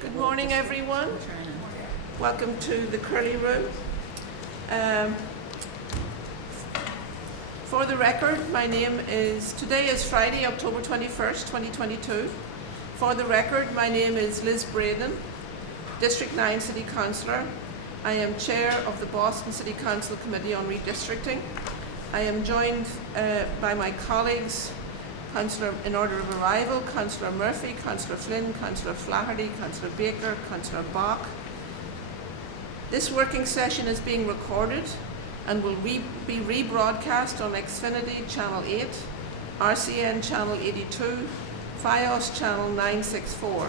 Good morning, everyone. Welcome to the Curly Room. For the record, today is Friday, October 21st, 2022. For the record, my name is Liz Braden, District 9 City Councillor. I am Chair of the Boston City Council Committee on Redistricting. I am joined by my colleagues, Councillor in order of arrival, Councillor Murphy, Councillor Flynn, Councillor Flaherty, Councillor Baker, Councillor Bach. This working session is being recorded and will be rebroadcast on Xfinity Channel 8, RCN Channel 82, FiOS Channel 964.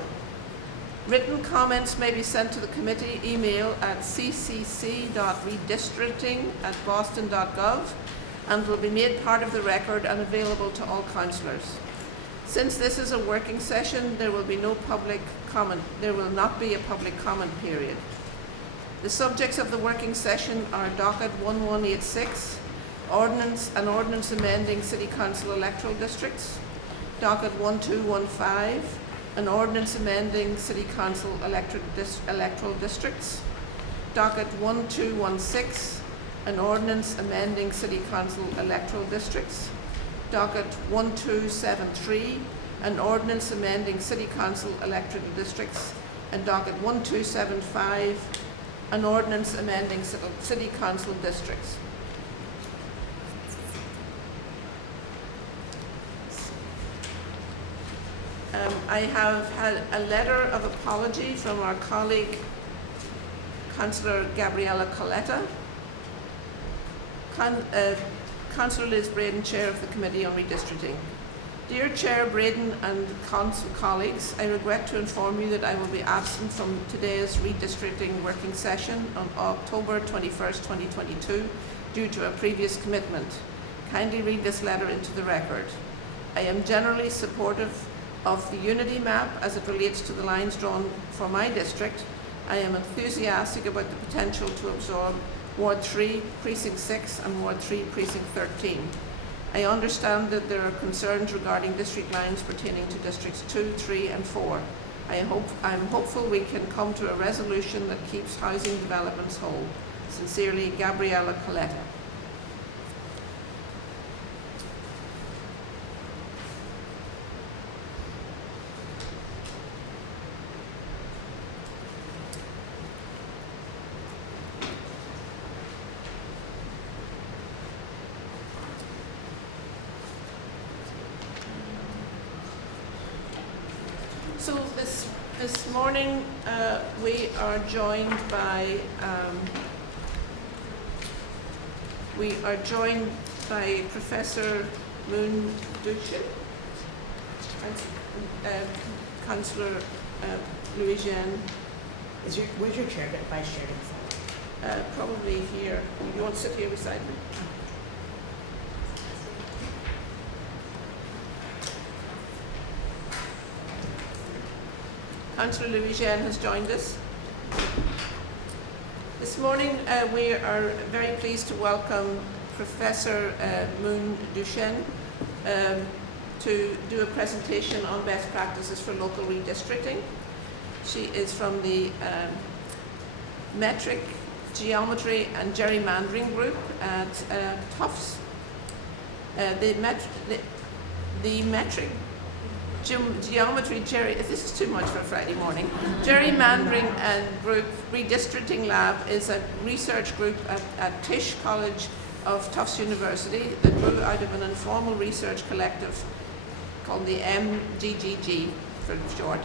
Written comments may be sent to the committee email at ccc.redistricting@boston.gov and will be made part of the record and available to all councillors. Since this is a working session, there will be no public comment. There will not be a public comment period. The subjects of the working session are Docket 1186, Ordinance amending City Council electoral districts, Docket 1215, an ordinance amending City Council electoral districts, Docket 1216, an ordinance amending City Council electoral districts, Docket 1273, an ordinance amending City Council electoral districts, and Docket 1275, an ordinance amending City Council districts. I have had a letter of apology from our colleague, Councillor Gabriella Coletta. Councillor Liz Braden, Chair of the Committee on Redistricting. Dear Chair Braden and Council colleagues, I regret to inform you that I will be absent from today's Redistricting Working Session on October 21st, 2022 due to a previous commitment. Kindly read this letter into the record. I am generally supportive of the unity map as it relates to the lines drawn for my district. I am enthusiastic about the potential to absorb Ward 3, Precinct 6 and Ward 3, Precinct 13. I understand that there are concerns regarding district lines pertaining to Districts 2, 3 and 4. I'm hopeful we can come to a resolution that keeps housing developments whole. Sincerely, Gabriella Coletta. So this morning we are joined by Professor Moon Duchin, Councillor Louisiane. Where's your chair? Vice chair? Probably here. You want to sit here beside me? Councillor Louisiane has joined us. This morning we are very pleased to welcome Professor Moon Duchin to do a presentation on best practices for local redistricting. She is from the Metric, Geometry and Gerrymandering Group at Tufts. The Metric Geometry, this is too much for a Friday morning. Gerrymandering and Group Redistricting Lab is a research group at Tisch College of Tufts University that grew out of an informal research collective called the MGGG for short.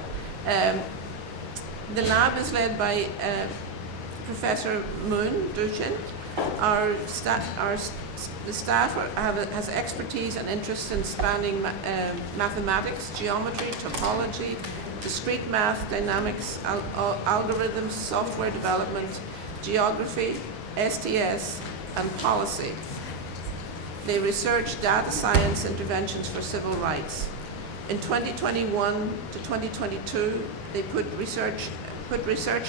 The lab is led by Professor Moon Duchin. The staff has expertise and interest in spanning mathematics, geometry, topology, discrete math, dynamics, algorithms, software development, geography, STS, and policy. They research data science interventions for civil rights. In 2021 to 2022, they put research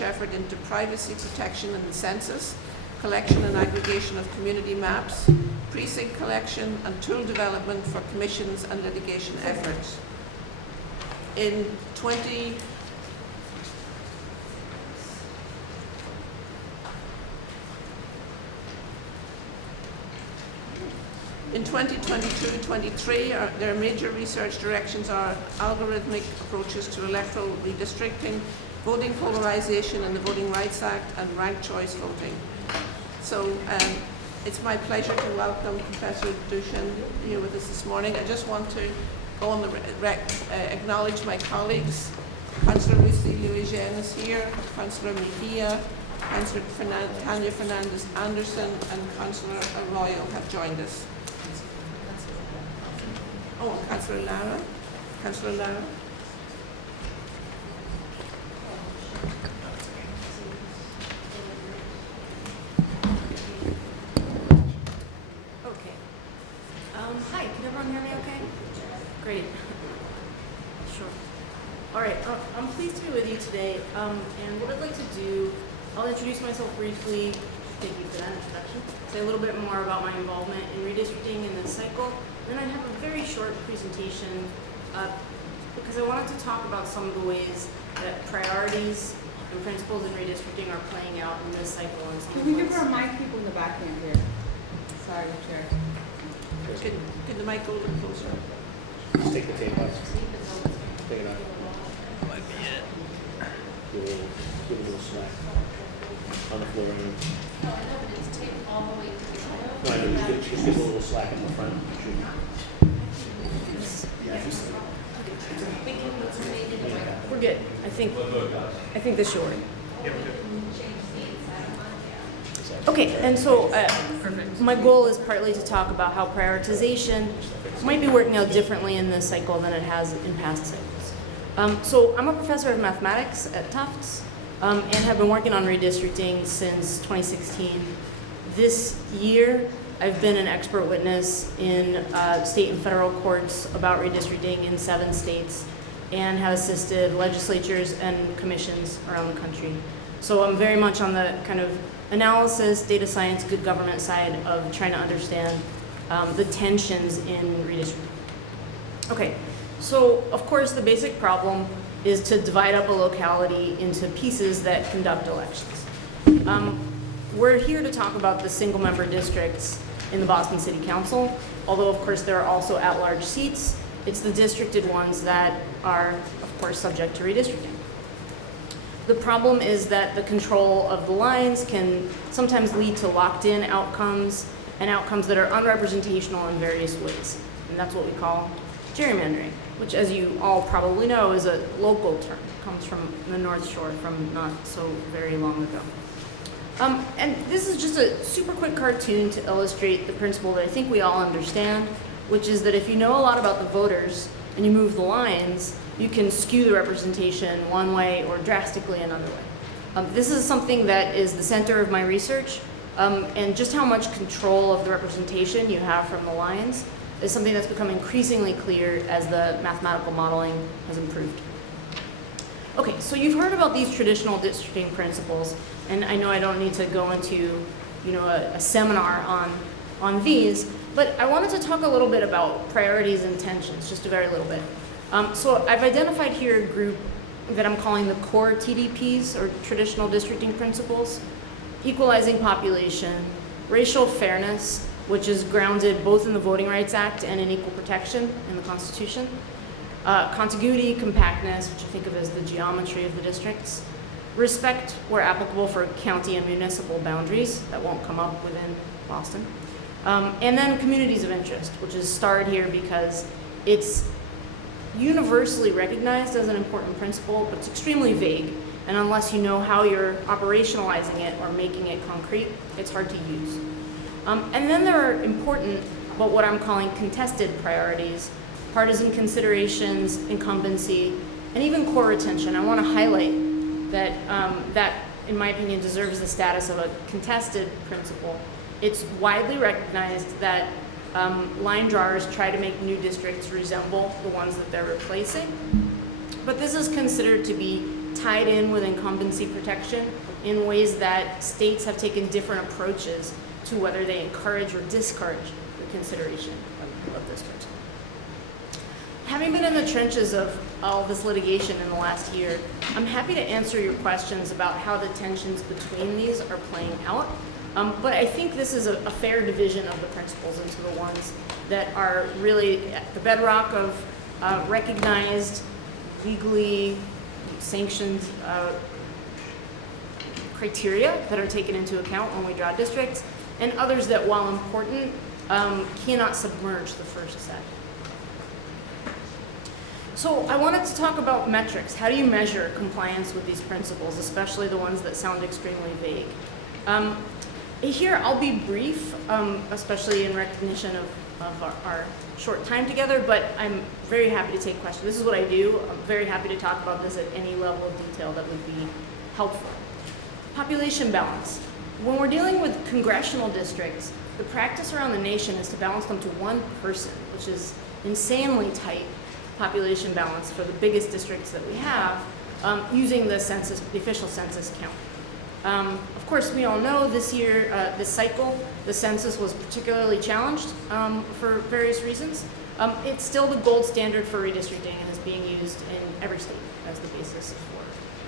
effort into privacy protection in the census, collection and aggregation of community maps, precinct collection and tool development for commissions and litigation efforts. In In 2022-23, their major research directions are algorithmic approaches to electoral redistricting, voting polarization in the Voting Rights Act, and ranked choice voting. So it's my pleasure to welcome Professor Dushan here with us this morning. I just want to go on the acknowledge my colleagues. Councillor Lucy-Louisiane is here, Councillor Mejia, Councillor Tanya Fernandez-Anderson, and Councillor Arroyo have joined us. Oh, Councillor Lara. Councillor Lara. Okay. Hi, can everyone hear me okay? Great. Sure. All right, I'm pleased to be with you today, and what I'd like to do, I'll introduce myself briefly, thank you for that introduction, say a little bit more about my involvement in redistricting in this cycle, then I'd have a very short presentation because I wanted to talk about some of the ways that priorities and principles in redistricting are playing out in this cycle. Can we give our mic people in the back hand here? Sorry, Chair. Can the mic go a little closer? Just take the tape off. Take it off. Might be it. Give it a little smack on the floor. No, I know, but it's taped all the way to the side. No, I know, just give it a little slack in the front. We're good. I think this should work. Okay, and so my goal is partly to talk about how prioritization might be working out differently in this cycle than it has in past cycles. So I'm a professor of mathematics at Tufts and have been working on redistricting since 2016. This year, I've been an expert witness in state and federal courts about redistricting in 7 states and have assisted legislatures and commissions around the country. So I'm very much on the kind of analysis, data science, good government side of trying to understand the tensions in redistricting. Okay, so of course the basic problem is to divide up a locality into pieces that conduct elections. We're here to talk about the single member districts in the Boston City Council, although of course there are also at-large seats. It's the districted ones that are of course subject to redistricting. The problem is that the control of the lines can sometimes lead to locked-in outcomes and outcomes that are unrepresentational in various ways. And that's what we call gerrymandering, which, as you all probably know, is a local term. It comes from the North Shore from not so very long ago. And this is just a super quick cartoon to illustrate the principle that I think we all understand, which is that if you know a lot about the voters and you move the lines, you can skew the representation one way or drastically another way. This is something that is the center of my research, and just how much control of the representation you have from the lines is something that's become increasingly clear as the mathematical modeling has improved. Okay, so you've heard about these traditional districting principles, and I know I don't need to go into a seminar on these, but I wanted to talk a little bit about priorities and tensions, just a very little bit. So I've identified here a group that I'm calling the core TDPs, or traditional districting principles: equalizing population, racial fairness, which is grounded both in the Voting Rights Act and in equal protection in the Constitution, contiguity, compactness, which I think of as the geometry of the districts, respect where applicable for county and municipal boundaries that won't come up within Boston, and then communities of interest, which is starred here because it's universally recognized as an important principle, but it's extremely vague, and unless you know how you're operationalizing it or making it concrete, it's hard to use. And then there are important, but what I'm calling contested priorities, partisan considerations, incumbency, and even core retention. I want to highlight that that, in my opinion, deserves the status of a contested principle. It's widely recognized that line drawers try to make new districts resemble the ones that they're replacing, but this is considered to be tied in with incumbency protection in ways that states have taken different approaches to whether they encourage or discourage the consideration of this principle. Having been in the trenches of all this litigation in the last year, I'm happy to answer your questions about how the tensions between these are playing out. But I think this is a fair division of the principles into the ones that are really at the bedrock of recognized, legally sanctioned criteria that are taken into account when we draw districts, and others that, while important, cannot submerge the first set. So I wanted to talk about metrics. How do you measure compliance with these principles, especially the ones that sound extremely vague? Here I'll be brief, especially in recognition of our short time together, but I'm very happy to take questions. This is what I do. I'm very happy to talk about this at any level of detail that would be helpful. Population balance. When we're dealing with congressional districts, the practice around the nation is to balance them to one person, which is insanely tight population balance for the biggest districts that we have, using the census, the official census count. Of course, we all know this year, this cycle, the census was particularly challenged for various reasons. It's still the gold standard for redistricting and is being used in every state as the basis for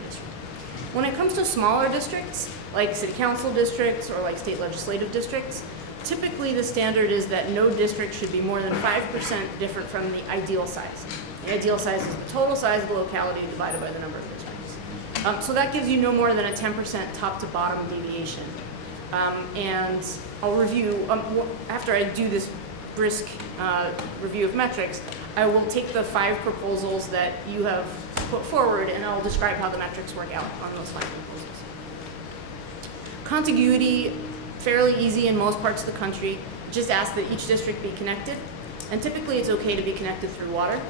redistricting. When it comes to smaller districts, like city council districts or like state legislative districts, typically the standard is that no district should be more than 5% different from the ideal size. The ideal size is the total size of the locality divided by the number of districts. So that gives you no more than a 10% top to bottom deviation. And I'll review, after I do this brisk review of metrics, I will take the 5 proposals that you have put forward and I'll describe how the metrics work out on those 5 proposals. Contiguity, fairly easy in most parts of the country. Just ask that each district be connected, and typically it's okay to be connected through water.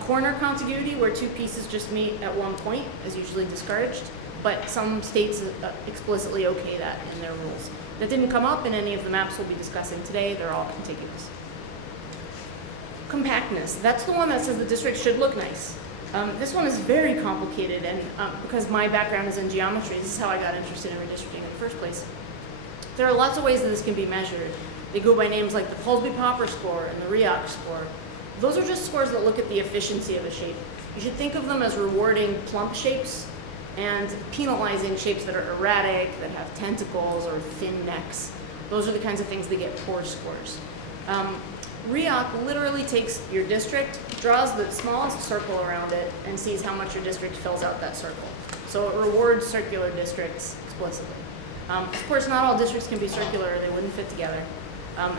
Corner contiguity, where 2 pieces just meet at one point, is usually discouraged, but some states explicitly okay that in their rules. That didn't come up in any of the maps we'll be discussing today. They're all contiguous. Compactness, that's the one that says the district should look nice. This one is very complicated, and because my background is in geometry, this is how I got interested in redistricting in the first place. There are lots of ways that this can be measured. They go by names like the Pulsby-Popper score and the REOC score. Those are just scores that look at the efficiency of a shape. You should think of them as rewarding plump shapes and penalizing shapes that are erratic, that have tentacles or thin necks. Those are the kinds of things that get poor scores. REOC literally takes your district, draws the smallest circle around it, and sees how much your district fills out that circle. So it rewards circular districts explicitly. Of course, not all districts can be circular, or they wouldn't fit together.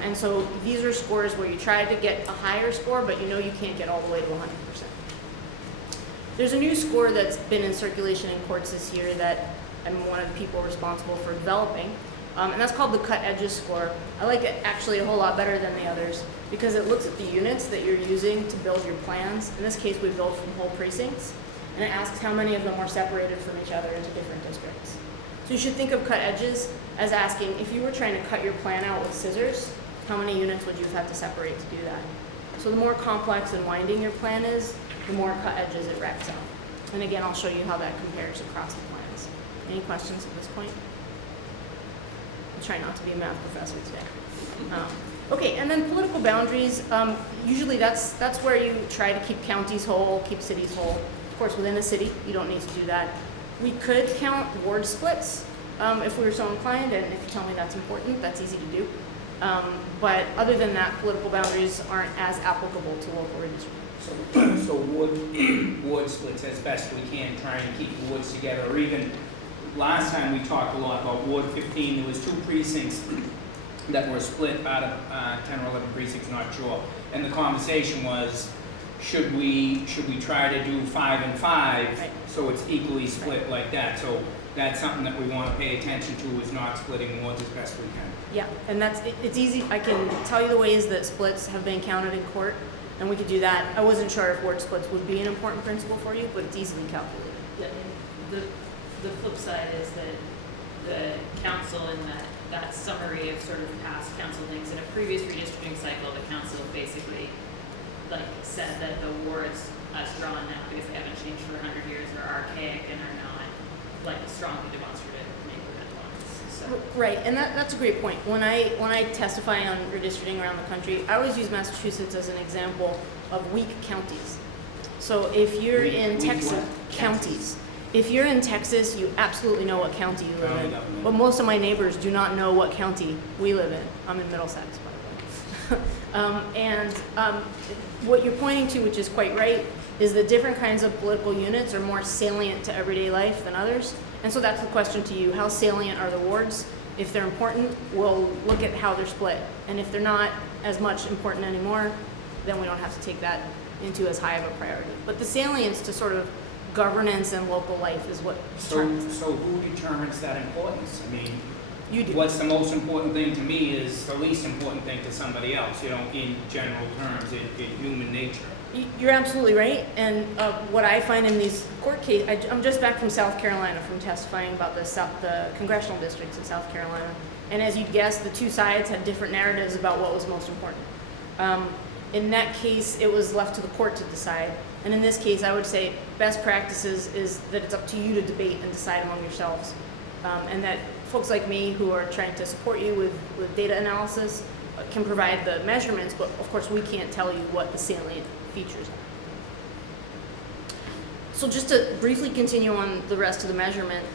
And so these are scores where you try to get a higher score, but you know you can't get all the way to 100%. There's a new score that's been in circulation in courts this year that I'm one of the people responsible for developing, and that's called the cut edges score. I like it actually a whole lot better than the others because it looks at the units that you're using to build your plans. In this case, we build from whole precincts, and it asks how many of them are separated from each other into different districts. So you should think of cut edges as asking, if you were trying to cut your plan out with scissors, how many units would you have to separate to do that? So the more complex and winding your plan is, the more cut edges it racks out. And again, I'll show you how that compares across the plans. Any questions at this point? I'll try not to be a math professor today. Okay, and then political boundaries. Usually that's where you try to keep counties whole, keep cities whole. Of course, within a city, you don't need to do that. We could count ward splits if we were so inclined, and if you tell me that's important, that's easy to do. But other than that, political boundaries aren't as applicable to local redistricting. So ward splits as best we can, trying to keep the wards together, or even last time we talked a lot about Ward 15, there was 2 precincts that were split out of 10 or 11 precincts, not sure. And the conversation was, should we try to do 5 and 5 Right. so it's equally split like that? So that's something that we want to pay attention to, is not splitting wards as best we can. Yeah, and it's easy. I can tell you the ways that splits have been counted in court, and we could do that. I wasn't sure if ward splits would be an important principle for you, but it's easily calculated. Yeah, and the flip side is that the council in that summary of sort of past council things in a previous redistricting cycle, the council basically said that the wards as drawn now, because they haven't changed for 100 years, are archaic and are not strongly demonstrative of neighborhood lines. So. Right, and that's a great point. When I testify on redistricting around the country, I always use Massachusetts as an example of weak counties. So if you're in Texas, counties. If you're in Texas, you absolutely know what county you live County in. government. But most of my neighbors do not know what county we live in. I'm in Middlesex, by the way. What you're pointing to, which is quite right, is that different kinds of political units are more salient to everyday life than others. And so that's the question to you. How salient are the wards? If they're important, we'll look at how they're split. And if they're not as much important anymore, then we don't have to take that into as high of a priority. But the salience to sort of governance and local life is what determines that. So who determines that importance? I mean, You do. what's the most important thing to me is the least important thing to somebody else, you know, in general terms, in human nature. You're absolutely right. And what I find in these court cases, I'm just back from South Carolina from testifying about the congressional districts in South Carolina. And as you'd guess, the two sides had different narratives about what was most important. In that case, it was left to the court to decide. And in this case, I would say best practices is that it's up to you to debate and decide among yourselves. And that folks like me who are trying to support you with data analysis can provide the measurements, but of course we can't tell you what the salient features are. So just to briefly continue on the rest of the measurement,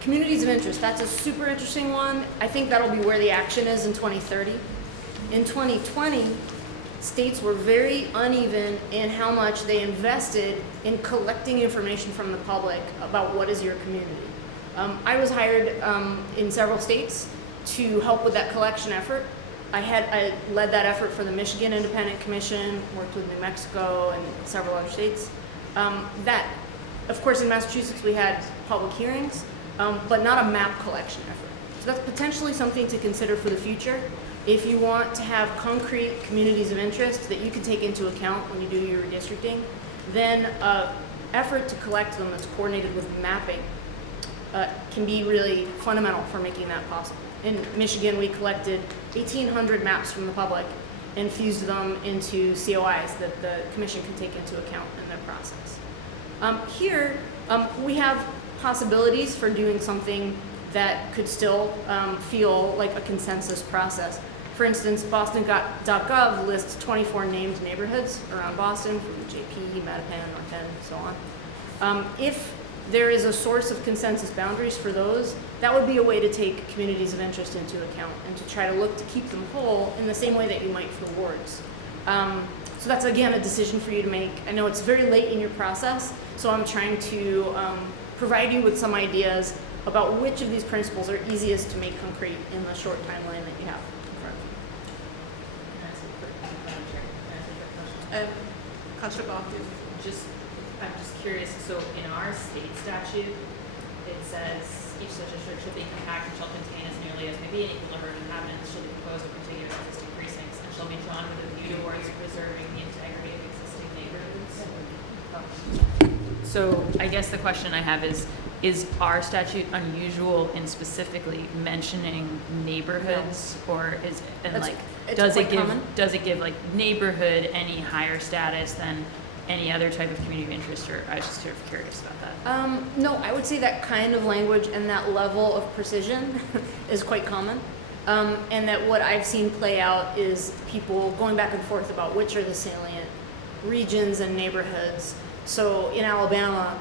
communities of interest, that's a super interesting one. I think that'll be where the action is in 2030. In 2020, states were very uneven in how much they invested in collecting information from the public about what is your community. I was hired in several states to help with that collection effort. I led that effort for the Michigan Independent Commission, worked with New Mexico and several other states. Of course, in Massachusetts we had public hearings, but not a map collection effort. So that's potentially something to consider for the future. If you want to have concrete communities of interest that you can take into account when you do your redistricting, then an effort to collect them that's coordinated with mapping can be really fundamental for making that possible. In Michigan, we collected 1,800 maps from the public and fused them into COIs that the commission can take into account in their process. Here, we have possibilities for doing something that could still feel like a consensus process. For instance, Boston.gov lists 24 named neighborhoods around Boston, from JP, Mattapan, North End, and so on. If there is a source of consensus boundaries for those, that would be a way to take communities of interest into account and to try to look to keep them whole in the same way that you might for wards. So that's, again, a decision for you to make. I know it's very late in your process, so I'm trying to provide you with some ideas about which of these principles are easiest to make concrete in the short timeline that you have in front of you. Can I ask a quick question? Councillor Bach, I'm just curious, so in our state statute, it says each such district shall be compact and shall contain as nearly as may be an equal number of inhabitants, shall be composed of contiguous existing precincts, and shall be drawn with a view towards preserving the integrity of existing neighborhoods. So I guess the question I have is our statute unusual in specifically mentioning neighborhoods, or is, and That's- like, it's does it quite give, common. does it give like neighborhood any higher status than any other type of community of interest, or I was just sort of curious about that. No, I would say that kind of language and that level of precision is quite common. And that what I've seen play out is people going back and forth about which are the salient regions and neighborhoods. So in Alabama,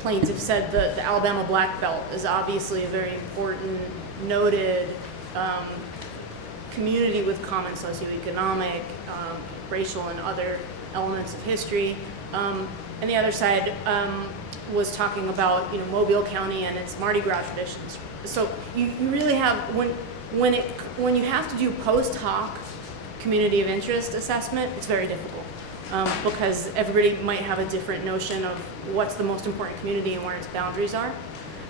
plaintiff said that the Alabama Black Belt is obviously a very important, noted community with common socioeconomic, racial, and other elements of history. And the other side was talking about, Mobile County and its Mardi Gras traditions. So you really have, when you have to do post hoc community of interest assessment, it's very difficult. Because everybody might have a different notion of what's the most important community and where its boundaries are.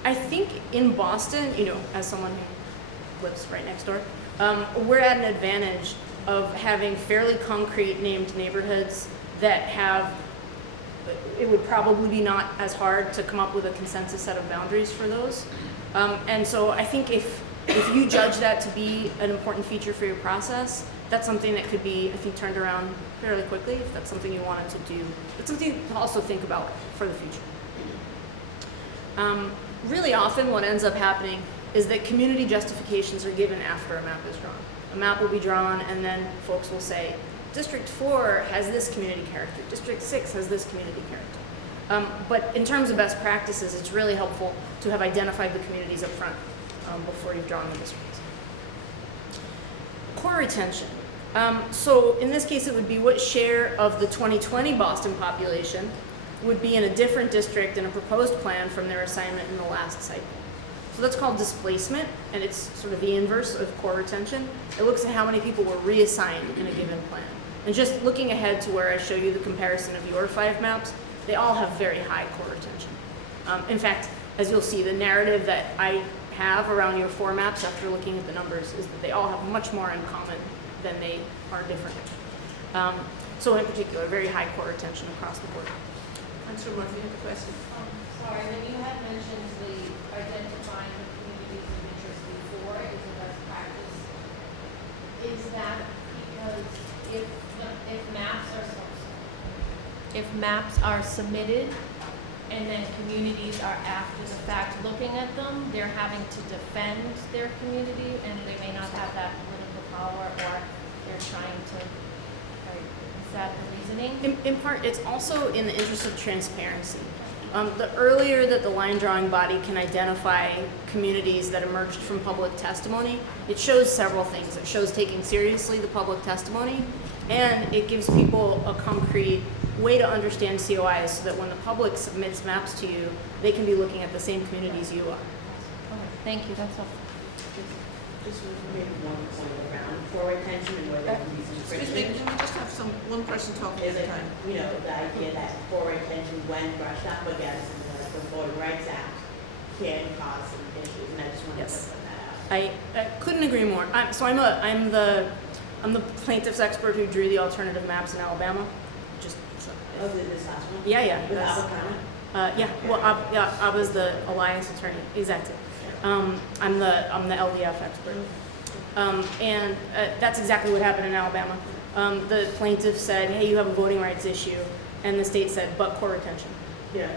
I think in Boston, as someone who lives right next door, we're at an advantage of having fairly concrete named neighborhoods that have, it would probably be not as hard to come up with a consensus set of boundaries for those. And so I think if you judge that to be an important feature for your process, that's something that could be, I think, turned around fairly quickly if that's something you wanted to do. But something to also think about for the future. Really often what ends up happening is that community justifications are given after a map is drawn. A map will be drawn and then folks will say, District 4 has this community character, District 6 has this community character. But in terms of best practices, it's really helpful to have identified the communities up front before you've drawn the districts. Core retention. So in this case, it would be what share of the 2020 Boston population would be in a different district in a proposed plan from their assignment in the last cycle. So that's called displacement, and it's sort of the inverse of core retention. It looks at how many people were reassigned in a given plan. And just looking ahead to where I show you the comparison of your 5 maps, they all have very high core retention. In fact, as you'll see, the narrative that I have around your 4 maps after looking at the numbers is that they all have much more in common than they are different. So in particular, very high core retention across the board. Councillor Murphy had a question. Sorry, when you had mentioned the identifying the communities of interest before as a best practice, is that because if maps are submitted and then communities are after the fact looking at them, they're having to defend their community and they may not have that political power, or they're trying to, right, is that the reasoning? In part, it's also in the interest of transparency. The earlier that the line drawing body can identify communities that emerged from public testimony, it shows several things. It shows taking seriously the public testimony, and it gives people a concrete way to understand COIs so that when the public submits maps to you, they can be looking at the same communities you are. Okay, thank you, that's all. Just maybe one point around core retention and whether reasons for Excuse me, can we just have one person talking is at a it, time? you know, the idea that core retention, when brushed up against the Voting Rights Act, can cause some issues, and I just wanted Yes. to put that out. I couldn't agree more. I'm the plaintiff's expert who drew the alternative maps in Alabama. Just Oh, this last one? yeah. With that's- Alabama? Yeah. Well, I was the alliance attorney. Exactly. I'm the LDF expert. And that's exactly what happened in Alabama. The plaintiff said, "Hey, you have a voting rights issue," and the state said, "But core retention." Yeah.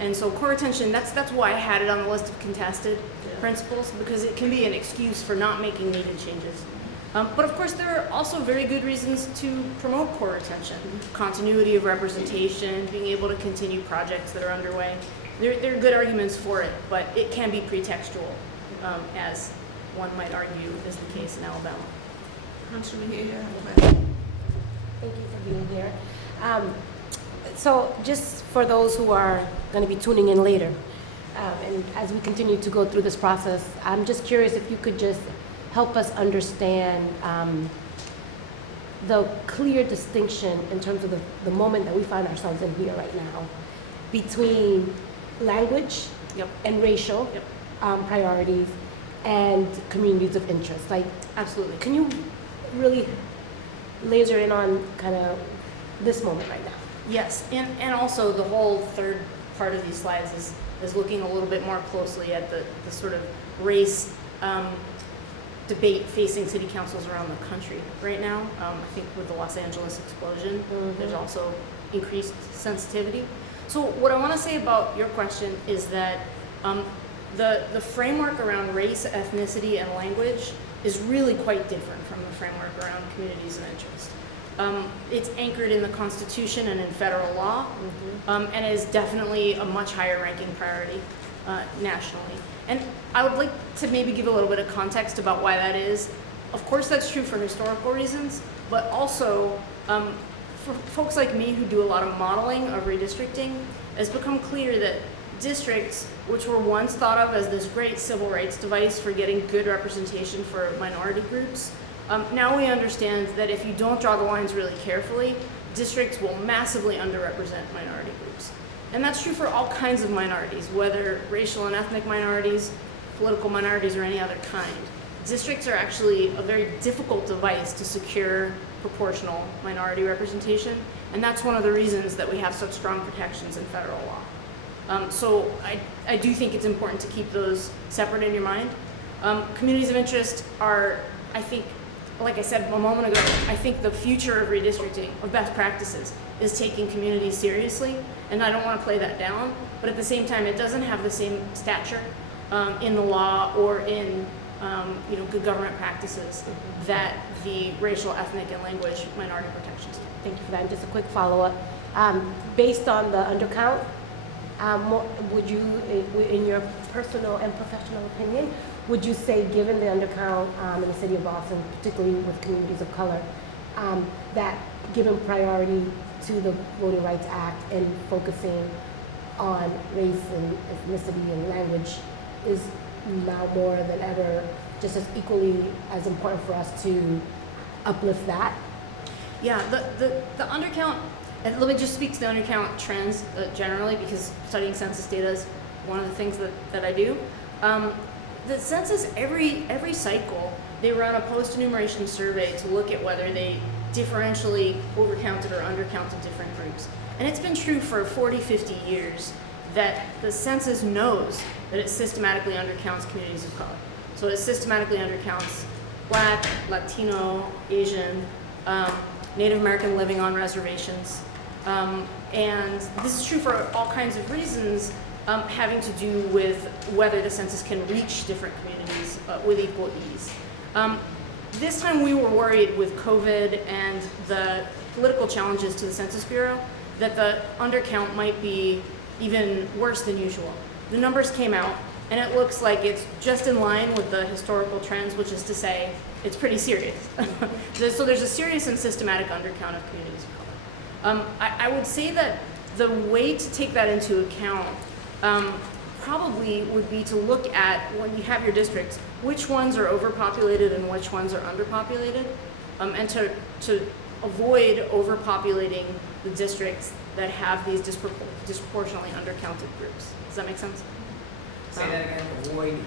And so core retention, that's why I had it on the list of contested principles, because it can be an excuse for not making needed changes. But of course, there are also very good reasons to promote core retention. Continuity of representation, being able to continue projects that are underway. There are good arguments for it, but it can be pretextual, as one might argue is the case in Alabama. Councillor Mejia, have a question. Thank you for being here. So just for those who are going to be tuning in later, and as we continue to go through this process, I'm just curious if you could just help us understand the clear distinction in terms of the moment that we find ourselves in here right now between language and racial priorities and communities of interest. Like, Absolutely. can you really laser in on kind of this moment right now? Yes, and also the whole third part of these slides is looking a little bit more closely at the sort of race debate facing city councils around the country right now. I think with the Los Angeles explosion, there's also increased sensitivity. So what I want to say about your question is that the framework around race, ethnicity, and language is really quite different from the framework around communities of interest. It's anchored in the Constitution and in federal law, and is definitely a much higher ranking priority nationally. And I would like to maybe give a little bit of context about why that is. Of course, that's true for historical reasons, but also for folks like me who do a lot of modeling of redistricting, it's become clear that districts, which were once thought of as this great civil rights device for getting good representation for minority groups, now we understand that if you don't draw the lines really carefully, districts will massively underrepresent minority groups. And that's true for all kinds of minorities, whether racial and ethnic minorities, political minorities, or any other kind. Districts are actually a very difficult device to secure proportional minority representation, and that's one of the reasons that we have such strong protections in federal law. So I do think it's important to keep those separate in your mind. Communities of interest are, I think, like I said a moment ago, I think the future of redistricting, of best practices, is taking communities seriously, and I don't want to play that down, but at the same time, it doesn't have the same stature in the law or in good government practices that the racial, ethnic, and language minority protections do. Thank you for that. And just a quick follow-up. Based on the undercount, would you, in your personal and professional opinion, would you say, given the undercount in the city of Boston, particularly with communities of color, that given priority to the Voting Rights Act and focusing on race and ethnicity and language is now more than ever just as equally as important for us to uplift that? Yeah, the undercount, and let me just speak to the undercount trends generally, because studying census data is one of the things that I do. The census, every cycle, they run a post-enumeration survey to look at whether they differentially overcounted or undercounted different groups. And it's been true for 40, 50 years that the census knows that it systematically undercounts communities of color. So it systematically undercounts Black, Latino, Asian, Native American living on reservations. And this is true for all kinds of reasons, having to do with whether the census can reach different communities with equal ease. This time we were worried with COVID and the political challenges to the Census Bureau that the undercount might be even worse than usual. The numbers came out, and it looks like it's just in line with the historical trends, which is to say it's pretty serious. So there's a serious and systematic undercount of communities of color. I would say that the way to take that into account probably would be to look at, when you have your districts, which ones are overpopulated and which ones are underpopulated, and to avoid overpopulating the districts that have these disproportionately undercounted groups. Does that make sense? Say that again, avoid.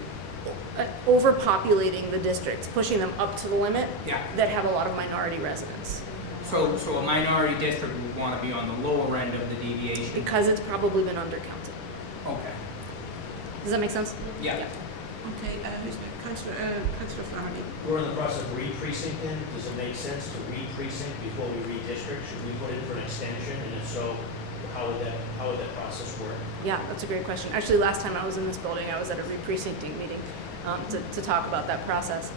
Overpopulating the districts, pushing them up to the limit, Yeah. that have a lot of minority residents. So a minority district would want to be on the lower end of the deviation. Because it's probably been undercounted. Okay. Does that make sense? Yeah. Okay, who's Councillor Flaherty? We're in the process of re-precincting. Does it make sense to re-precinct before we redistrict? Should we put in for an extension? And if so, how would that process work? Yeah, that's a great question. Actually, last time I was in this building, I was at a re-precincting meeting to talk about that process.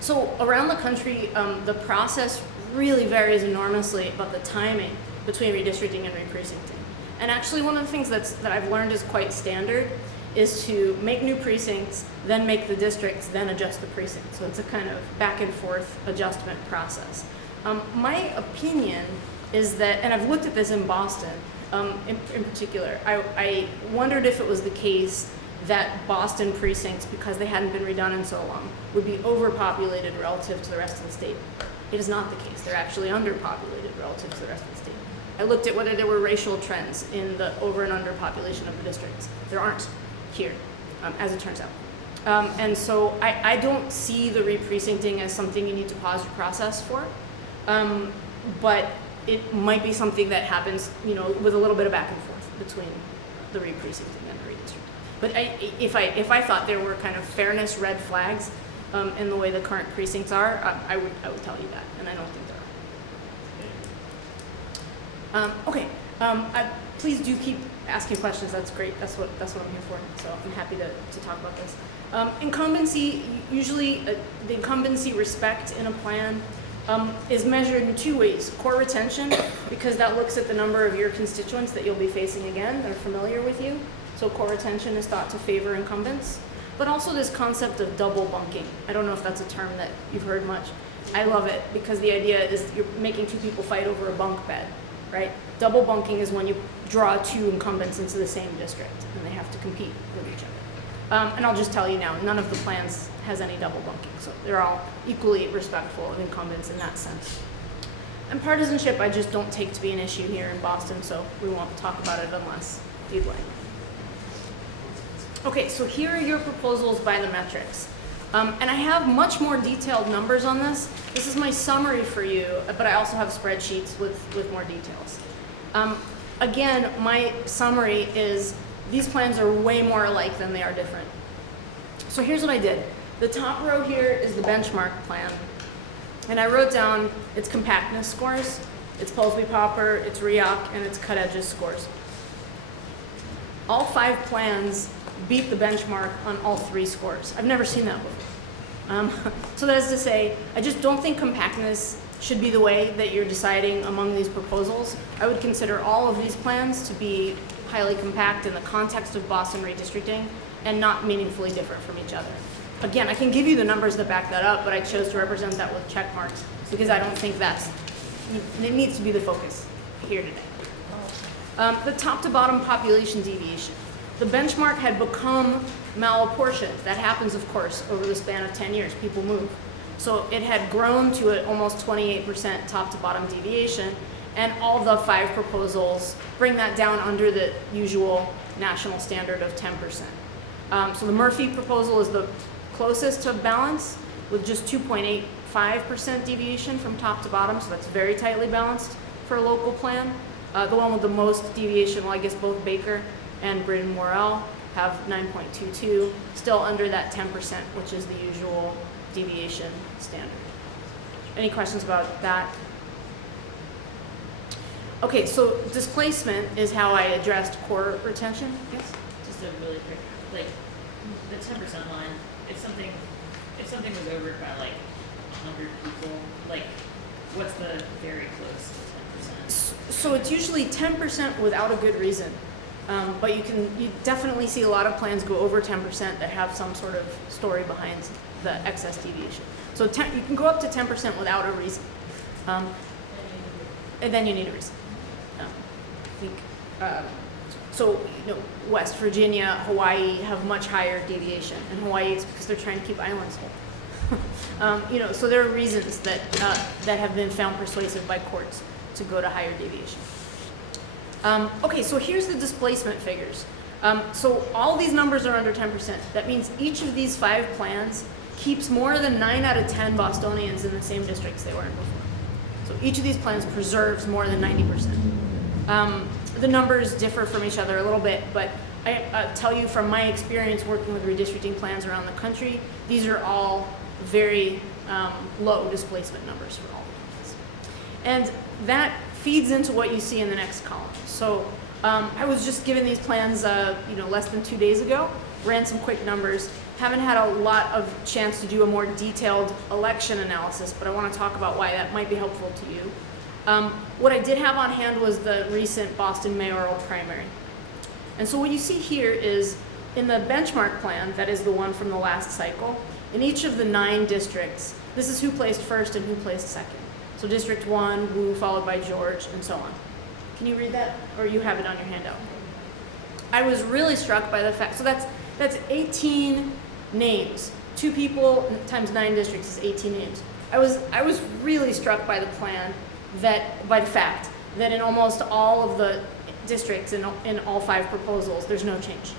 So around the country, the process really varies enormously about the timing between redistricting and re-precincting. And actually, one of the things that I've learned is quite standard is to make new precincts, then make the districts, then adjust the precinct. So it's a kind of back and forth adjustment process. My opinion is that, and I've looked at this in Boston in particular, I wondered if it was the case that Boston precincts, because they hadn't been redone in so long, would be overpopulated relative to the rest of the state. It is not the case. They're actually underpopulated relative to the rest of the state. I looked at whether there were racial trends in the over and under population of the districts. There aren't here, as it turns out. And so I don't see the re-precincting as something you need to pause your process for. But it might be something that happens, with a little bit of back and forth between the re-precincting and the redistricting. But if I thought there were kind of fairness red flags in the way the current precincts are, I would tell you that, and I don't think there are. Okay, please do keep asking questions. That's great. That's what I'm here for. So I'm happy to talk about this. Incumbency, usually the incumbency respect in a plan is measured in two ways. Core retention, because that looks at the number of your constituents that you'll be facing again that are familiar with you. So core retention is thought to favor incumbents. But also this concept of double bunking. I don't know if that's a term that you've heard much. I love it because the idea is you're making two people fight over a bunk bed, right? Double bunking is when you draw two incumbents into the same district and they have to compete with each other. And I'll just tell you now, none of the plans has any double bunking. So they're all equally respectful of incumbents in that sense. And partisanship, I just don't take to be an issue here in Boston, so we won't talk about it unless you'd like. Okay, so here are your proposals by the metrics. And I have much more detailed numbers on this. This is my summary for you, but I also have spreadsheets with more details. Again, my summary is these plans are way more alike than they are different. So here's what I did. The top row here is the benchmark plan. And I wrote down its compactness scores, its Polsby-Popper, its REOC, and its cut edges scores. All 5 plans beat the benchmark on all 3 scores. I've never seen that before. So that is to say, I just don't think compactness should be the way that you're deciding among these proposals. I would consider all of these plans to be highly compact in the context of Boston redistricting and not meaningfully different from each other. Again, I can give you the numbers that back that up, but I chose to represent that with check marks because I don't think it needs to be the focus here today. The top to bottom population deviation. The benchmark had become malapportioned. That happens, of course, over the span of 10 years. People move. So it had grown to an almost 28% top to bottom deviation, and all the 5 proposals bring that down under the usual national standard of 10%. So the Murphy proposal is the closest to balance with just 2.85% deviation from top to bottom, so that's very tightly balanced for a local plan. The one with the most deviation, well, I guess both Baker and Bryn Morrell have 9.22, still under that 10%, which is the usual deviation standard. Any questions about that? Okay, so displacement is how I addressed core retention. Yes? Just a really quick, like, the 10% line, if something was over by like 100 people, like, what's the very close to 10%? So it's usually 10% without a good reason. But you definitely see a lot of plans go over 10% that have some sort of story behind the excess deviation. So you can go up to 10% without a reason. And then you need a reason. I think, so, West Virginia, Hawaii have much higher deviation. And Hawaii is because they're trying to keep islands whole. So there are reasons that have been found persuasive by courts to go to higher deviation. Okay, so here's the displacement figures. So all these numbers are under 10%. That means each of these 5 plans keeps more than 9 out of 10 Bostonians in the same districts they were in before. So each of these plans preserves more than 90%. The numbers differ from each other a little bit, but I tell you from my experience working with redistricting plans around the country, these are all very low displacement numbers for all the plans. And that feeds into what you see in the next column. So I was just given these plans less than 2 days ago, ran some quick numbers, haven't had a lot of chance to do a more detailed election analysis, but I want to talk about why that might be helpful to you. What I did have on hand was the recent Boston mayoral primary. And so what you see here is in the benchmark plan, that is the one from the last cycle, in each of the 9 districts, this is who placed first and who placed second. So District 1, Wu, followed by George, and so on. Can you read that? Or you have it on your handout. I was really struck by the fact, so that's 18 names. 2 people times 9 districts is 18 names. I was really struck by the fact that in almost all of the districts in all 5 proposals, there's no change.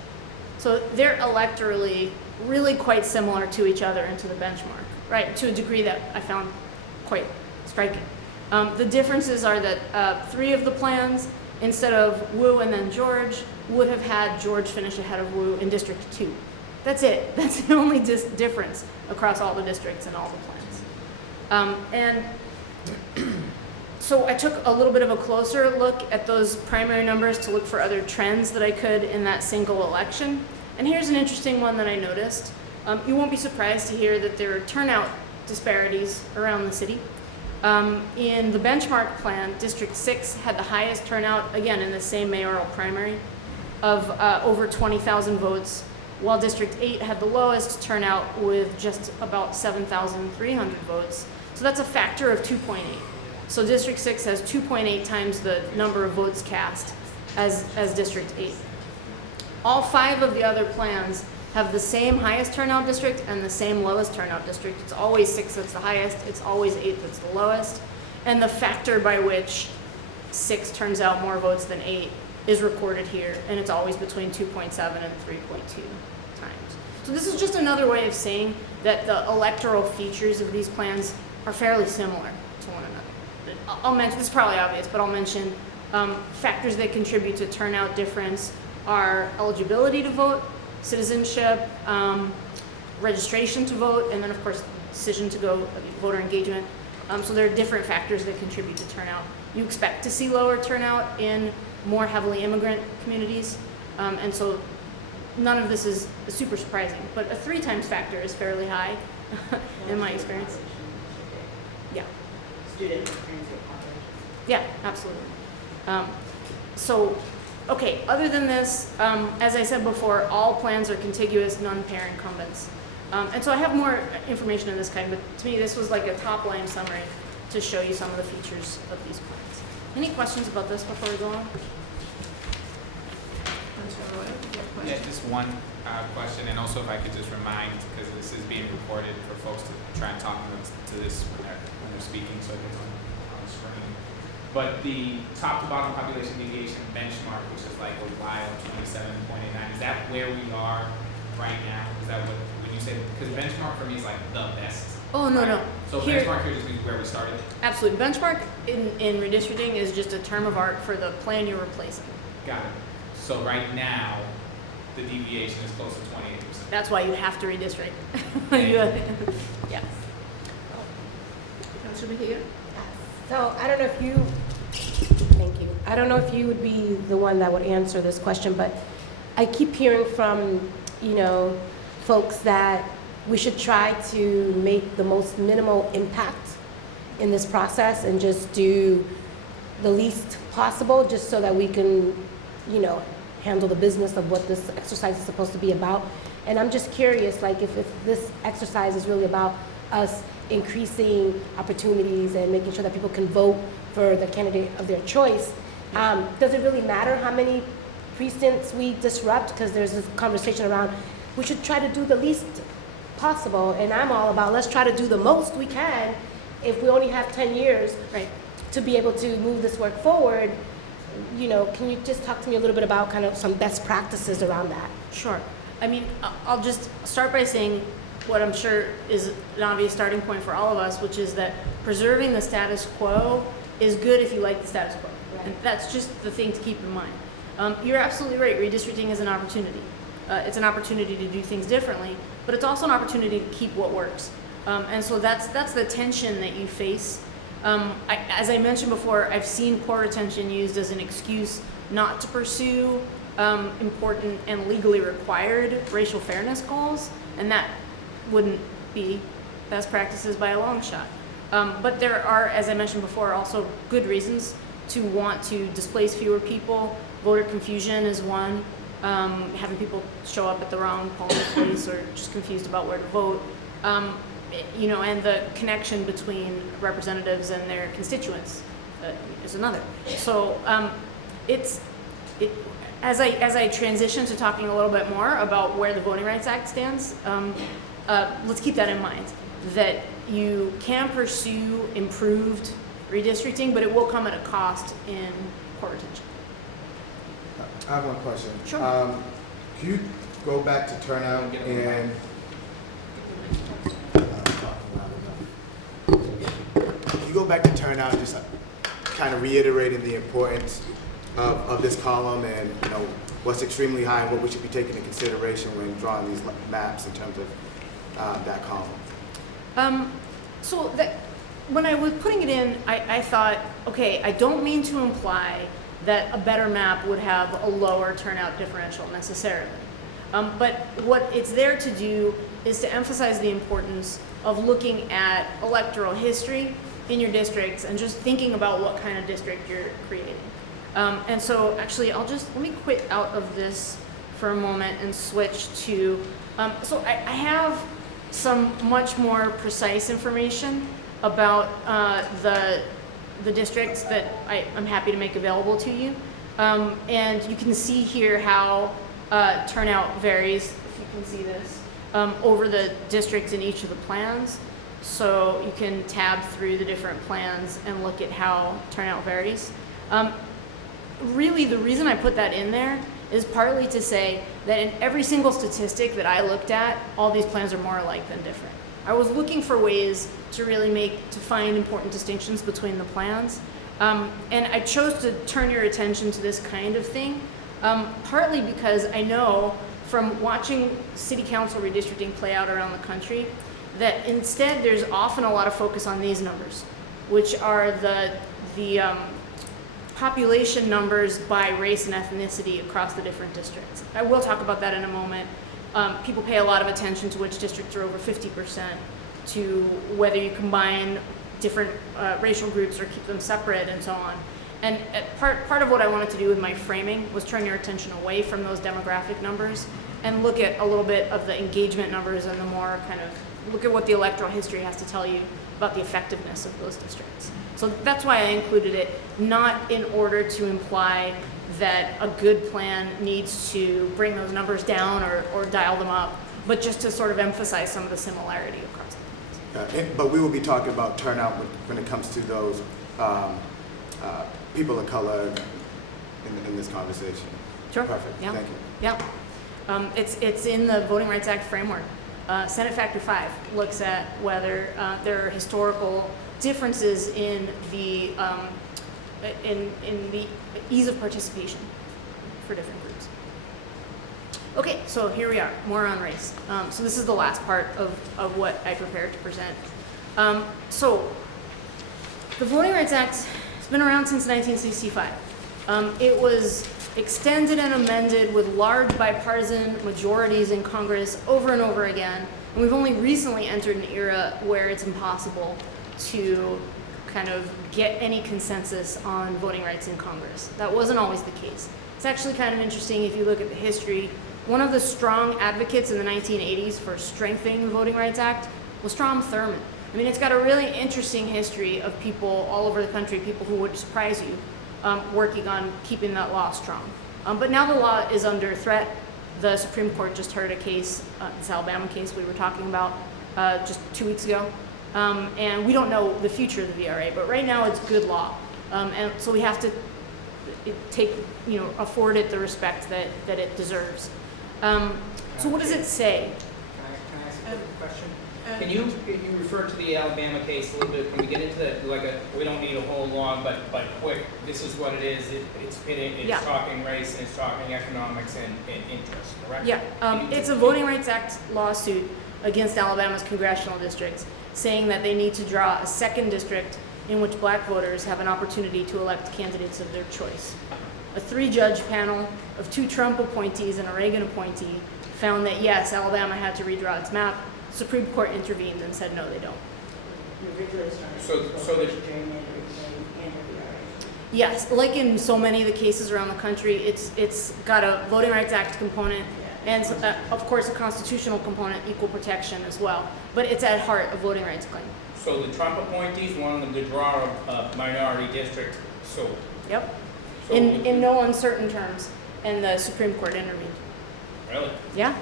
So they're electorally really quite similar to each other and to the benchmark, right? To a degree that I found quite striking. The differences are that 3 of the plans, instead of Wu and then George, would have had George finish ahead of Wu in District 2. That's it. That's the only difference across all the districts and all the plans. So I took a little bit of a closer look at those primary numbers to look for other trends that I could in that single election. And here's an interesting one that I noticed. You won't be surprised to hear that there are turnout disparities around the city. In the benchmark plan, District 6 had the highest turnout, again, in the same mayoral primary, of over 20,000 votes, while District 8 had the lowest turnout with just about 7,300 votes. So that's a factor of 2.8. So District 6 has 2.8 times the number of votes cast as District 8. All 5 of the other plans have the same highest turnout district and the same lowest turnout district. It's always 6 that's the highest, it's always 8 that's the lowest. And the factor by which 6 turns out more votes than 8 is recorded here, and it's always between 2.7 and 3.2 times. So this is just another way of saying that the electoral features of these plans are fairly similar to one another. I'll mention, this is probably obvious, but I'll mention factors that contribute to turnout difference are eligibility to vote, citizenship, registration to vote, and then of course decision to go, voter engagement. So there are different factors that contribute to turnout. You expect to see lower turnout in more heavily immigrant communities, and so none of this is super surprising, but a 3 times factor is fairly high in my experience. Yeah. student and transient population. Yeah, absolutely. So, okay, other than this, as I said before, all plans are contiguous, none pair incumbents. And so I have more information of this kind, but to me this was like a top line summary to show you some of the features of these plans. Any questions about this before we go on? Councillor Roy, you have a Yeah, question? just one question, and also if I could just remind, because this is being recorded for folks to try and talk to this when they're speaking, so it gets on the screen. But the top to bottom population deviation benchmark, which is like a while 27.89, is that where we are right now? Is that what, when you say, because benchmark for me is like the best. Oh, no, no. So Here- benchmark here just means where we started? Absolutely. Benchmark in redistricting is just a term of art for the plan you're replacing. Got it. So right now, the deviation is close to 28%. That's why you have to redistrict. Yeah. Councillor Mejia? So I don't know if you, thank you. I don't know if you would be the one that would answer this question, but I keep hearing from, folks that we should try to make the most minimal impact in this process and just do the least possible just so that we can, handle the business of what this exercise is supposed to be about. And I'm just curious, like if this exercise is really about us increasing opportunities and making sure that people can vote for the candidate of their choice, does it really matter how many precincts we disrupt? Because there's this conversation around we should try to do the least possible, and I'm all about let's try to do the most we can if we only have 10 years Right. to be able to move this work forward. Can you just talk to me a little bit about kind of some best practices around that? Sure. I mean, I'll just start by saying what I'm sure is an obvious starting point for all of us, which is that preserving the status quo is good if you like the status quo. Right. And that's just the thing to keep in mind. You're absolutely right. Redistricting is an opportunity. It's an opportunity to do things differently, but it's also an opportunity to keep what works. And so that's the tension that you face. As I mentioned before, I've seen core retention used as an excuse not to pursue important and legally required racial fairness goals, and that wouldn't be best practices by a long shot. But there are, as I mentioned before, also good reasons to want to displace fewer people. Voter confusion is one, having people show up at the wrong polling place or just confused about where to vote. And the connection between representatives and their constituents is another. So as I transition to talking a little bit more about where the Voting Rights Act stands, let's keep that in mind, that you can pursue improved redistricting, but it will come at a cost in core retention. I have one question. Sure. Can you go back to turnout and just kind of reiterating the importance of this column and what's extremely high and what we should be taking into consideration when drawing these maps in terms of that column? When I was putting it in, I thought, okay, I don't mean to imply that a better map would have a lower turnout differential necessarily. But what it's there to do is to emphasize the importance of looking at electoral history in your districts and just thinking about what kind of district you're creating. And so actually, let me quit out of this for a moment and switch to, so I have some much more precise information about the districts that I'm happy to make available to you. And you can see here how turnout varies, if you can see this, over the districts in each of the plans. So you can tab through the different plans and look at how turnout varies. Really, the reason I put that in there is partly to say that in every single statistic that I looked at, all these plans are more alike than different. I was looking for ways to find important distinctions between the plans. And I chose to turn your attention to this kind of thing, partly because I know from watching city council redistricting play out around the country that instead there's often a lot of focus on these numbers, which are the population numbers by race and ethnicity across the different districts. I will talk about that in a moment. People pay a lot of attention to which districts are over 50%, to whether you combine different racial groups or keep them separate and so on. And part of what I wanted to do with my framing was turn your attention away from those demographic numbers and look at a little bit of the engagement numbers and the more kind of look at what the electoral history has to tell you about the effectiveness of those districts. So that's why I included it, not in order to imply that a good plan needs to bring those numbers down or dial them up, but just to sort of emphasize some of the similarity across the place. But we will be talking about turnout when it comes to those people of color in this conversation. Sure. Perfect. Yeah. Thank you. Yeah. It's in the Voting Rights Act framework. Senate Factor 5 looks at whether there are historical differences in the ease of participation for different groups. Okay, so here we are, more on race. So this is the last part of what I prepared to present. So the Voting Rights Act has been around since 1965. It was extended and amended with large bipartisan majorities in Congress over and over again. And we've only recently entered an era where it's impossible to kind of get any consensus on voting rights in Congress. That wasn't always the case. It's actually kind of interesting if you look at the history. One of the strong advocates in the 1980s for strengthening the Voting Rights Act was Strom Thurmond. I mean, it's got a really interesting history of people all over the country, people who would surprise you, working on keeping that law strong. But now the law is under threat. The Supreme Court just heard a case, this Alabama case we were talking about just 2 weeks ago. And we don't know the future of the VRA, but right now it's good law. And so we have to afford it the respect that it deserves. So what does it say? Can I ask a quick question? Can you refer to the Alabama case a little bit? Can we get into that? We don't need a whole long, but quick. This is what it is. It's pitting. It's talking race. And it's talking economics and interest. Correct? Yeah. It's a Voting Rights Act lawsuit against Alabama's congressional districts, saying that they need to draw a second district in which black voters have an opportunity to elect candidates of their choice. A 3-judge panel of 2 Trump appointees and a Reagan appointee found that yes, Alabama had to redraw its map. Supreme Court intervened and said no, they don't. Yes, like in so many of the cases around the country, it's got a Voting Rights Act component and of course a constitutional component, equal protection as well. But it's at heart a voting rights claim. So the Trump appointees wanted them to draw a minority district. So yep. In no uncertain terms, and the Supreme Court intervened. Really? Yeah.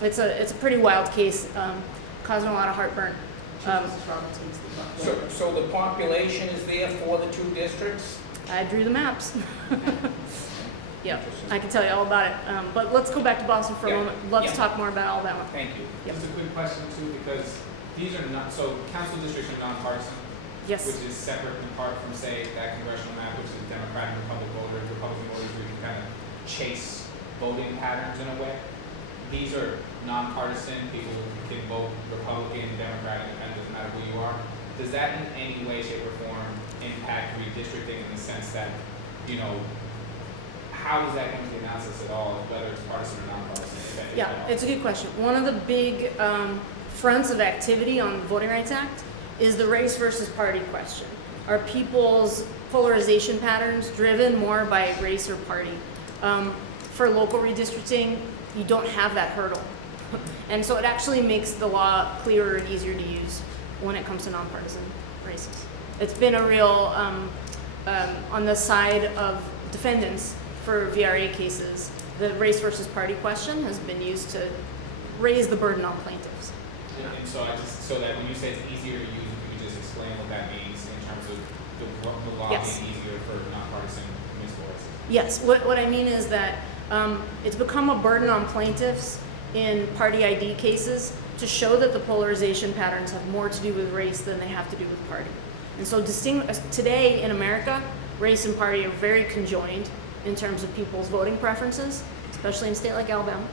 It's a pretty wild case, causing a lot of heartburn. So the population is there for the 2 districts? I drew the maps. Yeah, I can tell you all about it. But let's go back to Boston for a moment. Let's talk more about Alabama. Thank you. Yep. Just a quick question too, because these are not, so council districts are nonpartisan. Yes. Which is separate and apart from, say, that congressional map, which is Democratic, Republican voters, where you can kind of chase voting patterns in a way. These are nonpartisan, people can vote Republican, Democratic, independent, doesn't matter who you are. Does that in any way, shape, or form impact redistricting in the sense that, how is that going to be analysis at all, whether it's partisan or nonpartisan? Yeah, it's a good question. One of the big fronts of activity on the Voting Rights Act is the race versus party question. Are people's polarization patterns driven more by race or party? For local redistricting, you don't have that hurdle. And so it actually makes the law clearer and easier to use when it comes to nonpartisan races. It's been a real, on the side of defendants for VRA cases, the race versus party question has been used to raise the burden on plaintiffs. And so so that when you say it's easier to use, if you could just explain what that means in terms of the law being easier for nonpartisan municipal races. Yes, what I mean is that it's become a burden on plaintiffs in party ID cases to show that the polarization patterns have more to do with race than they have to do with party. And so today in America, race and party are very conjoined in terms of people's voting preferences, especially in a state like Alabama.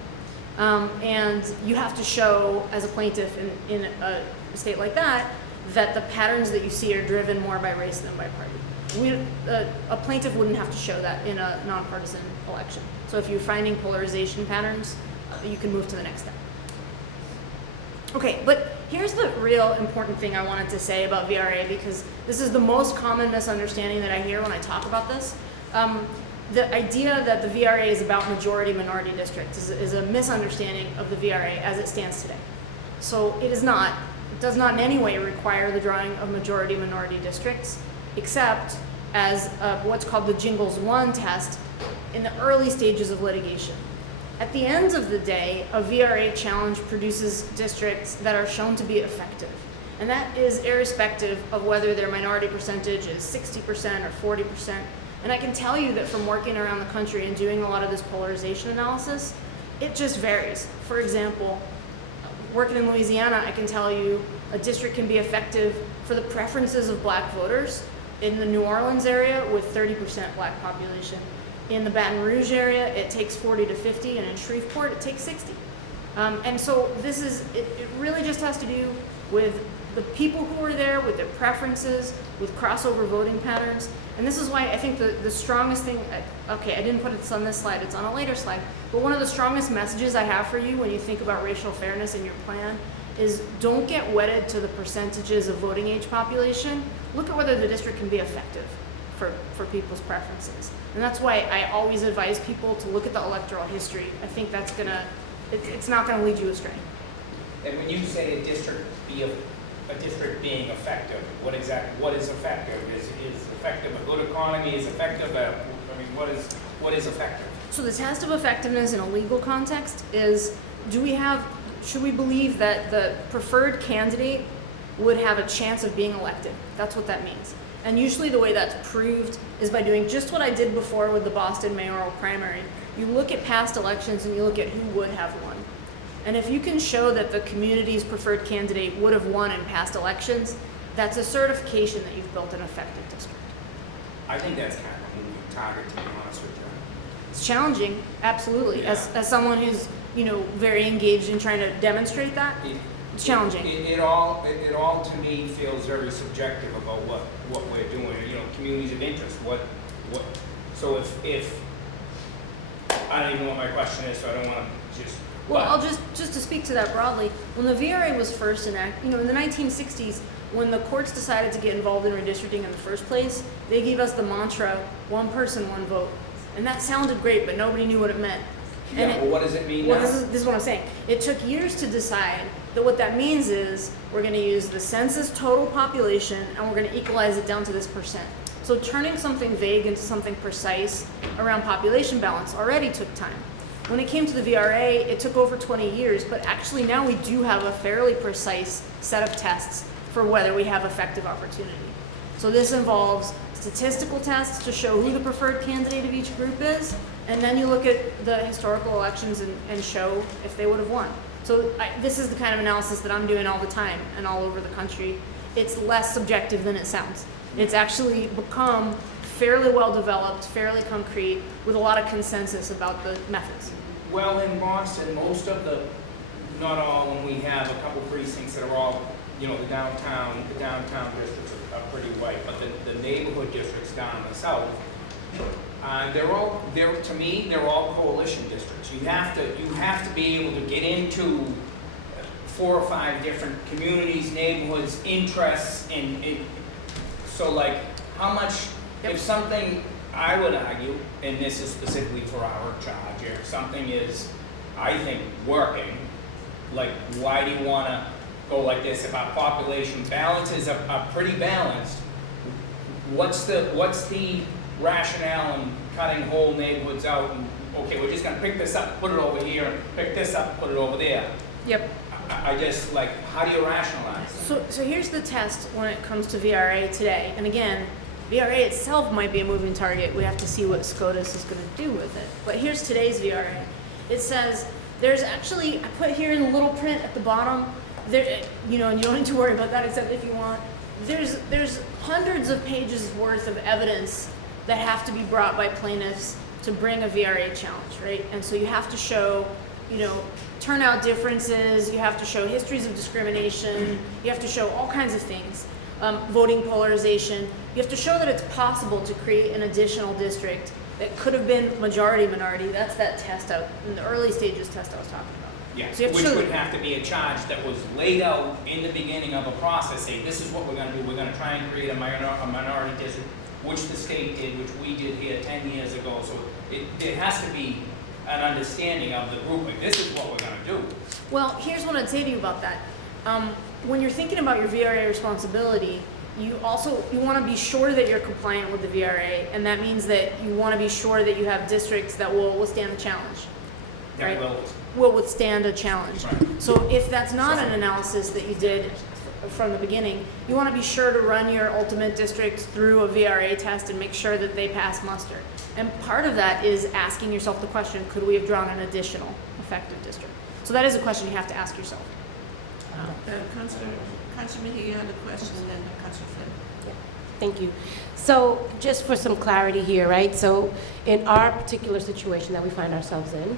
And you have to show as a plaintiff in a state like that the patterns that you see are driven more by race than by party. A plaintiff wouldn't have to show that in a nonpartisan election. So if you're finding polarization patterns, you can move to the next step. Okay, but here's the real important thing I wanted to say about VRA, because this is the most common misunderstanding that I hear when I talk about this. The idea that the VRA is about majority-minority districts is a misunderstanding of the VRA as it stands today. So it is not. It does not in any way require the drawing of majority-minority districts, except as what's called the Jingles 1 test in the early stages of litigation. At the end of the day, a VRA challenge produces districts that are shown to be effective. And that is irrespective of whether their minority percentage is 60% or 40%. And I can tell you that from working around the country and doing a lot of this polarization analysis, it just varies. For example, working in Louisiana, I can tell you a district can be effective for the preferences of black voters in the New Orleans area with 30% black population. In the Baton Rouge area, it takes 40 to 50, and in Shreveport, it takes 60. And so this is, it really just has to do with the people who are there, with their preferences, with crossover voting patterns. And this is why I think the strongest thing, okay, I didn't put it on this slide, it's on a later slide, but one of the strongest messages I have for you when you think about racial fairness in your plan is don't get wedded to the percentages of voting age population. Look at whether the district can be effective for people's preferences. And that's why I always advise people to look at the electoral history. I think that's gonna, it's not gonna lead you astray. And when you say a district being effective, what is effective? Is effective a good economy? Is effective what is effective? So the test of effectiveness in a legal context is, should we believe that the preferred candidate would have a chance of being elected? That's what that means. And usually the way that's proved is by doing just what I did before with the Boston mayoral primary. You look at past elections and you look at who would have won. And if you can show that the community's preferred candidate would have won in past elections, that's a certification that you've built an effective district. I think that's kind of a moving target, to be honest with you. It's challenging, absolutely. Yeah. As someone who's, very engaged in trying to demonstrate that, it's challenging. It all to me feels very subjective about what we're doing. Communities of interest. What? So if I don't even know what my question is, so I don't want to just. Well, I'll just to speak to that broadly. When the VRA was first enacted, in the 1960s, when the courts decided to get involved in redistricting in the first place, they gave us the mantra, one person, one vote. And that sounded great, but nobody knew what it meant. Yeah, well, what does it mean now? Well, this is what I'm saying. It took years to decide that what that means is we're going to use the census total population and we're going to equalize it down to this percent. So turning something vague into something precise around population balance already took time. When it came to the VRA, it took over 20 years, but actually now we do have a fairly precise set of tests for whether we have effective opportunity. So this involves statistical tests to show who the preferred candidate of each group is, and then you look at the historical elections and show if they would have won. So this is the kind of analysis that I'm doing all the time and all over the country. It's less subjective than it sounds. It's actually become fairly well developed, fairly concrete, with a lot of consensus about the methods. Well, in Boston, not all, when we have a couple precincts that are all, the downtown districts are pretty white, but the neighborhood districts down in the south, they're all coalition districts. You have to be able to get into 4 or 5 different communities, neighborhoods, interests, and so like how much, if something, I would argue, and this is specifically for our charge, if something is, I think, working, like why do you want to go like this? If our population balances are pretty balanced, what's the rationale in cutting whole neighborhoods out and, okay, we're just going to pick this up, put it over here, and pick this up, put it over there? Yep. I just, how do you rationalize that? So here's the test when it comes to VRA today. And again, VRA itself might be a moving target. We have to see what SCOTUS is going to do with it. But here's today's VRA. It says, there's actually, I put here in the little print at the bottom, there, and you don't need to worry about that except if you want. There's hundreds of pages worth of evidence that have to be brought by plaintiffs to bring a VRA challenge, right? And so you have to show, turnout differences, you have to show histories of discrimination, you have to show all kinds of things, voting polarization. You have to show that it's possible to create an additional district that could have been majority-minority. That's that test out in the early stages test I was talking about. Yeah, So you have to which show would have to be a charge that was laid out in the beginning of a process, saying this is what we're gonna do, we're gonna try and create a minority district, which the state did, which we did here 10 years ago, so there has to be an understanding of the group, like, this is what we're gonna do. Well, here's what I'd say to you about that. When you're thinking about your VRA responsibility, you want to be sure that you're compliant with the VRA, and that means that you want to be sure that you have districts that will withstand the challenge. That Right. Will withstand a challenge. Right. So if that's not an analysis that you did from the beginning, you want to be sure to run your ultimate districts through a VRA test and make sure that they pass muster. And part of that is asking yourself the question, could we have drawn an additional effective district? So that is a question you have to ask yourself. Councillor Mickey, you had a question, and then Councillor Flynn. Thank you. So just for some clarity here, right? So in our particular situation that we find ourselves in,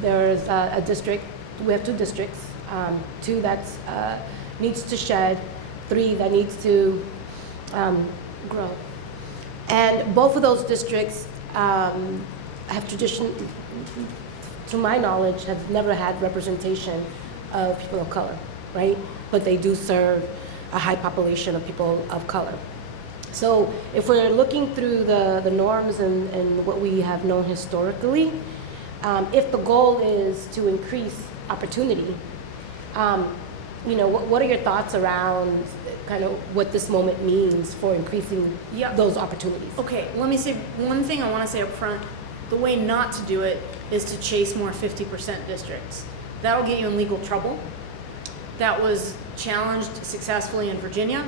there's a district, we have 2 districts, 2 that needs to shed, 3 that needs to grow. And both of those districts have to my knowledge, have never had representation of people of color, right? But they do serve a high population of people of color. So if we're looking through the norms and what we have known historically, if the goal is to increase opportunity, what are your thoughts around kind of what this moment means for increasing those opportunities? Okay, let me say one thing I want to say up front. The way not to do it is to chase more 50% districts. That'll get you in legal trouble. That was challenged successfully in Virginia.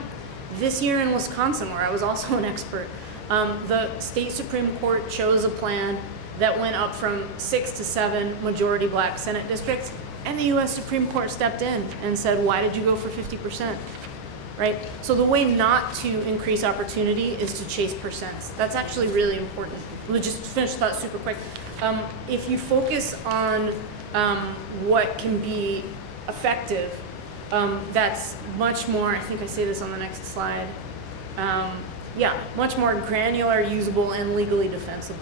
This year in Wisconsin, where I was also an expert, the state Supreme Court chose a plan that went up from 6 to 7 majority black Senate districts, and the US Supreme Court stepped in and said, why did you go for 50%? Right? So the way not to increase opportunity is to chase percents. That's actually really important. We'll just finish that super quick. If you focus on what can be effective, that's much more, I think I say this on the next slide, much more granular, usable, and legally defensible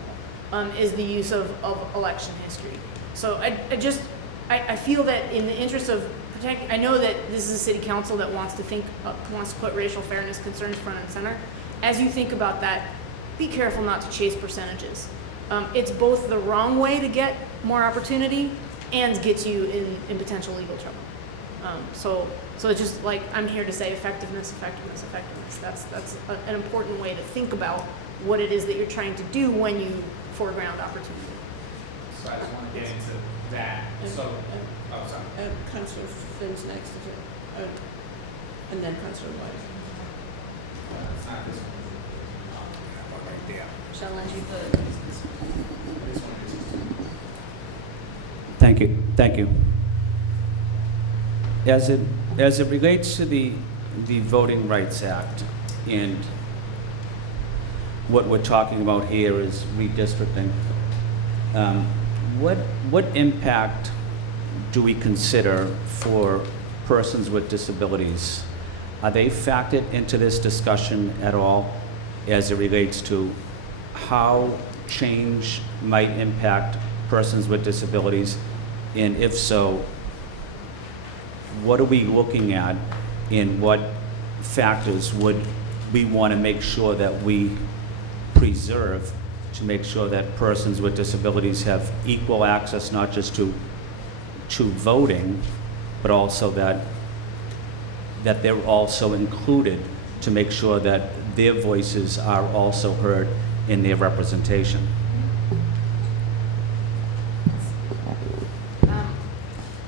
is the use of election history. So I feel that in the interest of I know that this is a city council that wants to put racial fairness concerns front and center. As you think about that, be careful not to chase percentages. It's both the wrong way to get more opportunity and gets you in potential legal trouble. So it's just like, I'm here to say effectiveness. That's an important way to think about what it is that you're trying to do when you foreground opportunity. So I just want to get into that. Sorry. Councillor Flynn's next, and then Councillor White. It's not this one. Right there. Shall I you This one is. Thank you. As it relates to the Voting Rights Act, and what we're talking about here is redistricting, what impact do we consider for persons with disabilities? Are they factored into this discussion at all as it relates to how change might impact persons with disabilities? And if so, what are we looking at, and what factors would we want to make sure that we preserve to make sure that persons with disabilities have equal access, not just to voting, but also that they're also included, to make sure that their voices are also heard in their representation?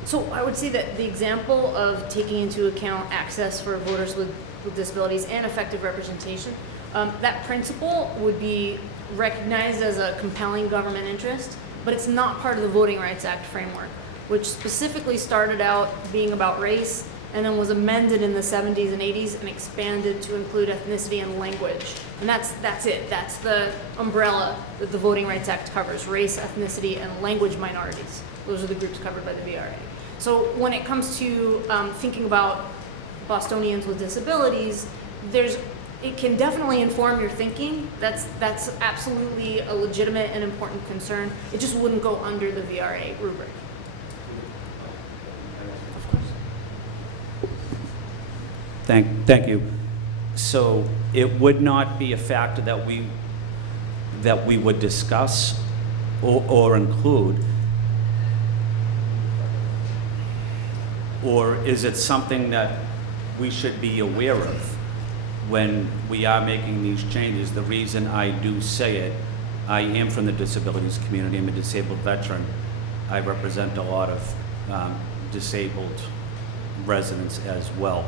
So I would say that the example of taking into account access for voters with disabilities and effective representation, that principle would be recognized as a compelling government interest, but it's not part of the Voting Rights Act framework, which specifically started out being about race and then was amended in the 70s and 80s and expanded to include ethnicity and language. And that's it. That's the umbrella that the Voting Rights Act covers: race, ethnicity, and language minorities. Those are the groups covered by the VRA. So when it comes to thinking about Bostonians with disabilities, it can definitely inform your thinking. That's absolutely a legitimate and important concern. It just wouldn't go under the VRA rubric. Thank you. So it would not be a factor that we would discuss or include? Or is it something that we should be aware of when we are making these changes? The reason I do say it, I am from the disabilities community. I'm a disabled veteran. I represent a lot of disabled residents as well.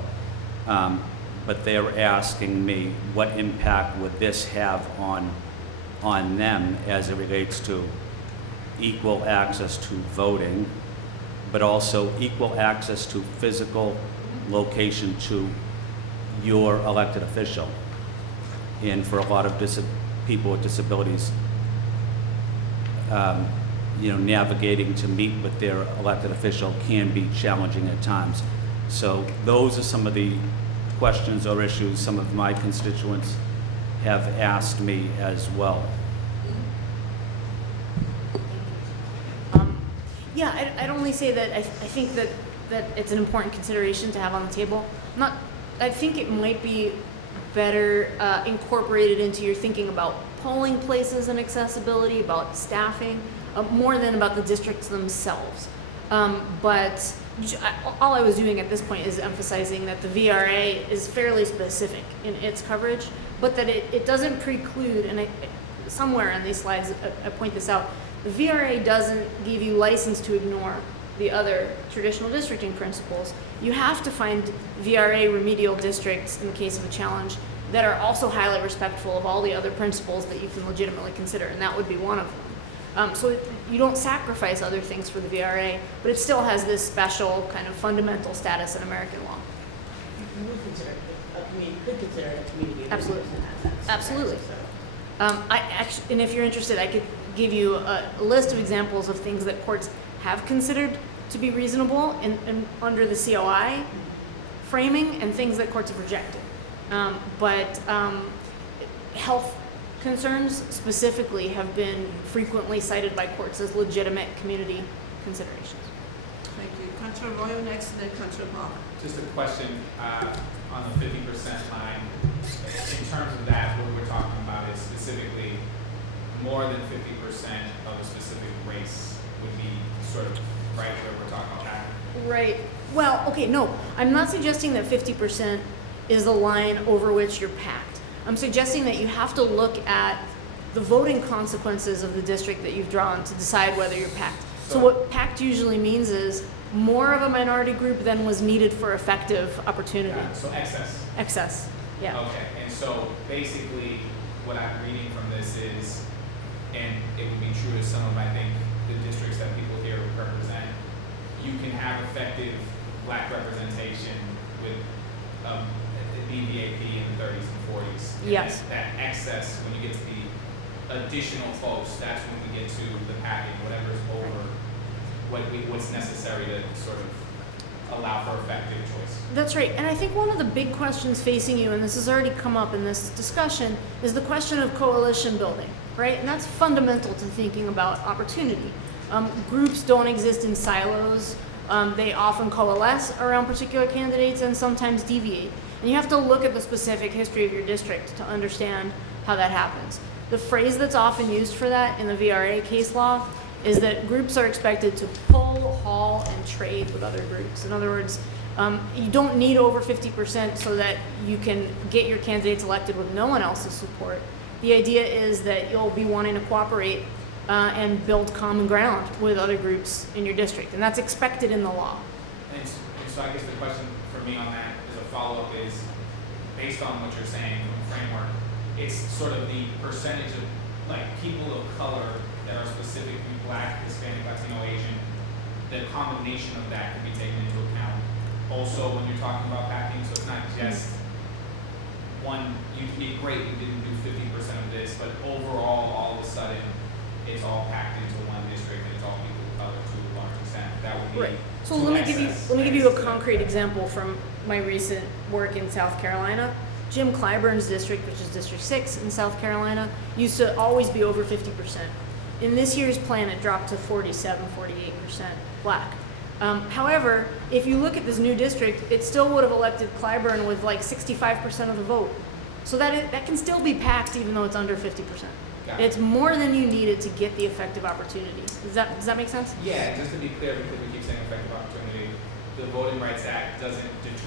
But they're asking me, what impact would this have on them as it relates to equal access to voting, but also equal access to physical location to your elected official? And for a lot of people with disabilities, navigating to meet with their elected official can be challenging at times. So those are some of the questions or issues some of my constituents have asked me as well. Yeah, I'd only say that I think that it's an important consideration to have on the table. I think it might be better incorporated into your thinking about polling places and accessibility, about staffing, more than about the districts themselves. But all I was doing at this point is emphasizing that the VRA is fairly specific in its coverage, but that it doesn't preclude, and somewhere in these slides I point this out, the VRA doesn't give you license to ignore the other traditional districting principles. You have to find VRA remedial districts in the case of a challenge that are also highly respectful of all the other principles that you can legitimately consider, and that would be one of them. So you don't sacrifice other things for the VRA, but it still has this special kind of fundamental status in American law. You would consider could consider it a community. Absolutely. Absolutely. So. And if you're interested, I could give you a list of examples of things that courts have considered to be reasonable and under the COI framing, and things that courts have rejected. But health concerns specifically have been frequently cited by courts as legitimate community considerations. Thank you. Councillor Arroyo next, and then Councillor Mock. Just a question on the 50% line. In terms of that, what we're talking about is specifically more than 50% of a specific race would be sort of right where we're talking about that. Right. Well, okay, no. I'm not suggesting that 50% is the line over which you're packed. I'm suggesting that you have to look at the voting consequences of the district that you've drawn to decide whether you're packed. So what packed usually means is more of a minority group than was needed for effective opportunity. Yeah, so excess. Excess, yeah. Okay, and so basically what I'm reading from this is, and it would be true to some of, I think, the districts that people here represent, you can have effective black representation with BVAP in the 30s and 40s. And Yes. That excess, when you get to the additional folks, that's when we get to the packing, whatever's over what's necessary to sort of allow for effective choice. That's right. And I think one of the big questions facing you, and this has already come up in this discussion, is the question of coalition building, right? And that's fundamental to thinking about opportunity. Groups don't exist in silos. They often coalesce around particular candidates and sometimes deviate. And you have to look at the specific history of your district to understand how that happens. The phrase that's often used for that in the VRA case law is that groups are expected to pull, haul, and trade with other groups. In other words, you don't need over 50% so that you can get your candidates elected with no one else's support. The idea is that you'll be wanting to cooperate and build common ground with other groups in your district, and that's expected in the law. And so I guess the question for me on that as a follow-up is, based on what you're saying from the framework, it's sort of the percentage of like people of color that are specifically Black, Hispanic, Latino, Asian, the combination of that can be taken into account. Also, when you're talking about packing, so it's not just one, you can be great, you didn't do 50% of this, but overall, all of a sudden, it's all packed into one district and it's all people of color to a large extent. That would be Right. So let me give you a concrete example from my recent work in South Carolina. Jim Clyburn's district, which is District 6 in South Carolina, used to always be over 50%. In this year's plan, it dropped to 47, 48% Black. However, if you look at this new district, it still would have elected Clyburn with like 65% of the vote. So that can still be packed even though it's under 50%. Got it. It's more than you needed to get the effective opportunity. Does that make sense? Yeah, just to be clear, because we keep saying effective opportunity, the Voting Rights Act doesn't,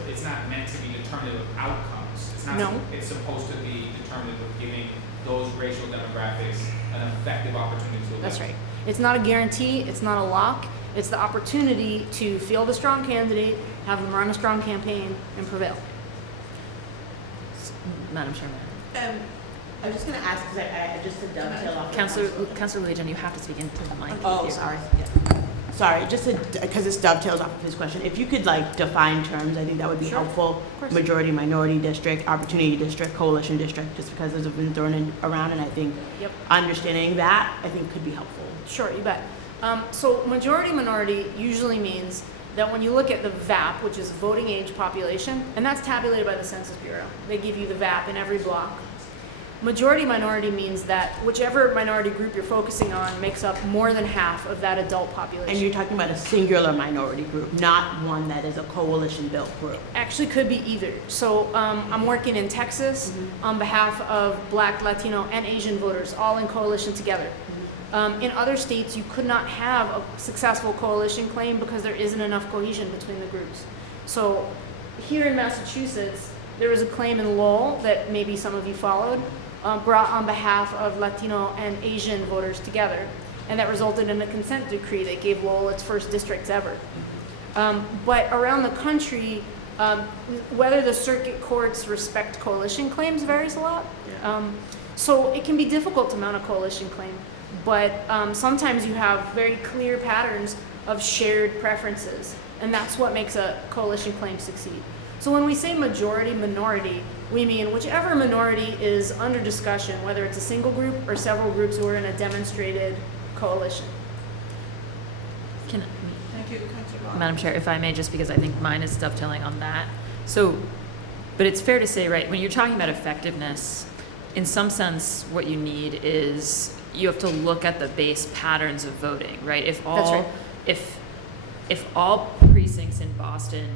it's not meant to be determinative of outcomes. It's not, No. It's supposed to be determinative of giving those racial demographics an effective opportunity to elect. That's right. It's not a guarantee, it's not a lock, it's the opportunity to field a strong candidate, have them run a strong campaign, and prevail. Madam Chairman. I was just gonna ask, because I just to dovetail off. Councilor Legion, you have to speak into the mic. Oh, sorry. Yeah. Sorry, just because this dovetails off of his question. If you could like define terms, I think that would be Sure. helpful. Of course. Majority, minority district, opportunity district, coalition district, just because those have been thrown around, and I think Yep. understanding that I think could be helpful. Sure, you bet. So majority minority usually means that when you look at the VAP, which is voting age population, and that's tabulated by the Census Bureau. They give you the VAP in every block. Majority minority means that whichever minority group you're focusing on makes up more than half of that adult population. And you're talking about a singular minority group, not one that is a coalition-built group. Actually could be either. So I'm working in Texas on behalf of Black, Latino, and Asian voters, all in coalition together. In other states, you could not have a successful coalition claim because there isn't enough cohesion between the groups. So here in Massachusetts, there was a claim in Lowell that maybe some of you followed, brought on behalf of Latino and Asian voters together. And that resulted in a consent decree that gave Lowell its first districts ever. But around the country, whether the circuit courts respect coalition claims varies a lot. So it can be difficult to mount a coalition claim. But sometimes you have very clear patterns of shared preferences, and that's what makes a coalition claim succeed. So when we say majority minority, we mean whichever minority is under discussion, whether it's a single group or several groups who are in a demonstrated coalition. Can, Thank you, Councillor Vaughn. Madam Chair, if I may, just because I think mine is dovetailing on that. So, but it's fair to say, right, when you're talking about effectiveness, in some sense, what you need is you have to look at the base patterns of voting, right? If all, That's right. if all precincts in Boston,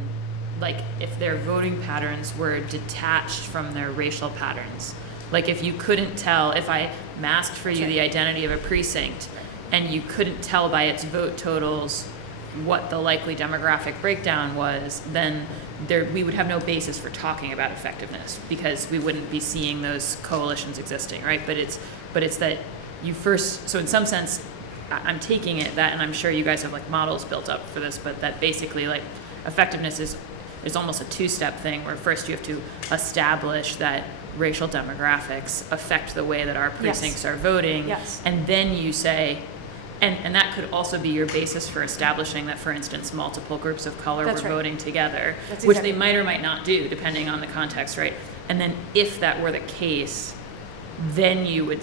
like if their voting patterns were detached from their racial patterns, like if you couldn't tell, if I masked for you the identity of a precinct and you couldn't tell by its vote totals what the likely demographic breakdown was, then we would have no basis for talking about effectiveness because we wouldn't be seeing those coalitions existing, right? But it's that you first, so in some sense, I'm taking it that, and I'm sure you guys have like models built up for this, but that basically like effectiveness is almost a two-step thing where first you have to establish that racial demographics affect the way that our precincts are voting. Yes. And then you say, and that could also be your basis for establishing that, for instance, multiple groups of color That's were right. voting together, That's which exactly they might or might not do depending on the context, right? And then if that were the case, then you would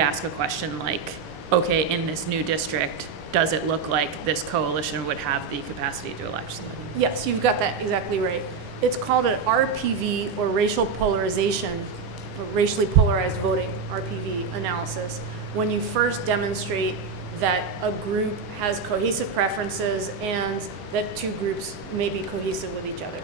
ask a question like, okay, in this new district, does it look like this coalition would have the capacity to elect somebody? Yes, you've got that exactly right. It's called an RPV, or racial polarization, or racially polarized voting, RPV analysis, when you first demonstrate that a group has cohesive preferences and that two groups may be cohesive with each other.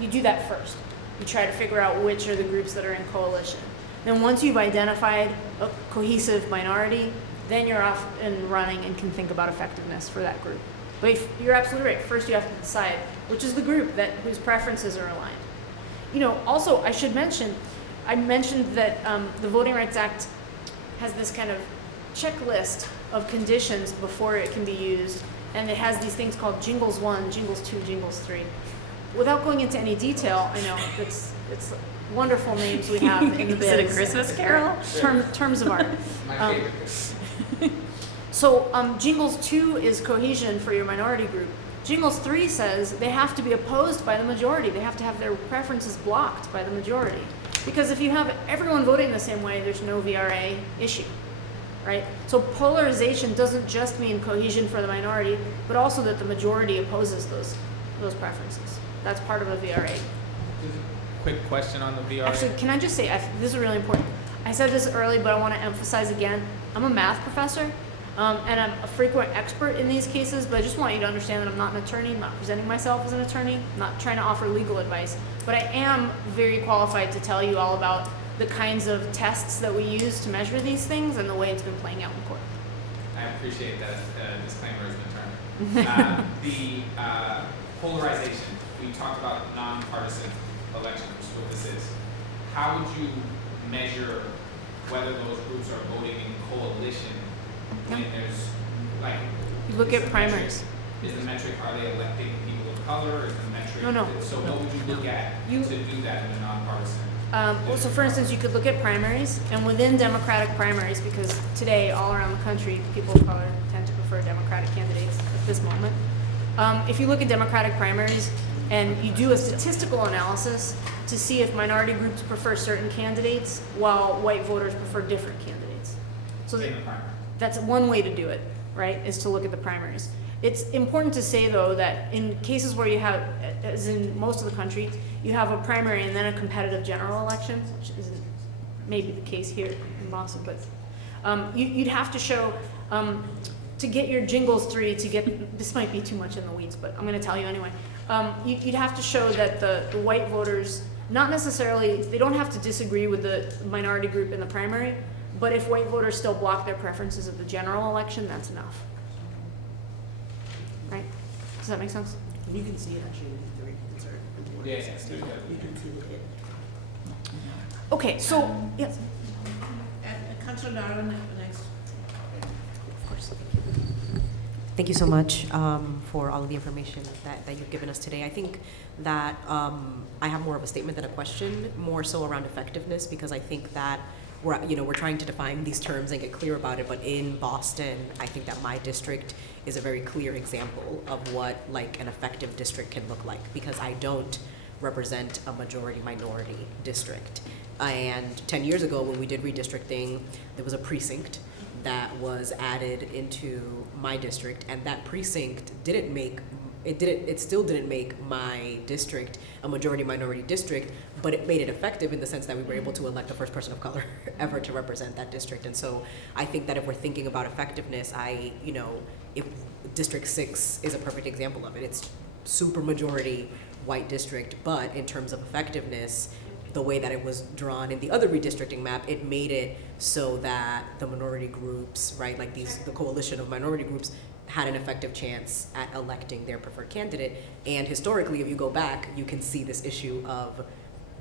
You do that first. You try to figure out which are the groups that are in coalition. Then once you've identified a cohesive minority, then you're off and running and can think about effectiveness for that group. But you're absolutely right. First you have to decide which is the group whose preferences are aligned. You know, also I should mention, I mentioned that the Voting Rights Act has this kind of checklist of conditions before it can be used, and it has these things called jingles 1, jingles 2, jingles 3. Without going into any detail, I know it's wonderful names we have in the biz. Is it a Christmas carol? Terms of art. My favorite. So jingles 2 is cohesion for your minority group. Jingles 3 says they have to be opposed by the majority. They have to have their preferences blocked by the majority. Because if you have everyone voting the same way, there's no VRA issue, right? So polarization doesn't just mean cohesion for the minority, but also that the majority opposes those preferences. That's part of a VRA. Just a quick question on the VRA. Actually, can I just say, this is really important. I said this early, but I want to emphasize again. I'm a math professor. And I'm a frequent expert in these cases, but I just want you to understand that I'm not an attorney, I'm not presenting myself as an attorney, I'm not trying to offer legal advice, but I am very qualified to tell you all about the kinds of tests that we use to measure these things and the way it's been playing out in court. I appreciate that disclaimer has been turned. The polarization, we talked about nonpartisan elections, what this is. How would you measure whether those groups are voting in coalition when there's, like... You look is at the primaries. Metric, is the metric, are they electing people of color, or is the metric... No. So what would you look at to do that in a nonpartisan? Well, so for instance, you could look at primaries, and within Democratic primaries, because today all around the country, people of color tend to prefer Democratic candidates at this moment. If you look at Democratic primaries and you do a statistical analysis to see if minority groups prefer certain candidates while white voters prefer different candidates. So that's one way to do it, right, is to look at the primaries. It's important to say, though, that in cases where you have, as in most of the country, you have a primary and then a competitive general election, which isn't maybe the case here in Boston, but you'd have to show, to get your jingles 3, to get, this might be too much in the weeds, but I'm going to tell you anyway. You'd have to show that the white voters, not necessarily, they don't have to disagree with the minority group in the primary, but if white voters still block their preferences of the general election, that's enough. Right? Does that make sense? You can see it actually in the Yeah, you can see it. Okay, so, yes. Councillor Darwin, next. Of course. Thank you so much for all of the information that you've given us today. I think that I have more of a statement than a question, more so around effectiveness, because I think that we're trying to define these terms and get clear about it, but in Boston, I think that my district is a very clear example of what like an effective district can look like, because I don't represent a majority minority district. And 10 years ago when we did redistricting, there was a precinct that was added into my district, and that precinct still didn't make my district a majority minority district, but it made it effective in the sense that we were able to elect the first person of color ever to represent that district. And so I think that if we're thinking about effectiveness, if District 6 is a perfect example of it. It's super majority white district, but in terms of effectiveness, the way that it was drawn in the other redistricting map, it made it so that the minority groups, right, like the coalition of minority groups had an effective chance at electing their preferred candidate. And historically, if you go back, you can see this issue of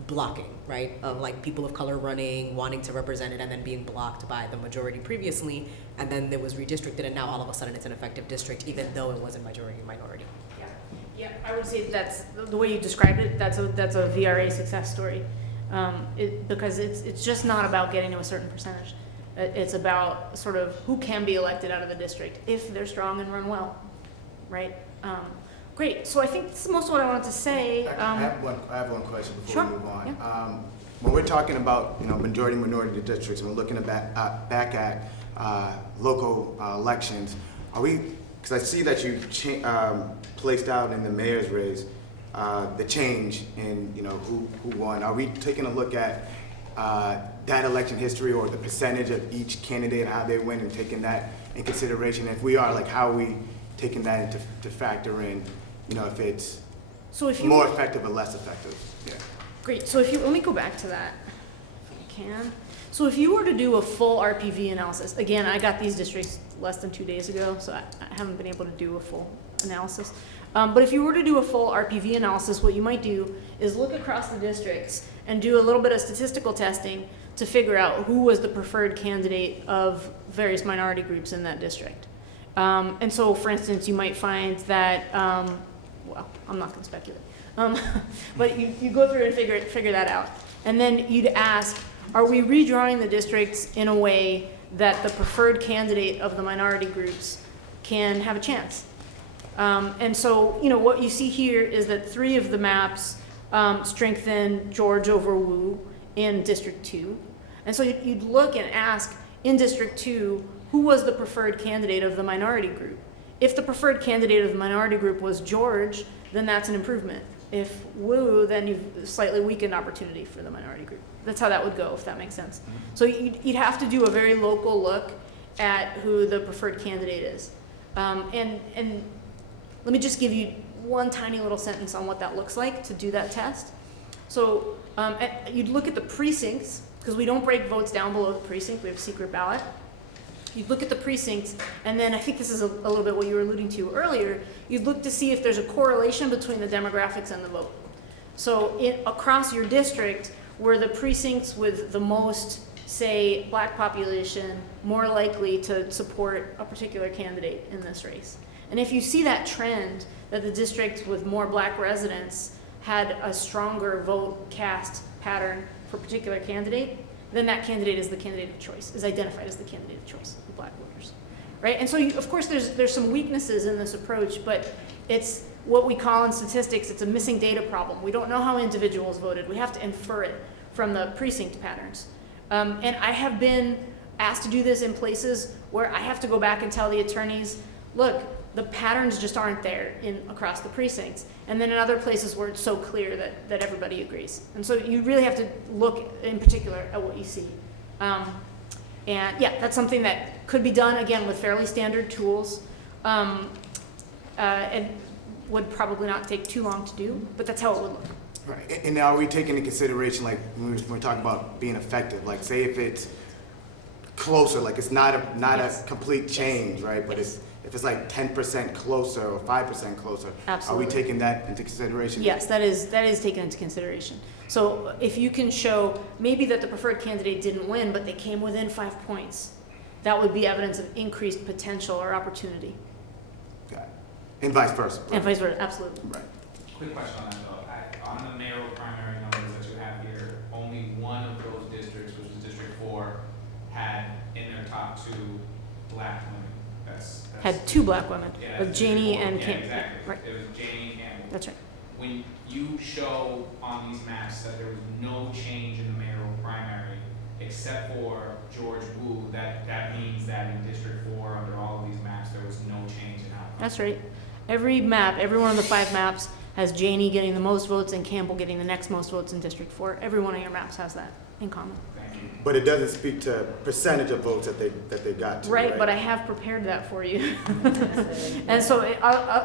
blocking, right, of like people of color running, wanting to represent it, and then being blocked by the majority previously, and then there was redistricted, and now all of a sudden it's an effective district, even though it wasn't majority minority. Yeah, I would say that's the way you described it. That's a VRA success story, because it's just not about getting to a certain percentage. It's about sort of who can be elected out of the district if they're strong and run well, right? Great. So I think this is most of what I wanted to say. I have one question before Sure. we move on. Yeah. When we're talking about majority minority districts, and we're looking back at local elections, are we? Because I see that you placed out in the mayor's race the change in who won. Are we taking a look at that election history or the percentage of each candidate, how they win, and taking that in consideration? If we are, like, how are we taking that to factor in, if it's more effective or less effective? Yeah. Great. So let me go back to that, if I can. So if you were to do a full RPV analysis, again, I got these districts less than 2 days ago, so I haven't been able to do a full analysis. But if you were to do a full RPV analysis, what you might do is look across the districts and do a little bit of statistical testing to figure out who was the preferred candidate of various minority groups in that district. And so, for instance, you might find that, well, I'm not going to speculate, but you go through and figure that out. And then you'd ask, are we redrawing the districts in a way that the preferred candidate of the minority groups can have a chance? And so, what you see here is that 3 of the maps strengthen George over Wu in District 2. And so you'd look and ask, in District 2, who was the preferred candidate of the minority group? If the preferred candidate of the minority group was George, then that's an improvement. If Wu, then you've slightly weakened opportunity for the minority group. That's how that would go, if that makes sense. So you'd have to do a very local look at who the preferred candidate is. And let me just give you one tiny little sentence on what that looks like to do that test. So you'd look at the precincts, because we don't break votes down below the precinct, we have secret ballot. You'd look at the precincts, and then I think this is a little bit what you were alluding to earlier, you'd look to see if there's a correlation between the demographics and the vote. So across your district, were the precincts with the most, say, black population more likely to support a particular candidate in this race? And if you see that trend, that the districts with more black residents had a stronger vote cast pattern for a particular candidate, then that candidate is the candidate of choice, is identified as the candidate of choice of black voters, right? And so, of course, there's some weaknesses in this approach, but it's what we call in statistics, it's a missing data problem. We don't know how individuals voted. We have to infer it from the precinct patterns. And I have been asked to do this in places where I have to go back and tell the attorneys, look, the patterns just aren't there across the precincts. And then in other places where it's so clear that everybody agrees. And so you really have to look in particular at what you see. And yeah, that's something that could be done, again, with fairly standard tools. And would probably not take too long to do, but that's how it would look. Right. And now are we taking into consideration, like, when we're talking about being effective, like, say if it's closer, like it's not Yes. a complete change, right? But Yes. if it's like 10% closer or 5% closer, Absolutely. are we taking that into consideration? Yes, that is taken into consideration. So if you can show maybe that the preferred candidate didn't win, but they came within 5 points, that would be evidence of increased potential or opportunity. Got it. And vice versa. Right? And vice versa, absolutely. Right. Quick question on that though. On the mayoral primary numbers that you have here, only one of those districts, which is District 4, had in their top 2 black women. That's Had 2 black women, yeah, with that's Janie District 4. and Yeah, Kim. exactly. Right. It was Janie and Campbell. That's right. When you show on these maps that there was no change in the mayoral primary except for George Wu, that means that in District 4, under all of these maps, there was no change in outcome. That's right. Every map, every one of the 5 maps has Janie getting the most votes and Campbell getting the next most votes in District 4. Every one of your maps has that in common. Thank you. But it doesn't speak to percentage of votes that they got to, Right, but I have prepared that for you. And so,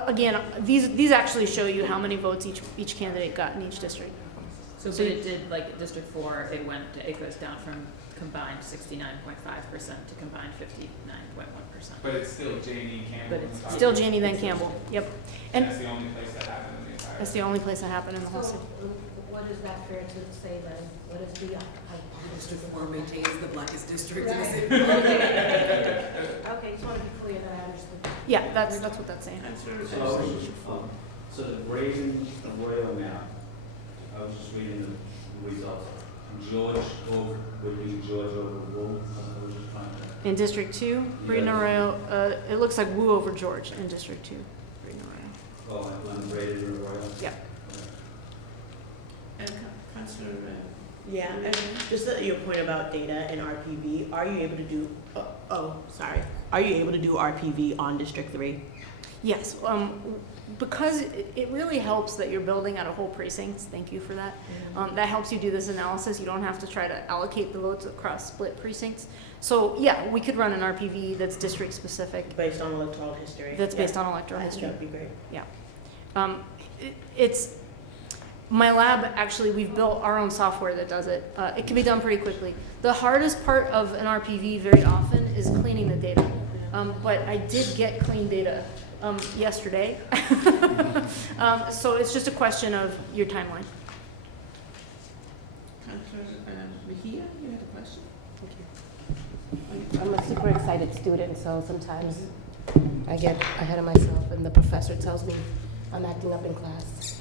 again, these actually show you how many votes each candidate got in each district. So but it did, like, District 4, it goes down from combined 69.5% to combined 59.1%. But it's still Janie and Campbell. But in the it's top Still two. Janie, then Campbell. Yep. And That's the only place that happened in the entire. that's the only place that happened in the whole So, city. what is that fair to say then? What is the hypothesis? District 4 maintains the blackest district in the Right. city. Okay, just want to be clear that I understood. Yeah, that's what that's saying. So the grading of Royal map, I was just reading the results. George would be George over Wu. I was just trying to. In District 2, Braden Arroyo, it looks like Wu over George in District 2. Braden Arroyo. Oh, when graded in Royal? Yeah. And Councillor, Yeah, and just your point about data and RPV, are you able to do, are you able to do RPV on District 3? Yes, because it really helps that you're building out a whole precinct. Thank you for that. That helps you do this analysis. You don't have to try to allocate the votes across split precincts. So yeah, we could run an RPV that's district specific. Based on electoral history? That's based Yeah. on electoral history. That'd be great. Yeah. It's my lab, actually, we've built our own software that does it. It can be done pretty quickly. The hardest part of an RPV very often is cleaning the data. But I did get clean data yesterday. So it's just a question of your timeline. Councillor Mejia, you had a question? I'm a super excited student, so sometimes I get ahead of myself and the professor tells me I'm acting up in class.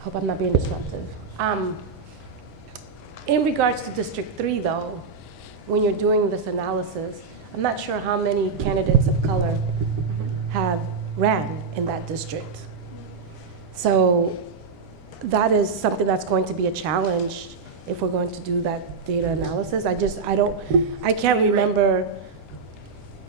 Hope I'm not being disruptive. In regards to District 3 though, when you're doing this analysis, I'm not sure how many candidates of color have ran in that district. So that is something that's going to be a challenge if we're going to do that data analysis. I can't remember,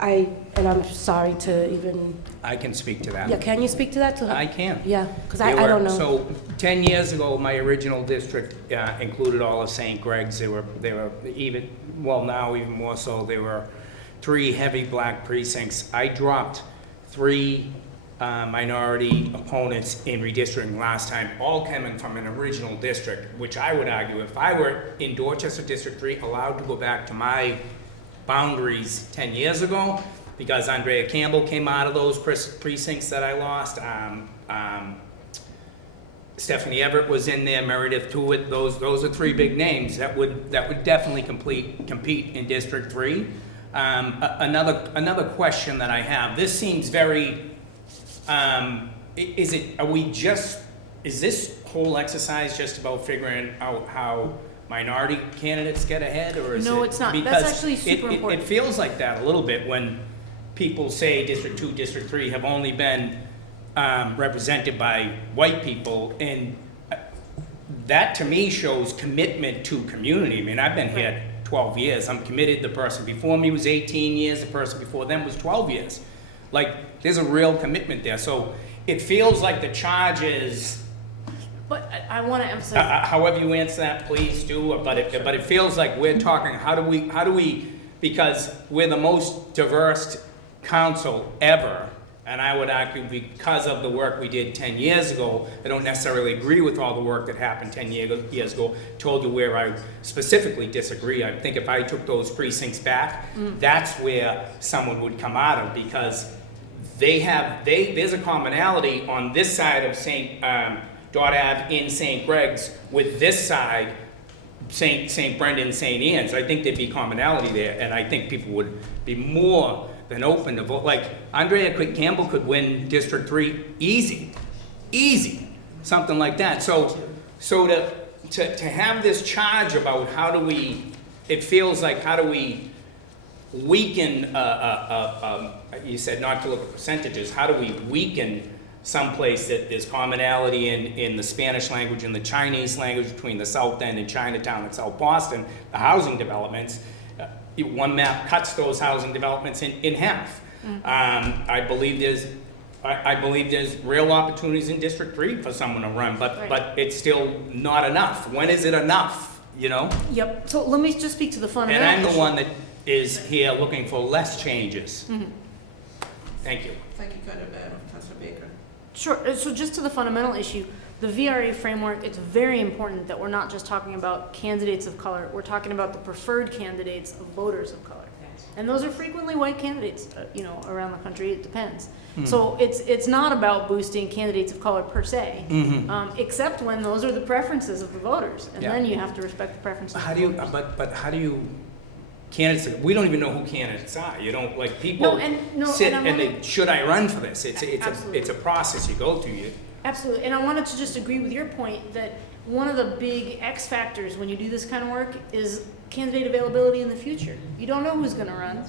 and I'm sorry to even. I can speak to that. Yeah, can you speak to that? I can. Yeah, because I don't know. So 10 years ago, my original district included all of St. Greg's. They were even, well, now even more so, they were 3 heavy black precincts. I dropped 3 minority opponents in redistricting last time, all coming from an original district, which I would argue, if I were in Dorchester District 3, allowed to go back to my boundaries 10 years ago, because Andrea Campbell came out of those precincts that I lost. Stephanie Everett was in there, Meredith Tewitt. Those are 3 big names that would definitely compete in District 3. Another question that I have. This seems very. Is this whole exercise just about figuring out how minority candidates get ahead, or is it? No, it's not. Because That's actually super important. It feels like that a little bit when people say District 2, District 3 have only been represented by white people, and that to me shows commitment to community. I mean, I've been here 12 years. I'm committed. The person before me was 18 years. The person before them was 12 years. Like, there's a real commitment there. So it feels like the charge is. But I want to emphasize. However you answer that, please do. But it feels like we're talking. How do we? Because we're the most diverse council ever. And I would argue because of the work we did 10 years ago, I don't necessarily agree with all the work that happened 10 years ago. Told you where I specifically disagree. I think if I took those precincts back, that's where someone would come out of, because there's a commonality on this side of Dot Ave in St. Greg's with this side, St. Brendan, St. Anne's. I think there'd be commonality there, and I think people would be more than open to vote. Like, Andrea Campbell could win District 3 easy, something like that. So to have this charge about how do we weaken, you said not to look at percentages, how do we weaken someplace that there's commonality in the Spanish language and the Chinese language between the South End and Chinatown and South Boston, the housing developments. One map cuts those housing developments in half. I believe there's real opportunities in District 3 for someone to run, but it's still not enough. When is it enough, you know? Yep, so let me just speak to the fundamental. And I'm the one that is here looking for less changes. Thank you. Thank you, Councillor Baker. Sure, so just to the fundamental issue, the VRA framework, it's very important that we're not just talking about candidates of color, we're talking about the preferred candidates of voters of color. And those are frequently white candidates, around the country, it depends. So it's not about boosting candidates of color per se, except when those are the preferences of the voters. And then you have to respect the preferences of the voters. But how do you, candidates, we don't even know who candidates are. You don't, like, people sit and they, should I run for this? It's a process you go through. Absolutely, and I wanted to just agree with your point that one of the big X factors when you do this kind of work is candidate availability in the future. You don't know who's going to run,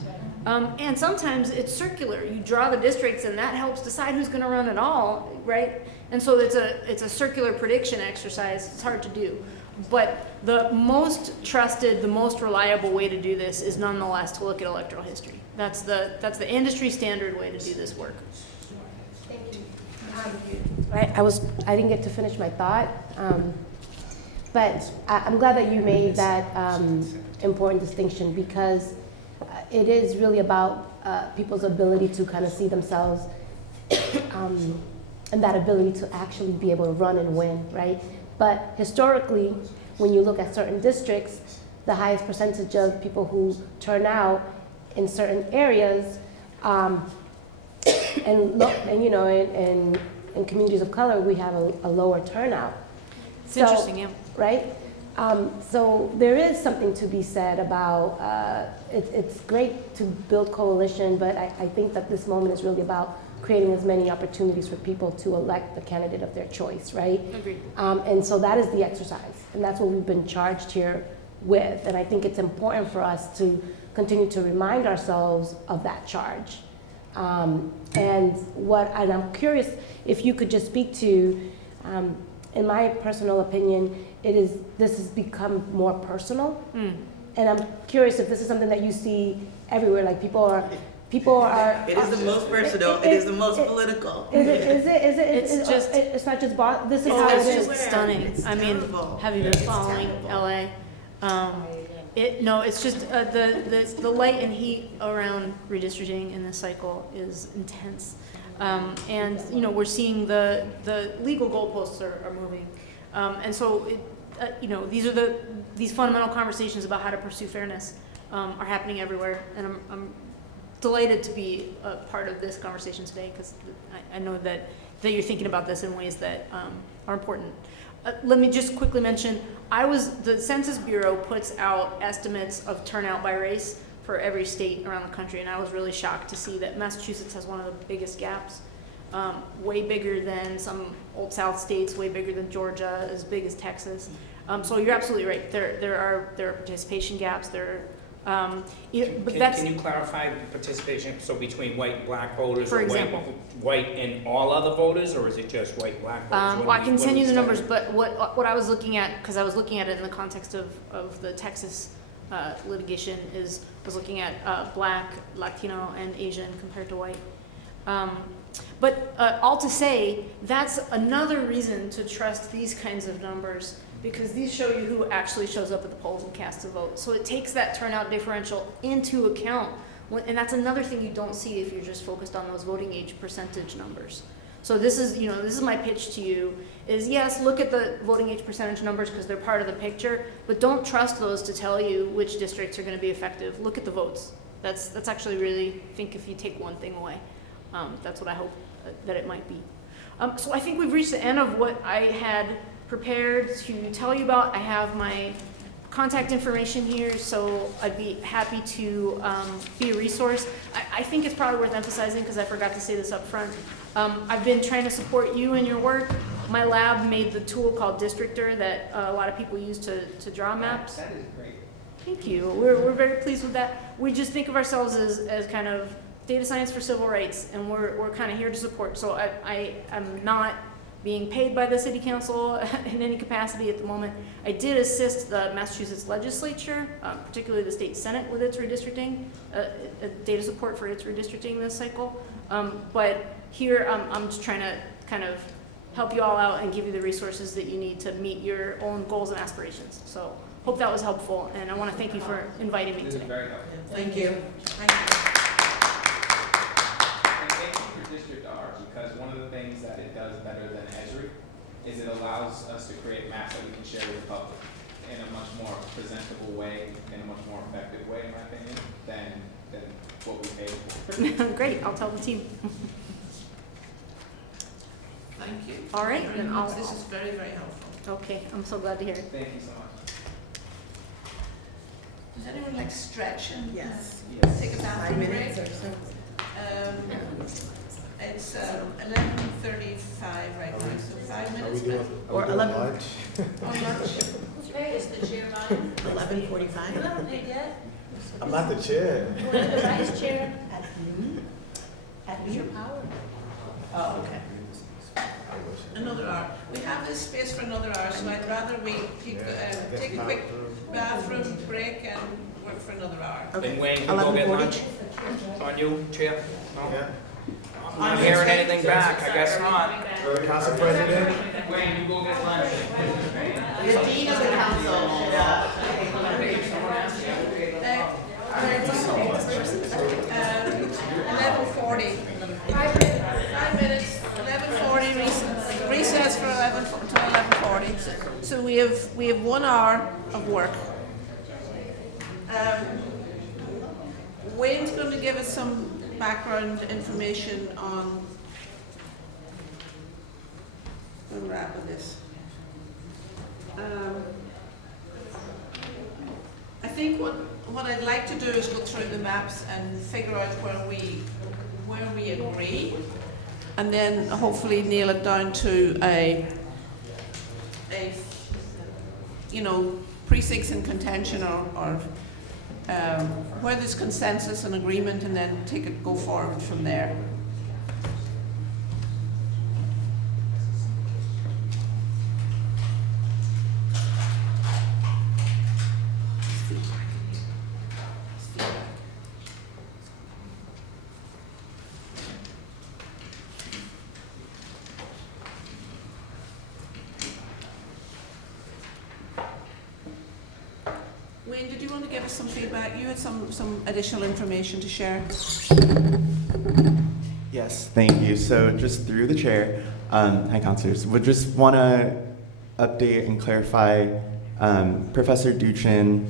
and sometimes it's circular. You draw the districts, and that helps decide who's going to run at all, right? And so it's a circular prediction exercise. It's hard to do, but the most trusted, the most reliable way to do this is nonetheless to look at electoral history. That's the industry standard way to do this work. I didn't get to finish my thought, but I'm glad that you made that important distinction, because it is really about people's ability to kind of see themselves and that ability to actually be able to run and win, right? But historically, when you look at certain districts, the highest percentage of people who turn out in certain areas, in communities of color, we have a lower turnout. It's interesting, yeah. Right? So there is something to be said about, it's great to build coalition, but I think that this moment is really about creating as many opportunities for people to elect the candidate of their choice, right? Agreed. And so that is the exercise, and that's what we've been charged here with, and I think it's important for us to continue to remind ourselves of that charge. And I'm curious if you could just speak to, in my personal opinion, this has become more personal, and I'm curious if this is something that you see everywhere. Like people are. It is the most personal. It is the most political. It's not just. This is how it is. It's stunning. I mean, have you been following LA? No, it's just the light and heat around redistricting in this cycle is intense. And, you know, we're seeing the legal goalposts are moving. And so, you know, these fundamental conversations about how to pursue fairness are happening everywhere. And I'm delighted to be a part of this conversation today because I know that you're thinking about this in ways that are important. Let me just quickly mention, the Census Bureau puts out estimates of turnout by race for every state around the country, and I was really shocked to see that Massachusetts has one of the biggest gaps, way bigger than some Old South states, way bigger than Georgia, as big as Texas. So you're absolutely right. There are participation gaps. Can you clarify participation, so between white and black voters? For or example. White and all other voters, or is it just white, black voters? Well, I can send you the numbers, but what I was looking at, because I was looking at it in the context of the Texas litigation, was looking at black, Latino, and Asian compared to white. But all to say, that's another reason to trust these kinds of numbers, because these show you who actually shows up at the polls and casts a vote. So it takes that turnout differential into account. And that's another thing you don't see if you're just focused on those voting age percentage numbers. So this is my pitch to you, is yes, look at the voting age percentage numbers because they're part of the picture, but don't trust those to tell you which districts are going to be effective. Look at the votes. That's actually really, I think if you take one thing away, that's what I hope that it might be. So I think we've reached the end of what I had prepared to tell you about. I have my contact information here, so I'd be happy to be a resource. I think it's probably worth emphasizing, because I forgot to say this up front. I've been trying to support you in your work. My lab made the tool called Districtor that a lot of people use to draw maps. That is great. Thank you. We're very pleased with that. We just think of ourselves as kind of data science for civil rights, and we're kind of here to support. So I am not being paid by the city council in any capacity at the moment. I did assist the Massachusetts legislature, particularly the state senate, with its redistricting, data support for its redistricting this cycle. But here I'm just trying to kind of help you all out and give you the resources that you need to meet your own goals and aspirations. So hope that was helpful, and I want to thank you for inviting me This today. is very helpful. Thank you. And thank you for District R, because one of the things that it does better than Esri is it allows us to create maps that we can share with the public in a much more presentable way, in a much more effective way, in my opinion, than what we paid for. Great, I'll tell the team. Thank you. All right, Very then much. This is very, very helpful. Okay, I'm so glad to hear it. Thank you so much. Does anyone like stretch and Yes. take a 5 bathroom break? minutes or so. It's 11:35 right now, so 5 minutes. Or 11. lunch? Or lunch. Is the chair mine? 11:45. not paid yet. I'm not the chair. The vice chair. At your power. Oh, okay. Another hour. We have this space for another hour, so I'd rather we take a quick bathroom break and work for another hour. Then Wayne, you go get 11:40. lunch? On you, Chair? No? Yeah. I'm not hearing anything back, I guess not. Council President? Wayne, you go get lunch. The dean of the council should, 11:40. 5 minutes. 11:40 recess for 11:40. So we have 1 hour of work. Wayne's going to give us some background information on where we're at with this. I think what I'd like to do is go through the maps and figure out where we agree, and then hopefully nail it down to a precincts in contention or where there's consensus and agreement, and then go forward from there. Wayne, did you want to give us some feedback? You had some additional information to share. Yes, thank you. So just through the chair, hi counselors, would just want to update and clarify, Professor Duchin,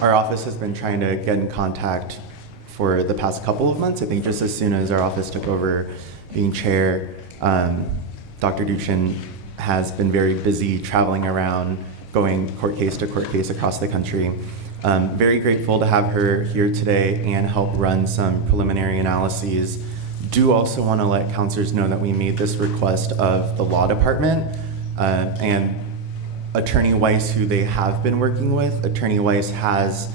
our office has been trying to get in contact for the past couple of months. I think just as soon as our office took over being chair, Dr. Duchin has been very busy traveling around, going court case to court case across the country. Very grateful to have her here today and help run some preliminary analyses. Do also want to let counselors know that we made this request of the law department and Attorney Weiss, who they have been working with. Attorney Weiss has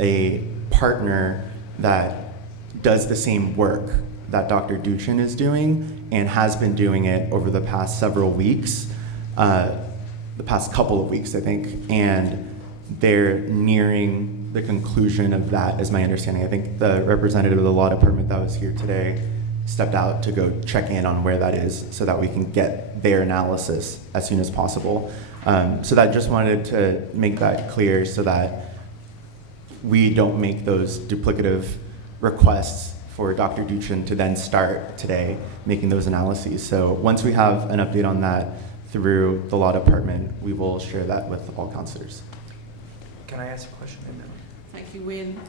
a partner that does the same work that Dr. Duchin is doing and has been doing it over the past several weeks, the past couple of weeks, I think, and they're nearing the conclusion of that, is my understanding. I think the representative of the law department that was here today stepped out to go check in on where that is so that we can get their analysis as soon as possible. So that just wanted to make that clear so that we don't make those duplicative requests for Dr. Duchin to then start today making those analyses. So once we have an update on that through the law department, we will share that with all counselors. Can I ask a question? Thank you, Wayne.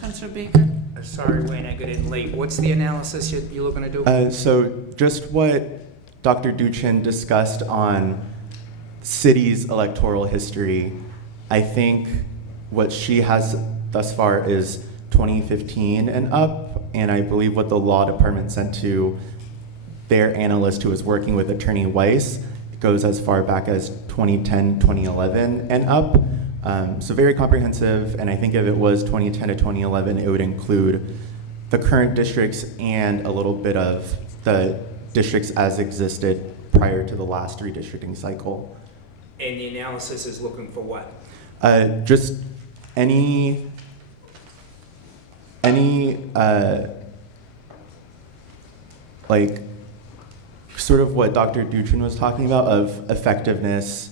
Councillor Baker? Sorry, Wayne, I got in late. What's the analysis you're looking to do? So just what Dr. Duchin discussed on city's electoral history, I think what she has thus far is 2015 and up, and I believe what the law department sent to their analyst who was working with Attorney Weiss goes as far back as 2010, 2011 and up. So very comprehensive, and I think if it was 2010 to 2011, it would include the current districts and a little bit of the districts as existed prior to the last redistricting cycle. And the analysis is looking for what? Just any like sort of what Dr. Duchin was talking about of effectiveness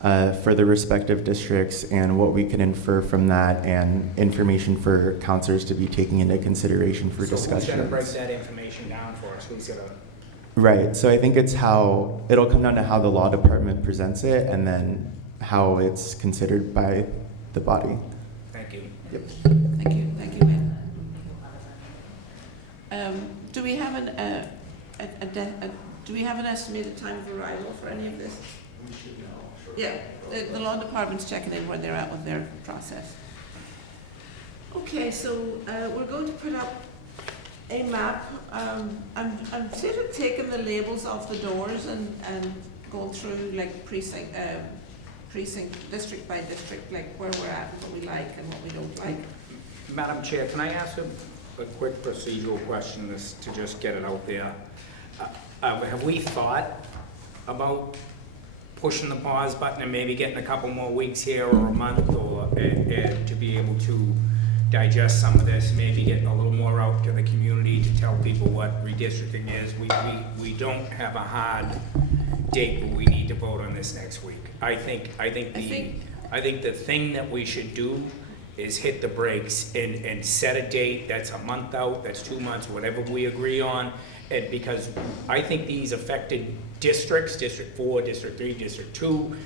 for the respective districts and what we can infer from that, and information for counselors to be taking into consideration for discussion. So who's going to break that information down for us? Who's going to? Right, so I think it'll come down to how the law department presents it and then how it's considered by the body. Thank you. Yep. Thank you, Wayne. Do we have an estimated time of arrival for any of this? We should know. Yeah, the law department's checking in where they're at with their process. Okay, so we're going to put up a map. I'm sort of taking the labels off the doors and going through like precinct, district by district, like where we're at and what we like and what we don't like. Madam Chair, can I ask a quick procedural question to just get it out there? Have we thought about pushing the pause button and maybe getting a couple more weeks here or a month or to be able to digest some of this, maybe getting a little more out to the community to tell people what redistricting is? We don't have a hard date, but we need to vote on this next week. I think the thing that we should do is hit the brakes and set a date that's a month out, that's 2 months, whatever we agree on. And because I think these affected districts, District 4, District 3, District 2,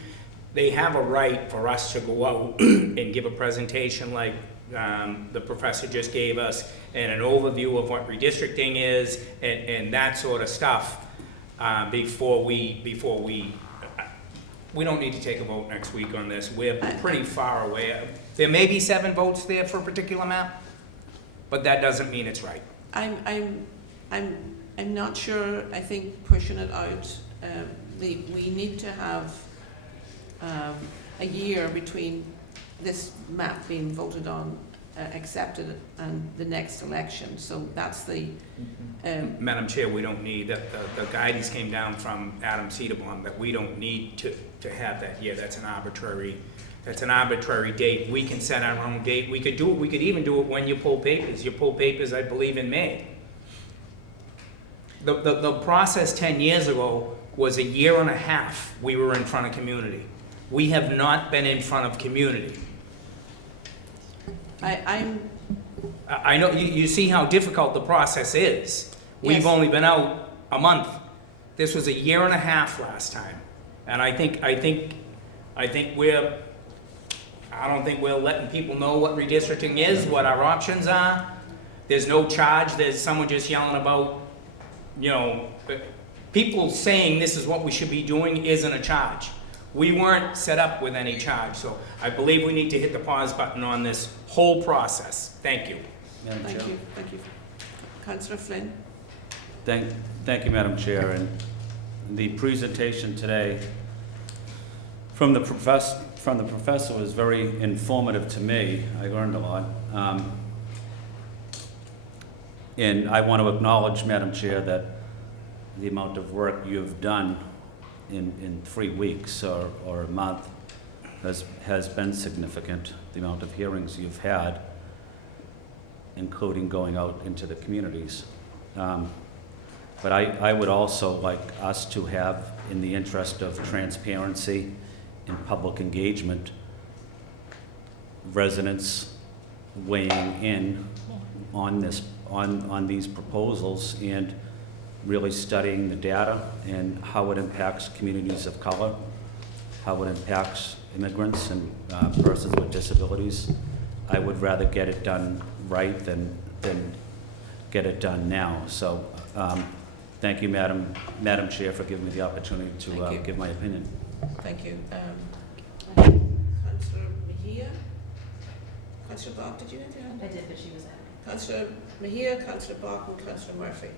they have a right for us to go out and give a presentation like the professor just gave us, and an overview of what redistricting is and that sort of stuff before we don't need to take a vote next week on this. We're pretty far away. There may be 7 votes there for a particular map, but that doesn't mean it's right. I'm not sure. I think pushing it out, we need to have a year between this map being voted on, accepted, and the next election. So that's the... Madam Chair, we don't need, the guidance came down from Adam Cedarbaum that we don't need to have that year. That's an arbitrary date. We can set our own date. We could even do it when you pull papers. You pull papers, I believe, in May. The process 10 years ago was a year and a half we were in front of community. We have not been in front of community. I know, you see how difficult the process is. We've Yes. only been out a month. This was a year and a half last time. And I don't think we're letting people know what redistricting is, what our options are. There's no charge, there's someone just yelling about, you know, people saying this is what we should be doing isn't a charge. We weren't set up with any charge, so I believe we need to hit the pause button on this whole process. Thank you. Madam Chair. Thank you. Councillor Flynn? Thank you, Madam Chair. And the presentation today from the professor was very informative to me. I learned a lot. And I want to acknowledge, Madam Chair, that the amount of work you've done in 3 weeks or a month has been significant. The amount of hearings you've had, including going out into the communities. But I would also like us to have, in the interest of transparency and public engagement, residents weighing in on these proposals and really studying the data and how it impacts communities of color, how it impacts immigrants and persons with disabilities. I would rather get it done right than get it done now. So thank you, Madam Chair, for giving me the opportunity to give my opinion. Thank you. Councillor Mejia? Councillor Bach, did you have your hand? I did, but she was out. Councillor Mejia, Councillor Bach, and Councillor Murphy.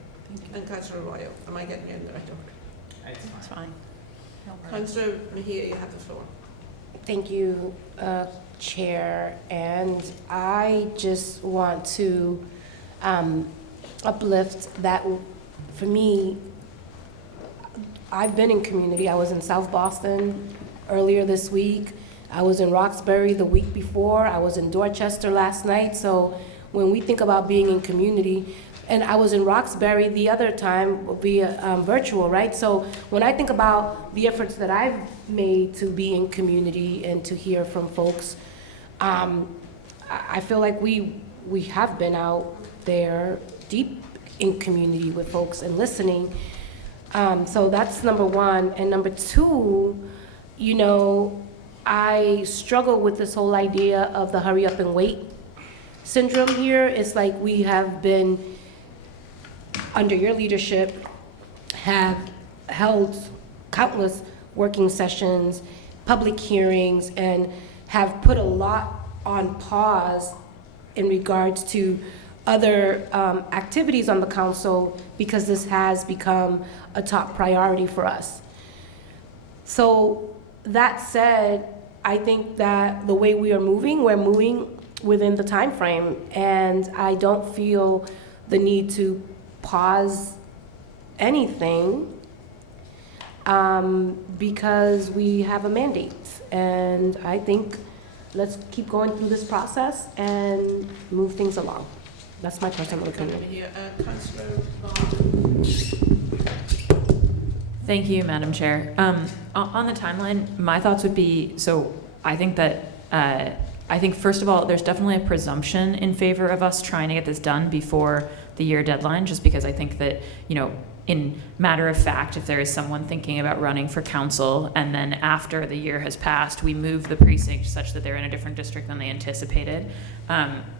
And Councillor Arroyo. Am I getting you in the right order? It's fine. Councillor Mejia, you have the floor. Thank you, Chair. And I just want to uplift that. For me, I've been in community. I was in South Boston earlier this week. I was in Roxbury the week before. I was in Dorchester last night. So when we think about being in community, and I was in Roxbury the other time via virtual, right? So when I think about the efforts that I've made to be in community and to hear from folks, I feel like we have been out there deep in community with folks and listening. So that's number one. And number two, you know, I struggle with this whole idea of the hurry up and wait syndrome here. It's like we have been, under your leadership, have held countless working sessions, public hearings, and have put a lot on pause in regards to other activities on the council because this has become a top priority for us. So that said, I think that the way we're moving within the time frame, and I don't feel the need to pause anything because we have a mandate. And I think let's keep going through this process and move things along. That's my personal opinion. Councillor Bach. Thank you, Madam Chair. On the timeline, my thoughts would be, so I think that, I think first of all, there's definitely a presumption in favor of us trying to get this done before the year deadline, just because I think that, you know, in matter of fact, if there is someone thinking about running for council and then after the year has passed, we move the precinct such that they're in a different district than they anticipated,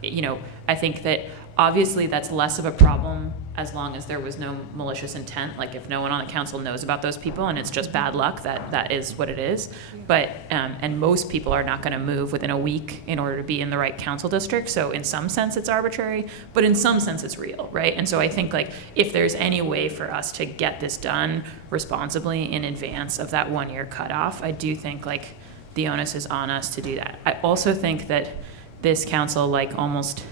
you know, I think that obviously that's less of a problem as long as there was no malicious intent. Like if no one on the council knows about those people and it's just bad luck, that is what it is. But, and most people are not gonna move within a week in order to be in the right council district. So in some sense it's arbitrary, but in some sense it's real, right? And so I think like if there's any way for us to get this done responsibly in advance of that 1 year cutoff, I do think like the onus is on us to do that. I also think that this council, like almost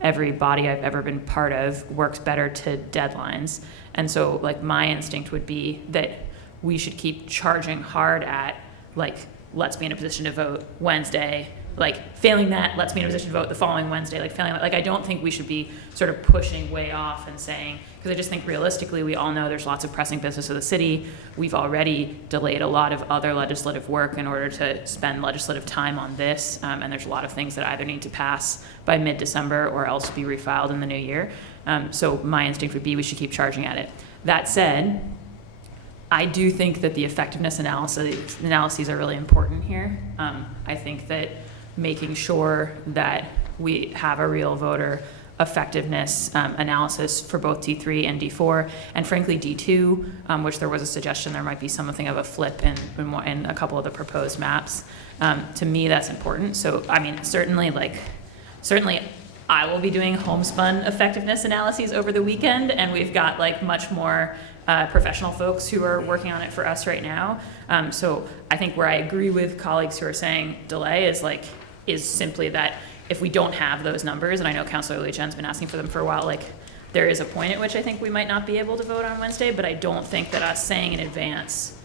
every body I've ever been part of, works better to deadlines. And so like my instinct would be that we should keep charging hard at like, let's be in a position to vote Wednesday like, failing that lets me in a position to vote the following Wednesday, like, failing that, like, I don't think we should be sort of pushing way off and saying, because I just think realistically, we all know there's lots of pressing business of the city. We've already delayed a lot of other legislative work in order to spend legislative time on this, and there's a lot of things that either need to pass by mid-December or else be refiled in the new year. So my instinct would be we should keep charging at it. That said, I do think that the effectiveness analyses are really important here. I think that making sure that we have a real voter effectiveness analysis for both D3 and D4, and frankly D2, which there was a suggestion there might be something of a flip in a couple of the proposed maps. To me, that's important. So, I mean, certainly I will be doing homespun effectiveness analyses over the weekend, and we've got like much more professional folks who are working on it for us right now. So I think where I agree with colleagues who are saying delay is simply that if we don't have those numbers, and I know Councilor Lee Chen's been asking for them for a while, like there is a point at which I think we might not be able to vote on Wednesday, but I don't think that us saying in advance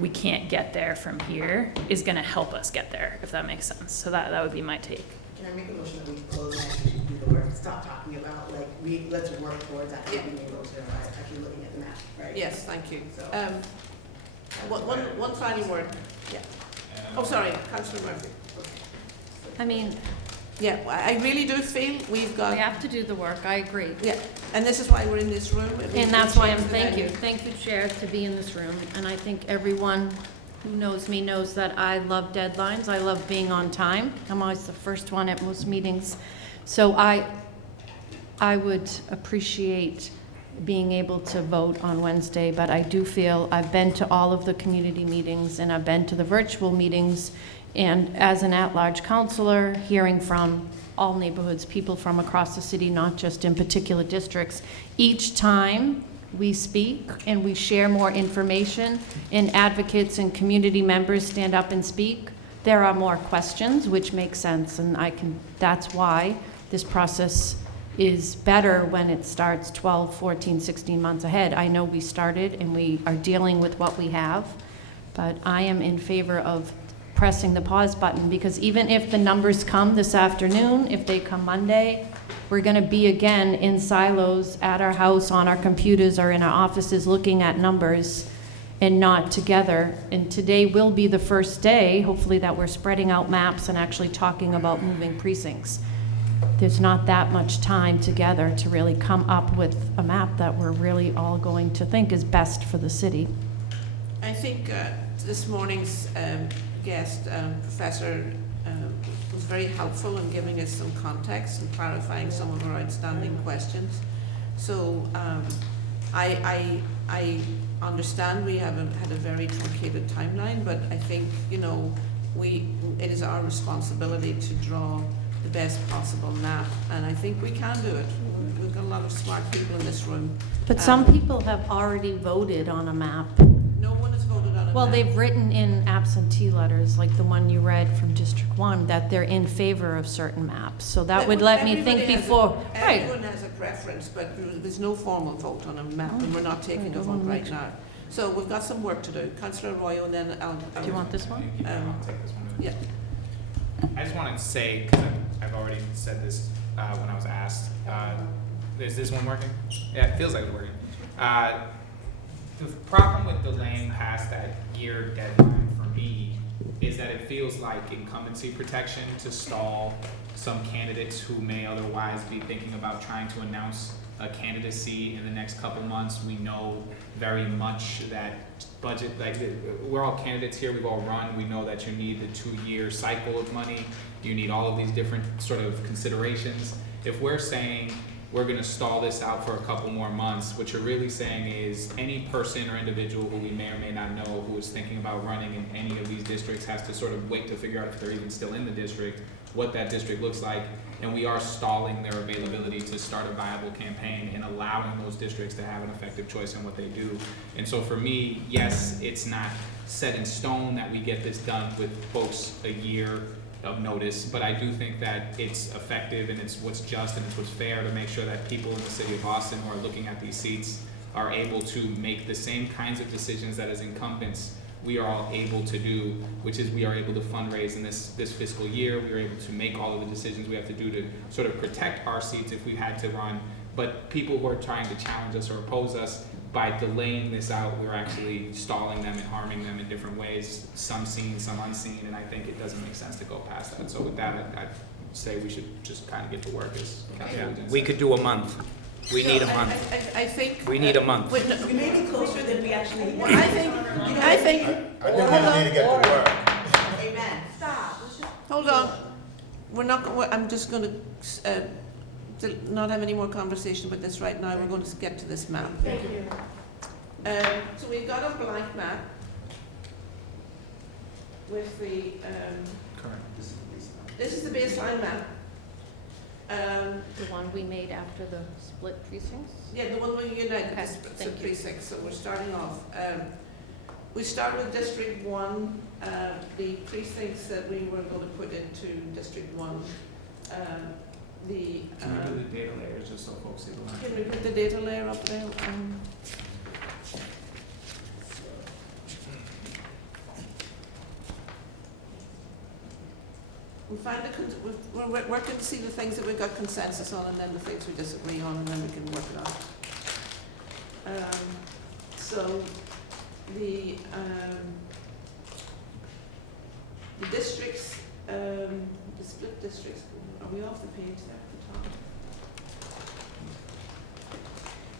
we can't get there from here is going to help us get there, if that makes sense. So that would be my take. Can I make a motion that we close and actually do the work? Stop talking about, like, let's work towards actually being able to, actually looking at the map, right? Yes, thank you. So- One final word. Yeah. Oh, sorry, Councillor Murphy. I mean, Yeah, I really do feel we've got. we have to do the work, I agree. Yeah, and this is why we're in this room. And that's why thank you, Chair, to be in this room. And I think everyone who knows me knows that I love deadlines. I love being on time. I'm always the first one at most meetings. So I would appreciate being able to vote on Wednesday, but I do feel I've been to all of the community meetings and I've been to the virtual meetings, and as an at-large counselor, hearing from all neighborhoods, people from across the city, not just in particular districts, each time we speak and we share more information and advocates and community members stand up and speak, there are more questions, which makes sense, and that's why this process is better when it starts 12, 14, 16 months ahead. I know we started and we are dealing with what we have, but I am in favor of pressing the pause button, because even if the numbers come this afternoon, if they come Monday, we're going to be again in silos at our house, on our computers, or in our offices looking at numbers and not together. And today will be the first day, hopefully, that we're spreading out maps and actually talking about moving precincts. There's not that much time together to really come up with a map that we're really all going to think is best for the city. I think this morning's guest, Professor, was very helpful in giving us some context and clarifying some of our outstanding questions. So I understand we have had a very truncated timeline, but I think, you know, it is our responsibility to draw the best possible map, and I think we can do it. We've got a lot of smart people in this room. But some people have already voted on a map. No one has voted on a Well, map. they've written in absentee letters, like the one you read from District 1, that they're in favor of certain maps. So that would let me think before. Right. Everyone has a preference, but there's no formal vote on a map, and we're not taking a vote right now. So we've got some work to do. Councillor Arroyo, and then I'll Do you want this one? I'll take this one. Yeah. I just want to say, because I've already said this when I was asked, is this one working? Yeah, it feels like it's working. The problem with delaying past that year deadline for me is that it feels like incumbency protection to stall some candidates who may otherwise be thinking about trying to announce a candidacy in the next couple months. We know very much that budget, like we're all candidates here, we've all run, we know that you need the 2-year cycle of money, you need all of these different sort of considerations. If we're saying we're gonna stall this out for a couple more months, what you're really saying is any person or individual who we may or may not know who is thinking about running in any of these districts has to sort of wait to figure out if they're even still in the district, what that district looks like, and we are stalling their availability to start a viable campaign and allowing those districts to have an effective choice in what they do. And so for me, yes, it's not set in stone that we get this done with folks a year of notice, but I do think that it's effective and it's what's just and it's what's fair to make sure that people in the city of Austin who are looking at these seats are able to make the same kinds of decisions that as incumbents we are all able to do, which is we are able to fundraise in this fiscal year. We are able to make all of the decisions we have to do to sort of protect our seats if we had to run. But people who are trying to challenge us or oppose us, by delaying this out, we're actually stalling them and harming them in different ways, some seen, some unseen, and I think it doesn't make sense to go past that. So with that, I'd say we should just kind of get to work as Councilor Woodson We said. could do a month. We need a No, month. I think. We need a month. Wait, no, We may be closer than we actually I want. think, I think we need to get to work. Amen. Stop. Let's just. hold on. We're not, I'm just going to not have any more conversation about this right now. We're going to get to this map. Thank you. So we've got a blank map with the, this is the baseline map. The one we made after the split precincts? Yeah, the one where you united Okay, the thank you. precincts, so we're starting off. We start with District 1, the precincts that we were going to put into District 1. Can we do the data layers just so folks see the line? Can we put the data layer up there? We find we're working to see the things that we've got consensus on, and then the things we disagree on, and then we can work it out. So the districts, the split districts, are we off the page there at the top?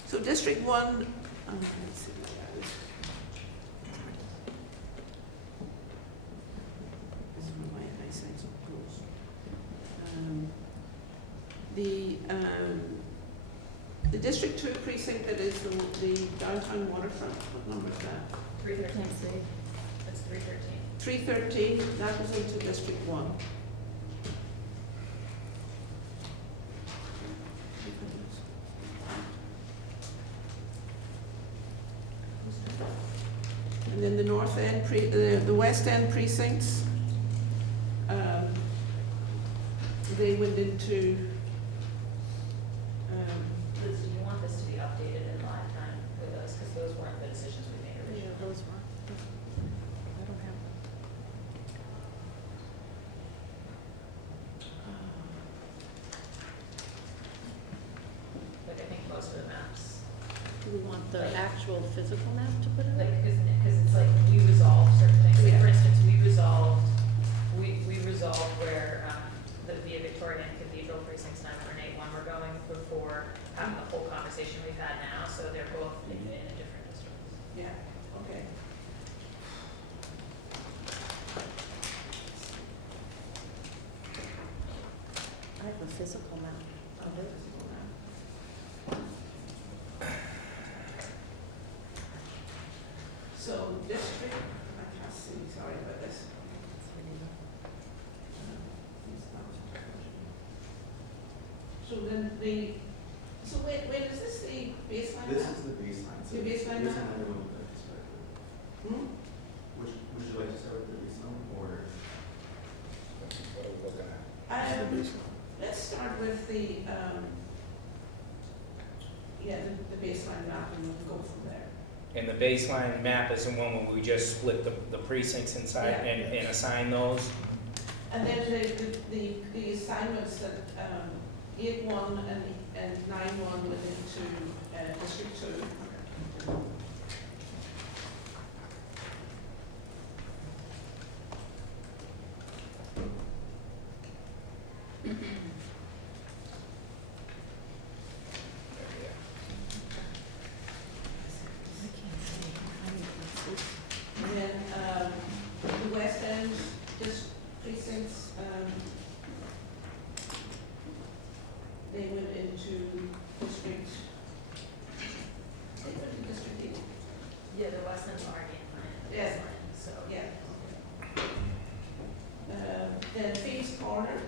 So District 1, let's see what that is. This is where my eyesight's up close. The District 2 precinct that is the downtown waterfront, what number is that? 313. That's 313. 313, that was into District 1. And then the north end, the west end precincts, they went into, Liz, do you want this to be updated in live time with us? Because those weren't the decisions we made originally. Those were. I don't have them. Like, I think most of the maps, Do we want the actual physical map to put in? like, because it's like, we resolved certain things. Like, Yeah. for instance, we resolved where the Via Victoria and Cathedral precincts 9 and 8 1 were going before having the whole conversation we've had now, so they're both in a different district. yeah, okay. I have a physical map of it. So district, I can't see, sorry about this. So then so wait, is this the baseline This map? is the baseline. The baseline Here's map? another one with that perspective. Hmm? Would you like to start with the baseline or? What are we looking at? Let's start with the baseline map and we'll go from there. And the baseline map is the one where we just split the precincts inside Yeah. and assign those. And then the assignments that 8-1 and 9-1 went into District 2. And then the West End precincts, they went into District, they went into District 8. Yeah, the West End's already in line, the Yeah. baseline, so. Yeah. Then Fees Corner,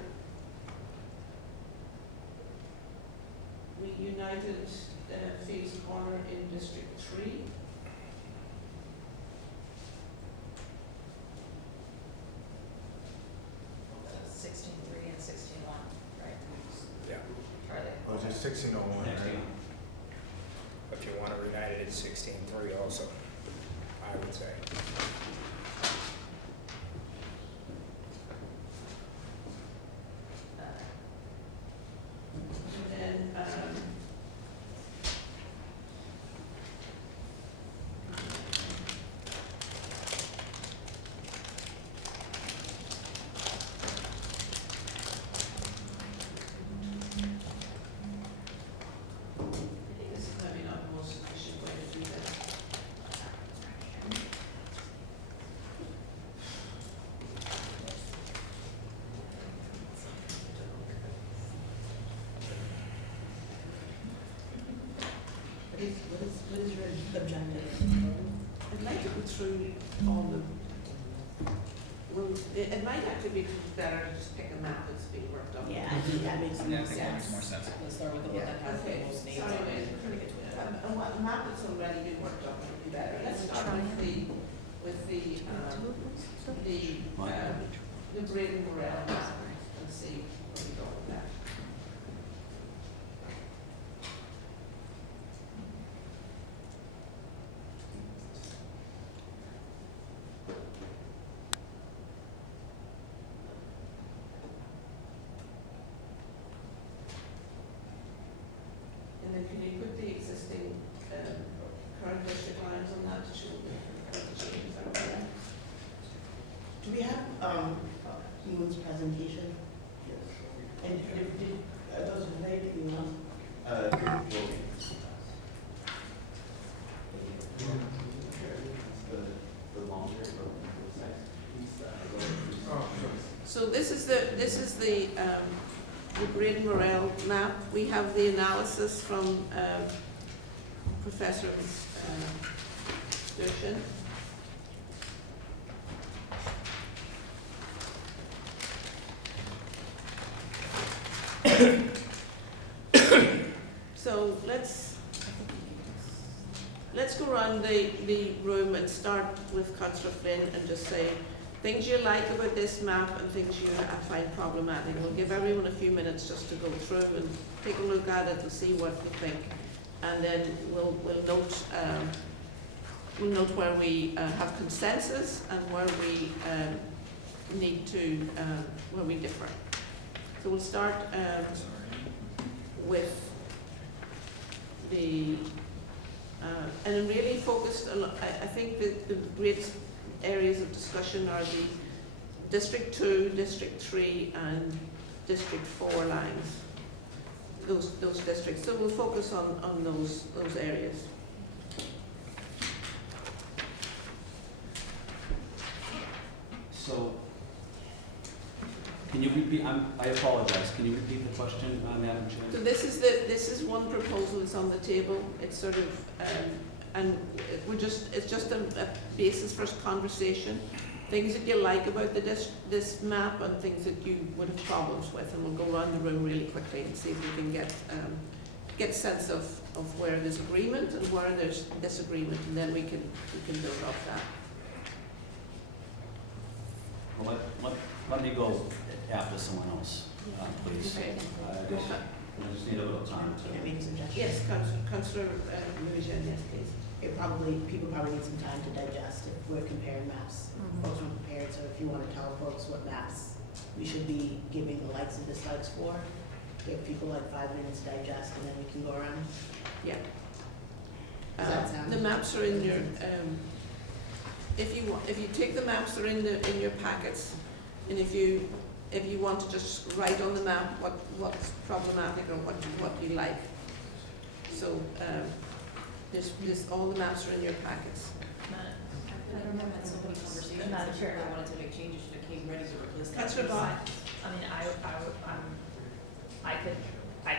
we united Fees Corner in District 3. That's 16.3 and 16.1, right? Yeah. Are they? Oh, it's just 1601, right? If you want to reunite it, it's 16.3 also. I arbitrary. And then, I think this is maybe not the most efficient way to do this. What is your objective? I'd like to go through all the, well, it might actually be better to just pick a map that's being worked on. Yeah, I think that makes Yeah, I more think that makes sense. more sense. Let's start with the one that has the Okay, most names sorry, on wait. it. Trying to get to it. A map that's already been worked on would be better. Let's start with the Braden Morel map and see where we go with that. And then can you put the existing, current district lines on that to show what the changes are there? Do we have, Ewan's presentation? And did, those related to Ewan? So this is the Braden Morel map. We have the analysis from Professor Sturgeon. So let's go around the room and start with Councillor Flynn and just say things you like about this map and things you find problematic. We'll give everyone a few minutes just to go through and take a look at it and see what we think, and then we'll note where we have consensus and where we need to where we differ. So we'll start with the and really focused. I think the great areas of discussion are the District 2, District 3, and District 4 lines. Those districts. So we'll focus on those areas. So, can you repeat, I apologize, can you repeat the question, Madam Chair? So this is one proposal that's on the table. It's sort of, and it's just a basis for conversation. Things that you like about this map and things that you would have problems with, and we'll go around the room really quickly and see if we can get a sense of where there's agreement and where there's disagreement, and then we can build off that. Well, let me go after someone else, please. Okay. I just need a little time Can I to. make a suggestion? Yes, Councillor Louisiane, yes, please. People probably need some time to digest if we're comparing maps. Folks aren't prepared, so if you want to tell folks what maps we should be giving the likes and dislikes for, give people like 5 minutes to digest, and then we can go around. Yeah. Does that sound? The maps are in your. If you take the maps that are in your packets, and if you want to just write on the map what's problematic or what you like. So there's all the maps are in your packets. I don't know, had so many conversations. Madam Chair. I wanted to make changes to the came ready to replace that. Councillor Bott. I mean, I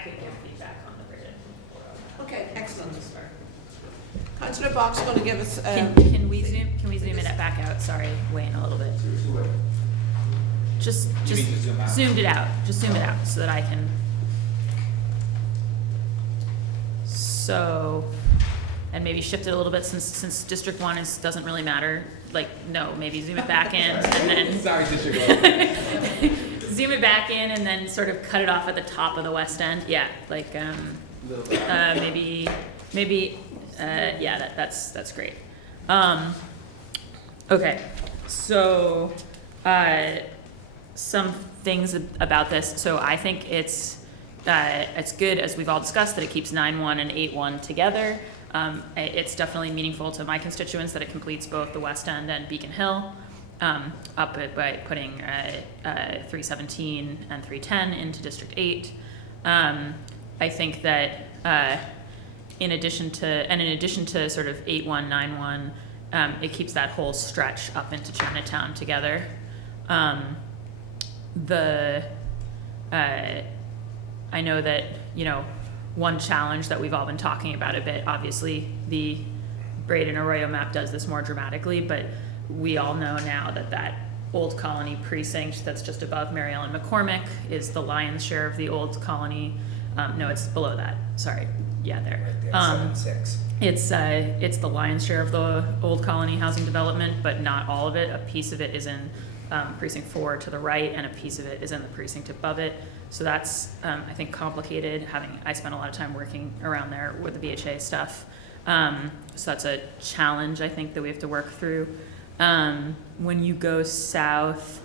could give feedback on the Braden. Okay, excellent. Councillor Box going to give us. Can we zoom it back out? Sorry, Wayne, a little bit. Just You mean to zoom out? zoomed it out. Just zoom it out so that I can. So, and maybe shift it a little bit since District 1 doesn't really matter. Like, no, maybe zoom it back in and then. Sorry, District 1. Zoom it back in and then sort of cut it off at the top of the west end. Yeah, like maybe yeah, that's great. Okay, so some things about this. So I think it's good, as we've all discussed, that it keeps 9-1 and 8-1 together. It's definitely meaningful to my constituents that it completes both the West End and Beacon Hill, by putting 317 and 310 into District 8. I think that in addition to sort of 8-1, 9-1, it keeps that whole stretch up into Chinatown together. I know that, one challenge that we've all been talking about a bit, obviously the Braden Arroyo map does this more dramatically, but we all know now that Old Colony precinct that's just above Mary Ellen McCormick is the lion's share of the Old Colony. No, it's below that. Sorry. Yeah, there. Right there, 7-6. It's the lion's share of the Old Colony housing development, but not all of it. A piece of it is in precinct 4 to the right, and a piece of it is in the precinct above it. So that's, I think, complicated. I spent a lot of time working around there with the VHA stuff. So that's a challenge, I think, that we have to work through. When you go south,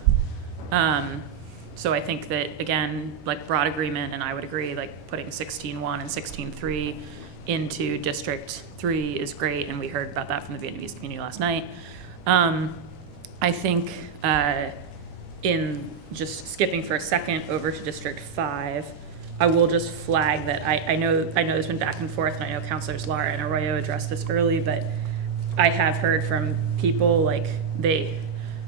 so I think that, again, like broad agreement, and I would agree, like putting 16-1 and 16-3 into District 3 is great, and we heard about that from the Vietnamese community last night. I think in just skipping for a second over to District 5, I will just flag that I know there's been back and forth, and I know Councilors Lara and Arroyo addressed this early, but I have heard from people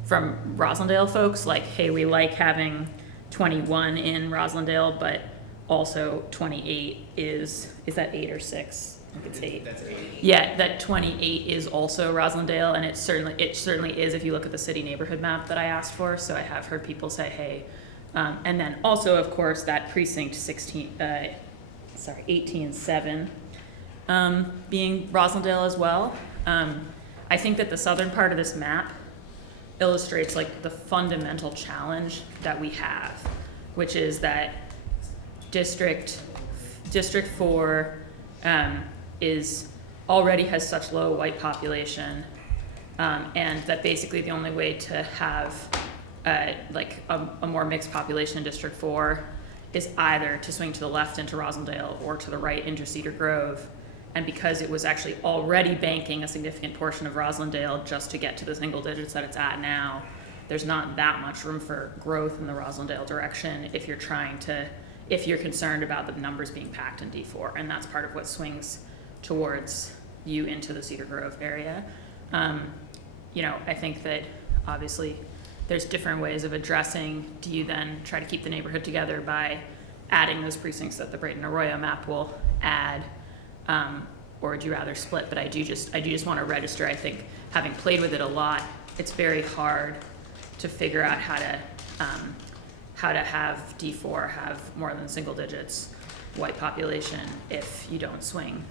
from Roslindale folks, like, hey, we like having 21 in Roslindale, but also 28 is that 8 or 6? I think it's 8. That's 8. Yeah, that 28 is also Roslindale, and it certainly is if you look at the city neighborhood map that I asked for. So I have heard people say, hey, and then also, of course, that precinct 18-7 being Roslindale as well. I think that the southern part of this map illustrates like the fundamental challenge that we have, which is that District 4 already has such low white population, and that basically the only way to have a more mixed population in District 4 is either to swing to the left into Roslindale or to the right into Cedar Grove. And because it was actually already banking a significant portion of Roslindale just to get to the single digits that it's at now, there's not that much room for growth in the Roslindale direction if you're concerned about the numbers being packed in D4. And that's part of what swings towards you into the Cedar Grove area. I think that obviously there's different ways of addressing. Do you then try to keep the neighborhood together by adding those precincts that the Braden Arroyo map will add? Or would you rather split? But I do just want to register. I think, having played with it a lot, it's very hard to figure out how to have D4 have more than single digits white population if you don't swing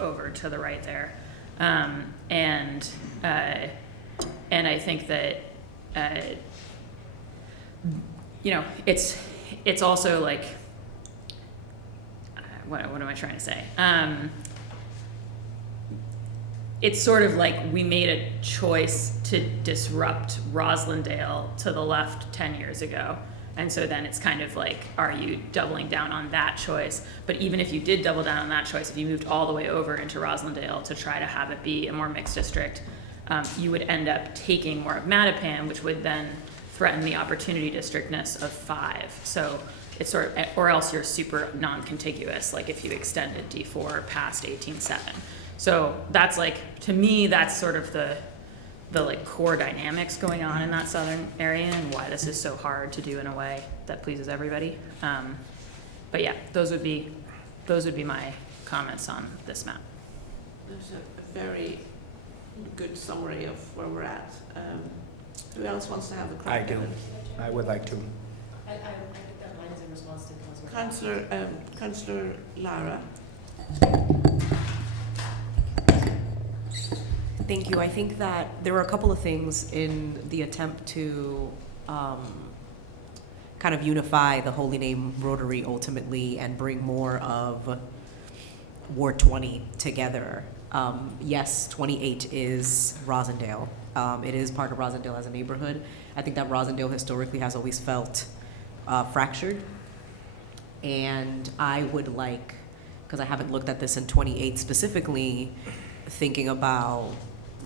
over to the right there. And I think that it's also like, what am I trying to say? It's sort of like we made a choice to disrupt Roslindale to the left 10 years ago. And so then it's kind of like, are you doubling down on that choice? But even if you did double down on that choice, if you moved all the way over into Roslindale to try to have it be a more mixed district, you would end up taking more of Mattapan, which would then threaten the opportunity districtness of 5. So it's sort of, or else you're super non-contiguous, like if you extended D4 past 18-7. So that's like, to me, that's sort of the like core dynamics going on in that southern area and why this is so hard to do in a way that pleases everybody. But yeah, those would be my comments on this map. There's a very good summary of where we're at. Who else wants to have the crack? I do. I would like to. I think that line is in response to Councillor Lara. Thank you. I think that there were a couple of things in the attempt to kind of unify the Holy Name Rotary ultimately and bring more of Ward 20 together. Yes, 28 is Rosendale. It is part of Rosendale as a neighborhood. I think that Rosendale historically has always felt fractured. And I would like, because I haven't looked at this in 28 specifically, thinking about,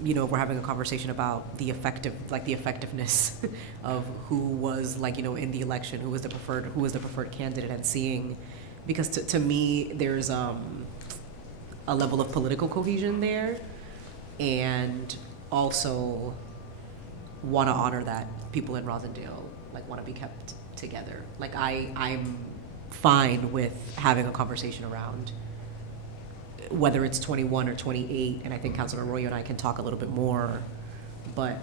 you know, we're having a conversation about the effectiveness of who was, like, you know, in the election, who was the preferred candidate, and seeing, because to me, there's a level of political cohesion there, and also want to honor that people in Rosendale, like, want to be kept together. Like, I'm fine with having a conversation around whether it's 21 or 28, and I think Councilor Arroyo and I can talk a little bit more, but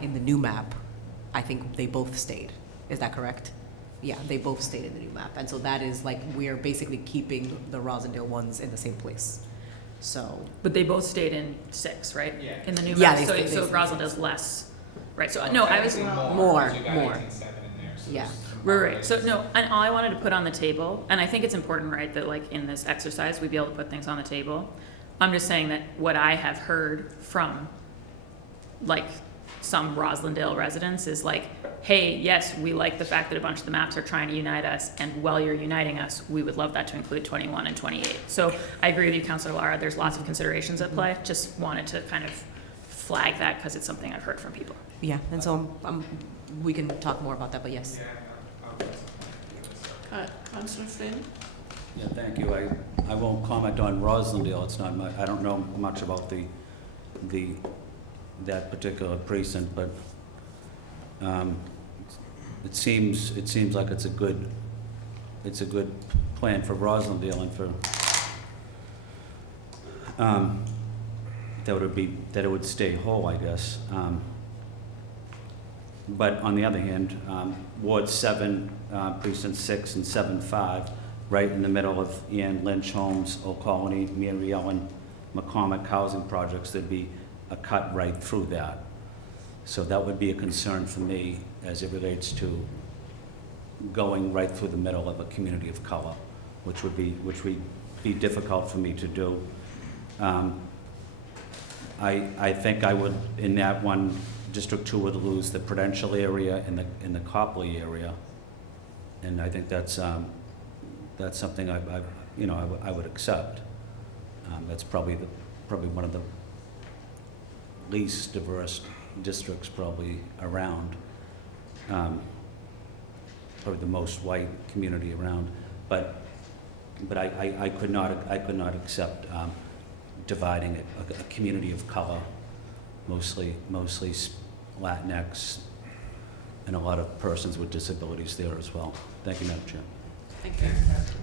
in the new map, I think they both stayed. Is that correct? Yeah, they both stayed in the new map. And so that is, like, we're basically keeping the Rosendale ones in the same place. So. But they both stayed in 6, right? Yeah. In the new Yeah, map, they so Rosendale's less, right? So, no, I was. More. Yeah. Right. So no, and all I wanted to put on the table, and I think it's important, right, that like in this exercise we be able to put things on the table. I'm just saying that what I have heard from like some Roslindale residents is like, hey, yes, we like the fact that a bunch of the maps are trying to unite us, and while you're uniting us, we would love that to include 21 and 28. So I agree with you, Councilor Lara, there's lots of considerations at play. Just wanted to kind of flag that because it's something I've heard from people. Yeah, and so we can talk more about that, but yes. Councillor Flynn? Yeah, thank you. I won't comment on Roslindale. It's not much, I don't know much about that particular precinct, but it seems like it's a good plan for Roslindale, and for that it would stay whole, I guess. But on the other hand, Ward 7, Precinct 6 and 7-5, right in the middle of Ann Lynch Homes, Old Colony, Mary Ellen, McCormick housing projects, there'd be a cut right through that. So that would be a concern for me as it relates to going right through the middle of a community of color, which would be difficult for me to do. I think I would, in that one, District 2 would lose the Prudential area in the Copley area, and I think that's something I would accept. That's probably one of the least diverse districts probably around. Probably the most white community around, but I could not accept dividing it, a community of color, mostly Latinx, and a lot of persons with disabilities there as well. Thank you, Madam Chair. Thank Can you. I ask a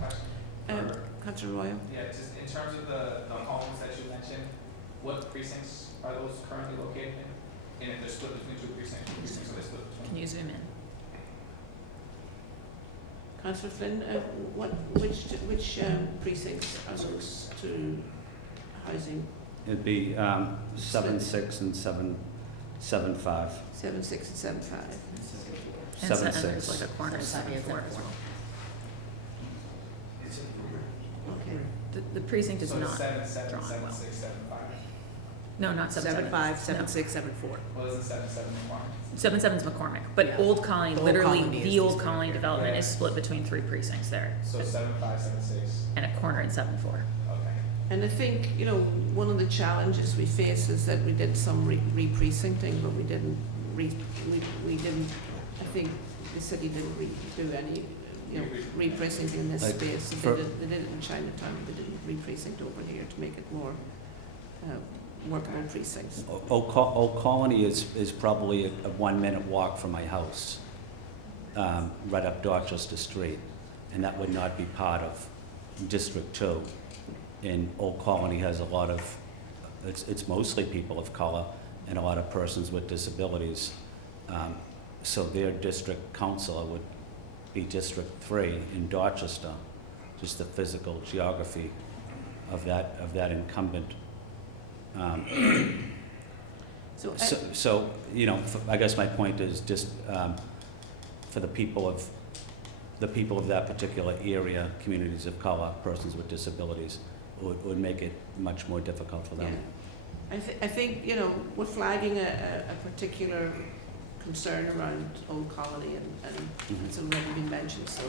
question? Councillor Royal? Yeah, just in terms of the homes that you mentioned, what precincts are those currently located in? And if they're split between two precincts, are they split between? Can you zoom in? Councillor Flynn, which precincts are those to housing? It'd be 7-6 and 7-5. 7-6 and 7-5. And 7-6. there's like a corner 7-4 as well. Okay. The precinct is So not it's 7, 7, drawn 7, well. 6, 7, 5. No, not 7-7. 7-5, 7-6, 7-4. Well, isn't 7, 7 one? 7-7 is McCormick, but Yeah. Old Colony, The Old literally Colony is the Old district. Colony development Yeah. is split between 3 precincts there, So 7, 5, 7, 6. and a corner in 7-4. Okay. And I think, one of the challenges we face is that we did some re-precincting, but we didn't, I think the city didn't do any, re-precincting in this Like space. So for- they did it in Chinatown, they didn't re-precinct over here to make it more workable precincts. Old Colony is probably a 1-minute walk from my house, right up Dorchester Street, and that would not be part of District 2. And Old Colony has a lot of, it's mostly people of color and a lot of persons with disabilities. So their district councilor would be District 3 in Dorchester, just the physical geography of that incumbent. So I guess my point is just for the people of that particular area, communities of color, persons with disabilities, would make it much more difficult for them. I think, you know, we're flagging a particular concern around Old Colony, and it's already been mentioned, so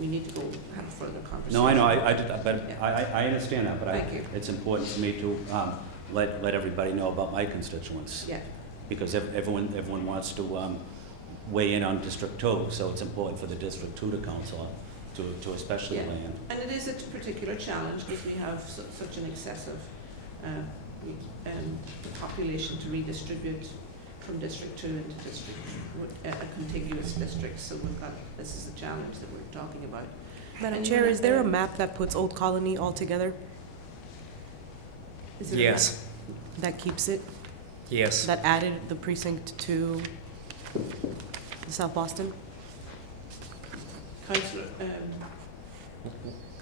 we need to go have a further conversation. No, I know, I did, but Yeah. I understand that, but Thank you. it's important to me to let everybody know about my constituents. Yeah. Because everyone wants to weigh in on District 2, so it's important for the District 2 to counsel, to especially Yeah. weigh in. And it is a particular challenge because we have such an excessive population to redistribute from District 2 into a contiguous district. So this is the challenge that we're talking about. Madam Chair, is there a map that puts Old Colony all together? Is it a Yes, That keeps it? yes. That added the precinct to South Boston?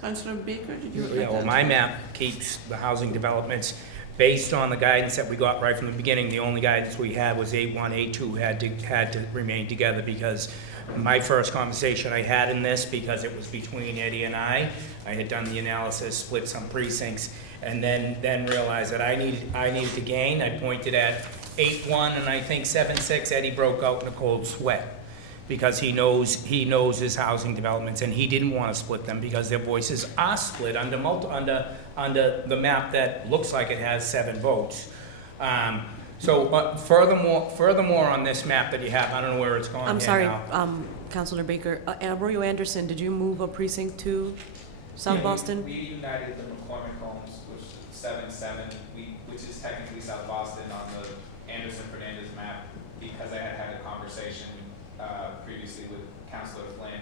Councillor Baker, did you? Yeah, well, my map keeps the housing developments based on the guidance that we got right from the beginning. The only guidance we had was A1, A2 had to remain together, because my first conversation I had in this, because it was between Eddie and I had done the analysis, split some precincts, and then realized that I needed to gain. I pointed at 8-1 and I think 7-6. Eddie broke out in a cold sweat, because he knows his housing developments, and he didn't want to split them because their voices are split under the map that looks like it has 7 votes. Furthermore on this map that you have, I don't know where it's gone. I'm sorry, Councilor Baker. Arroyo Anderson, did you move a precinct to South Boston? We united the McCormick homes, which 7-7, which is technically South Boston on the Anderson-Fernandez map, because I had a conversation previously with Councilor Flynn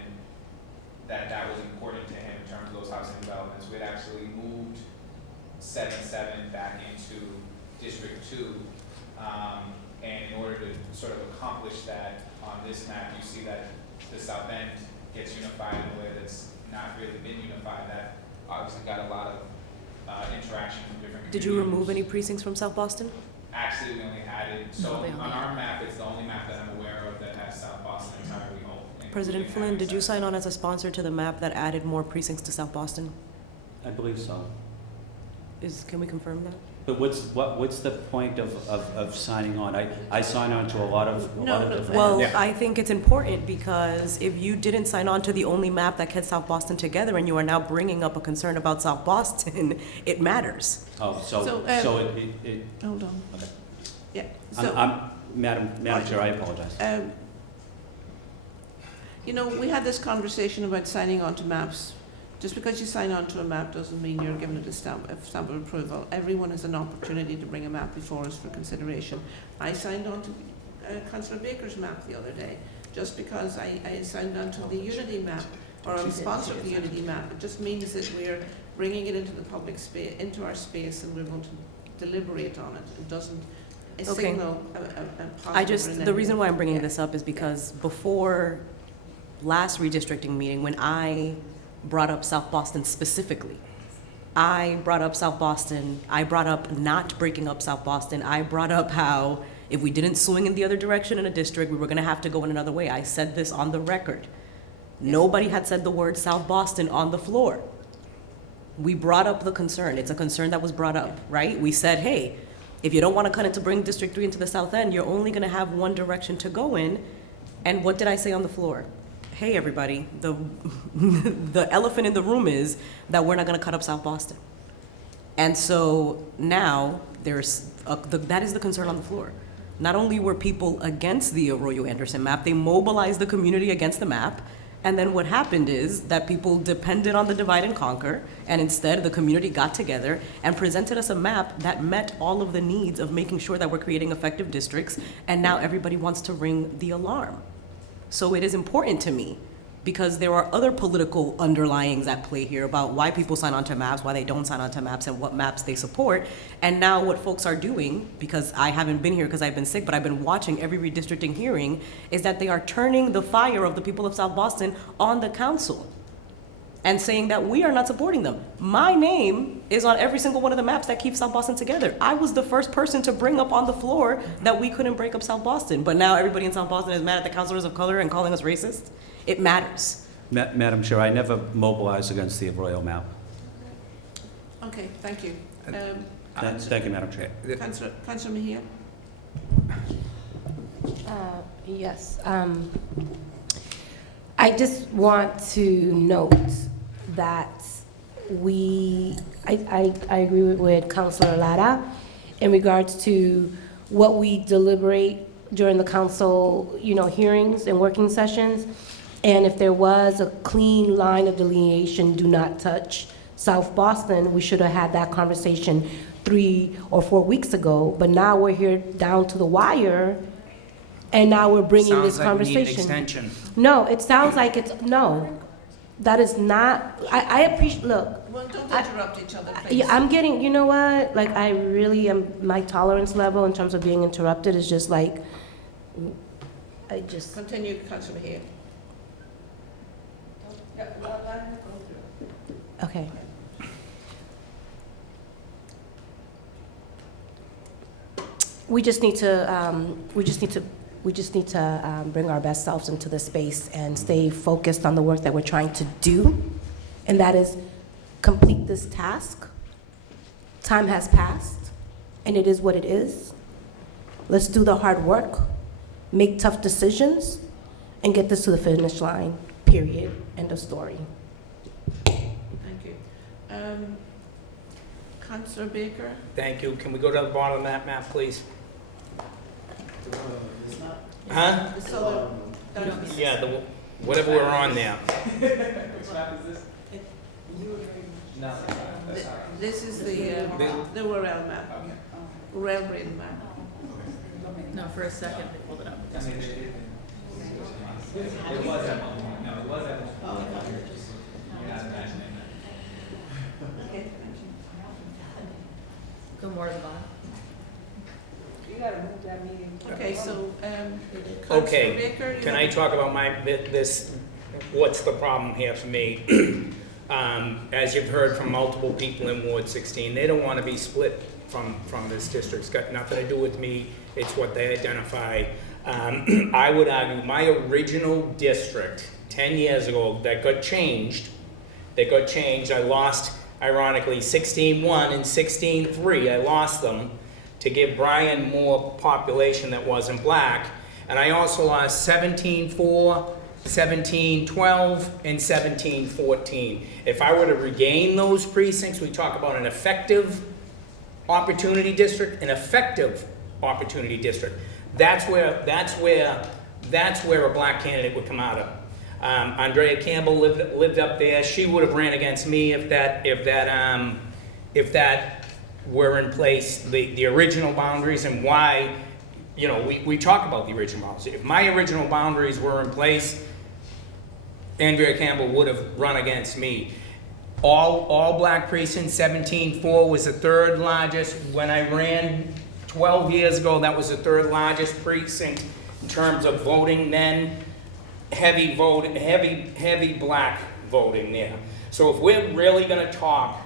that was important to him in terms of those housing developments. We had actually moved 7-7 back into District 2, and in order to sort of accomplish that on this map, you see that the South End gets unified in a way that's not really been unified. That obviously got a lot of interaction from different communities. Did you remove any precincts from South Boston? Actually, we only added, so No, they on only our map, it's the only map that I'm aware of that has South Boston entirely whole. President Flynn, did you sign on as a sponsor to the map that added more precincts to South Boston? I believe so. Can we confirm that? But what's the point of signing on? I sign on to a lot of different. Well, I think it's important, because if you didn't sign on to the only map that kept South Boston together, and you are now bringing up a concern about South Boston, it matters. Oh, so it hold on. Okay. Yeah. Madam Chair, I apologize. You know, we had this conversation about signing on to maps. Just because you sign on to a map doesn't mean you're given a stamp of approval. Everyone has an opportunity to bring a map before us for consideration. I signed on to Councillor Baker's map the other day, just because I signed on to the Unity map, or I'm a sponsor of the Unity map. It just means that we're bringing it into the public space, into our space, and we're going to deliberate on it. It doesn't signal a positive. The reason why I'm bringing this up is because before last redistricting meeting, when I brought up South Boston specifically, I brought up South Boston. I brought up not breaking up South Boston. I brought up how if we didn't swing in the other direction in a district, we were going to have to go in another way. I said this on the record. Nobody had said the word South Boston on the floor. We brought up the concern. It's a concern that was brought up, right? We said, hey, if you don't want to cut it to bring District 3 into the South End, you're only going to have one direction to go in. And what did I say on the floor? Hey, everybody, the elephant in the room is that we're not going to cut up South Boston. And so now that is the concern on the floor. Not only were people against the Arroyo Anderson map, they mobilized the community against the map. And then what happened is that people depended on the divide and conquer, and instead the community got together and presented us a map that met all of the needs of making sure that we're creating effective districts, and now everybody wants to ring the alarm. So it is important to me, because there are other political underlyings at play here about why people sign on to maps, why they don't sign on to maps, and what maps they support. And now what folks are doing, because I haven't been here because I've been sick, but I've been watching every redistricting hearing, is that they are turning the fire of the people of South Boston on the council and saying that we are not supporting them. My name is on every single one of the maps that keep South Boston together. I was the first person to bring up on the floor that we couldn't break up South Boston, but now everybody in South Boston is mad at the councilors of color and calling us racist. It matters. Madam Chair, I never mobilized against the Arroyo map. Okay, thank you. Thank you, Madam Chair. Councillor Mejia? Yes. I just want to note that I agree with Councillor Lara in regards to what we deliberate during the council, hearings and working sessions. And if there was a clean line of delineation, do not touch South Boston, we should have had that conversation 3 or 4 weeks ago. But now we're here down to the wire, and now we're bringing this conversation. Sounds like we need an extension. No, it sounds like no. That is not, I appreciate, look. Well, don't interrupt each other, please. I'm getting, you know what? Like, I really am, my tolerance level in terms of being interrupted is just like, I just. Continue, Councillor Mejia. Okay. We just need to bring our best selves into the space and stay focused on the work that we're trying to do, and that is complete this task. Time has passed, and it is what it is. Let's do the hard work, make tough decisions, and get this to the finish line, period, end of story. Thank you. Councillor Baker? Thank you. Can we go to the bottom of that map, please? Huh? So Yeah, whatever we're on there. Which map is this? No, that's all right. this is the Worrell map. Okay. Worrell Braden map. No, for a second, they pulled it up. I mean, it was at one point. No, it was at one point. You're not imagining that. Okay, thank you. Go more to the bottom. You gotta move that meeting. Okay, so, Councillor Okay, Baker? you can have- I talk about what's the problem here for me? As you've heard from multiple people in Ward 16, they don't want to be split from this district. It's got nothing to do with me, it's what they identify. I would argue my original district 10 years ago that got changed, I lost, ironically, 16-1 and 16-3, I lost them to give Bryan more population that wasn't black. And I also lost 17-4, 17-12, and 17-14. If I were to regain those precincts, we talk about an effective opportunity district, That's where a black candidate would come out of. Andrea Campbell lived up there. She would have ran against me if that were in place. The original boundaries and why, we talk about the original boundaries. If my original boundaries were in place, Andrea Campbell would have run against me. All black precinct, 17-4 was the third largest. When I ran 12 years ago, that was the third largest precinct in terms of voting then. Heavy black voting there. So if we're really gonna talk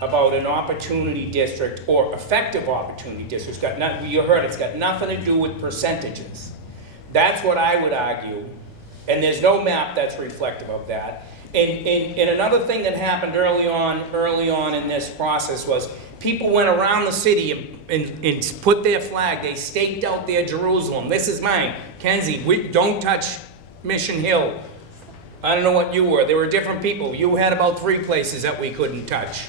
about an opportunity district or effective opportunity district, you heard it's got nothing to do with percentages. That's what I would argue, and there's no map that's reflective of that. And another thing that happened early on in this process was people went around the city and put their flag. They staked out their Jerusalem. This is mine. Kenzie, we don't touch Mission Hill. I don't know what you were. There were different people. You had about 3 places that we couldn't touch.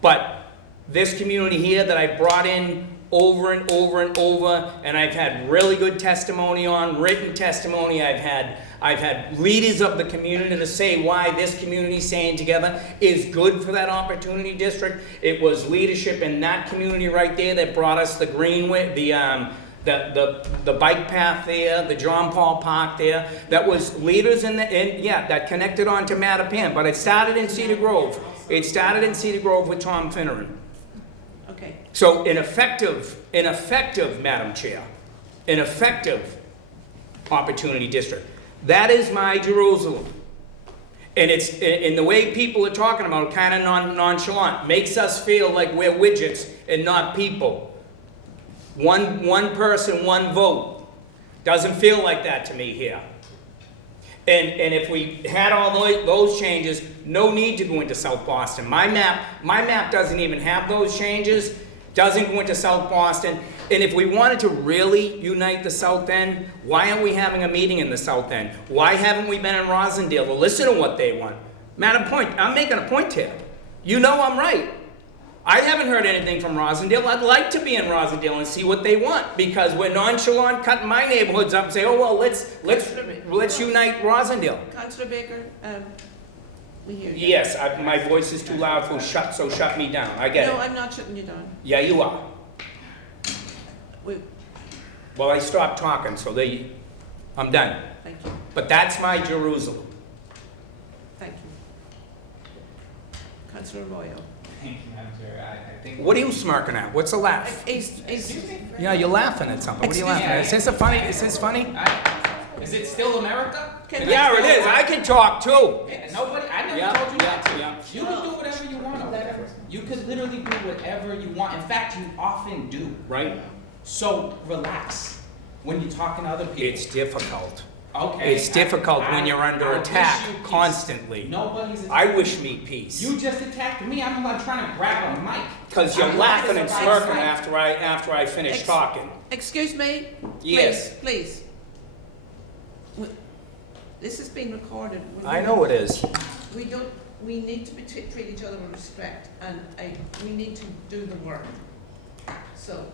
But this community here that I brought in over and over and over, and I've had really good testimony on, written testimony. I've had leaders of the community to say why this community staying together is good for that opportunity district. It was leadership in that community right there that brought us the Greenway, the bike path there, the John Paul Park there. That was leaders that connected on to Mattapan. But it started in Cedar Grove. It started in Cedar Grove with Tom Finneran. Okay. So an effective, Madam Chair, an effective opportunity district. That is my Jerusalem. And it's in the way people are talking about it, kind of nonchalant, makes us feel like we're widgets and not people. One person, one vote. Doesn't feel like that to me here. And if we had all those changes, no need to go into South Boston. My map doesn't even have those changes. doesn't go into South Boston. And if we wanted to really unite the South End, why aren't we having a meeting in the South End? Why haven't we been in Rosendale to listen to what they want? Madam Point, I'm making a point here. You know I'm right. I haven't heard anything from Rosendale. I'd like to be in Rosendale and see what they want, because we're nonchalant cutting my neighborhoods up and say, oh well, let's unite Rosendale. Councillor Baker, we hear you. Yes, my voice is too loud, so shut me down. I get it. No, I'm not shutting you down. Yeah, you are. We, Well, I stopped talking, so I'm done. thank you. But that's my Jerusalem. Thank you. Councillor Arroyo. Thank you, Madam Chair. I think. What are you smirking at? What's a laugh? Yeah, you're laughing at something. What are you laughing at? Is this funny? Is it still America? Yeah, it is. I can talk too. Yeah, nobody, I never told you not to. You can do whatever you want over there. You could literally do whatever you want. In fact, you often do. Right? So relax when you're talking to other people. It's difficult. Okay. It's difficult when you're under I wish attack you peace. constantly. Nobody's I wish me peace. You just attacked me. I'm not trying to grab a mic. Because you're I'm laughing and laughing smirking right. after I finish talking. Excuse me? Yes. Please. This is being recorded. I know it is. We need to treat each other with respect, and we need to do the work. So,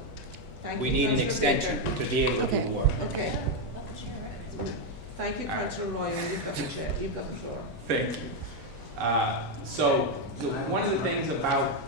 thank you. We need an Councillor extension Baker. to be able to do the work. Okay. Thank you, Councillor Roy. You've got the chair. You've got the floor. Thank you. One of the things about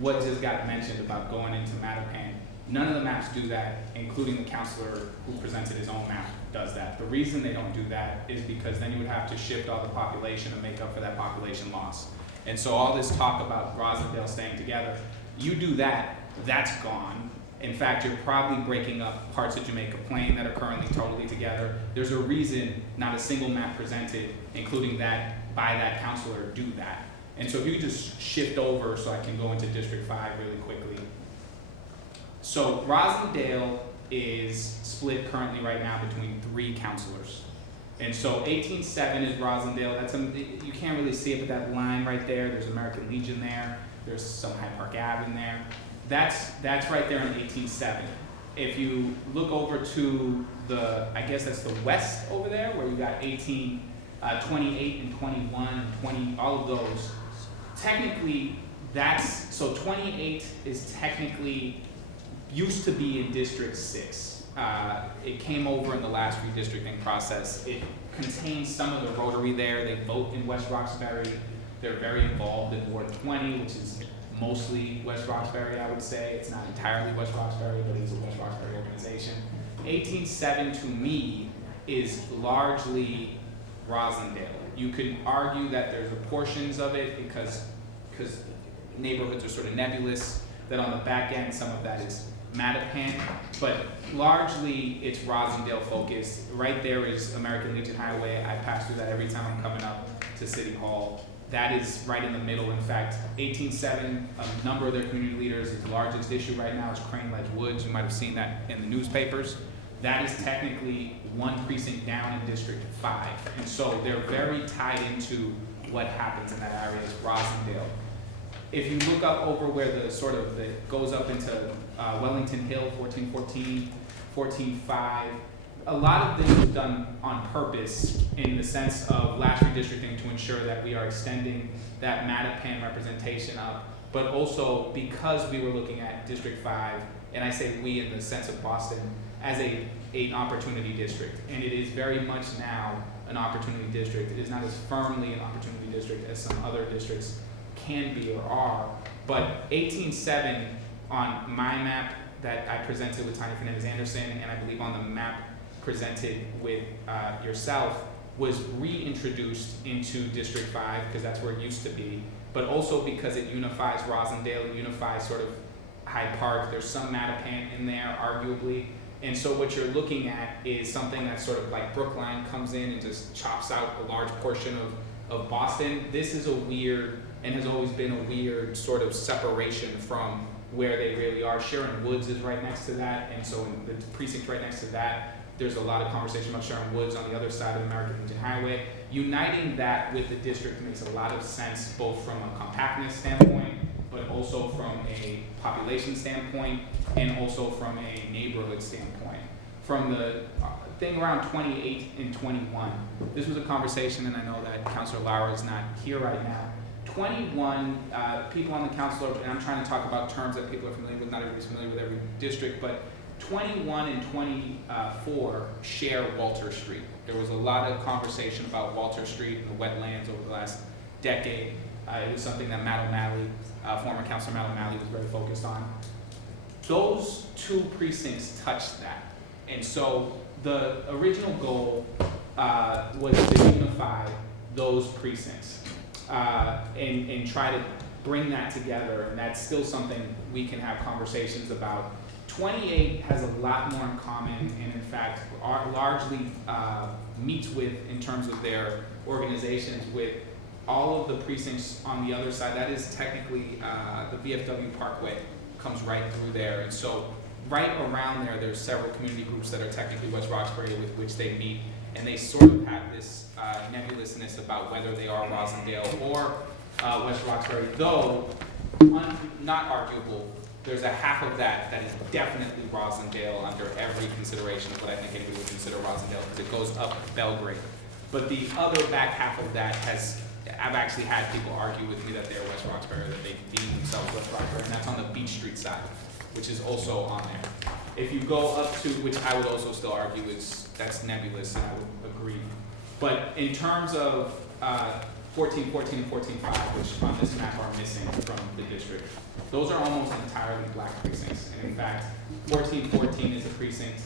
what just got mentioned about going into Mattapan, none of the maps do that, including the councilor who presented his own map does that. The reason they don't do that is because then you would have to shift all the population to make up for that population loss. And so all this talk about Rosendale staying together, you do that, that's gone. In fact, you're probably breaking up parts of Jamaica Plain that are currently totally together. There's a reason not a single map presented, including that by that councilor, do that. And so if you could just shift over so I can go into District 5 really quickly. So Rosendale is split currently right now between 3 councilors. And so 18-7 is Rosendale. You can't really see it, but that line right there, there's American Legion there. There's some Hyde Park Ave in there. That's right there in 18-7. If you look over to I guess that's the west over there, where you got 28 and 21 and 20, all of those. Technically, 28 is technically used to be in District 6. It came over in the last redistricting process. It contains some of the Rotary there. They vote in West Roxbury. They're very involved in Ward 20, which is mostly West Roxbury, I would say. It's not entirely West Roxbury, but it's a West Roxbury organization. 18-7 to me is largely Rosendale. You could argue that there's portions of it because neighborhoods are sort of nebulous, that on the back end some of that is Mattapan, but largely it's Rosendale focused. Right there is American Legion Highway. I pass through that every time I'm coming up to City Hall. That is right in the middle. In fact, 18-7, a number of their community leaders, the largest issue right now is Crane Ledge Woods. You might have seen that in the newspapers. That is technically one precinct down in District 5. And so they're very tied into what happens in that area is Rosendale. If you look up over where that goes up into Wellington Hill, 1414, 14.5, a lot of this was done on purpose in the sense of last redistricting to ensure that we are extending that Mattapan representation up, but also because we were looking at District 5, and I say we in the sense of Boston, as an opportunity district. And it is very much now an opportunity district. It is not as firmly an opportunity district as some other districts can be or are, but 18-7 on my map that I presented with Tanya Fernandez-Anderson, and I believe on the map presented with yourself, was reintroduced into District 5 because that's where it used to be, but also because it unifies Rosendale, it unifies sort of Hyde Park. There's some Mattapan in there, arguably. And so what you're looking at is something that's sort of like Brookline comes in and just chops out a large portion of Boston. This is a weird, and has always been a weird sort of separation from where they really are. Sharon Woods is right next to that, and so in the precinct right next to that, there's a lot of conversation about Sharon Woods on the other side of American Legion Highway. Uniting that with the district makes a lot of sense, both from a compactness standpoint but also from a population standpoint and also from a neighborhood standpoint. From the thing around 28 and 21, this was a conversation, and I know that Councilor Lara is not here right now. 21, people on the council, and I'm trying to talk about terms that people are familiar with, not everybody's familiar with every district, but 21 and 24 share Walter Street. There was a lot of conversation about Walter Street and the wetlands over the last decade. It was something that Matt O'Malley, former Councilor Matt O'Malley, was very focused on. Those two precincts touched that. And so the original goal was to unify those precincts and try to bring that together. And that's still something we can have conversations about. 28 has a lot more in common, and in fact largely meets with, in terms of their organizations, with all of the precincts on the other side. That is technically the VFW Parkway comes right through there. And so right around there, there's several community groups that are technically West Roxbury with which they meet, and they sort of have this nebulousness about whether they are Rosendale or West Roxbury, though not arguable. There's a half of that that is definitely Rosendale under every consideration of what I think anybody would consider Rosendale, because it goes up Belgrade. But the other back half of that I've actually had people argue with me that they're West Roxbury, that they deem themselves West Roxbury, and that's on the Beach Street side, which is also on there. If you go up to, which I would also still argue that's nebulous, and I would agree. But in terms of 1414 and 14.5, which on this map are missing from the district, those are almost entirely black precincts. And in fact, 1414 is a precinct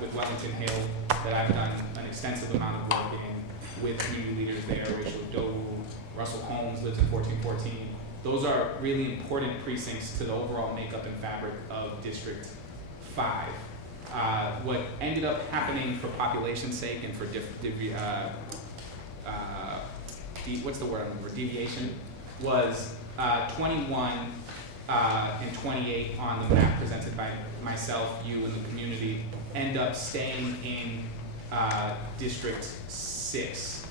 with Wellington Hill that I've done an extensive amount of work in with community leaders there. Rachel Doe, Russell Holmes lives in 1414. Those are really important precincts to the overall makeup and fabric of District 5. What ended up happening for population's sake and for what's the word I'm looking for? Deviation was 21 and 28 on the map presented by myself, you, and the community end up staying in District 6.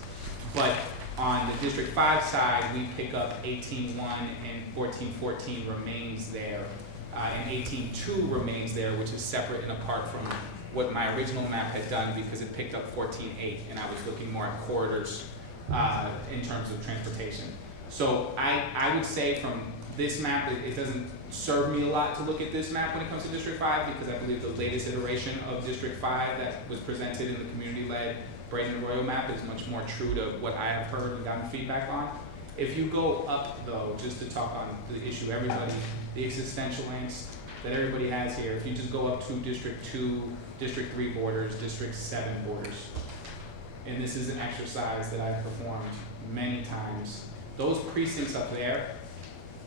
But on the District 5 side, we pick up 18.1 and 14.14 remains there. And 18.2 remains there, which is separate and apart from what my original map had done, because it picked up 14.8, and I was looking more at corridors in terms of transportation. So I would say from this map, it doesn't serve me a lot to look at this map when it comes to District 5, because I believe the latest iteration of District 5 that was presented in the community-led Braden Arroyo map is much more true to what I have heard and gotten feedback on. If you go up, though, just to talk on the issue the existential angst that everybody has here, if you just go up to District 2, District 3 borders, District 7 borders, and this is an exercise that I've performed many times, those precincts up there,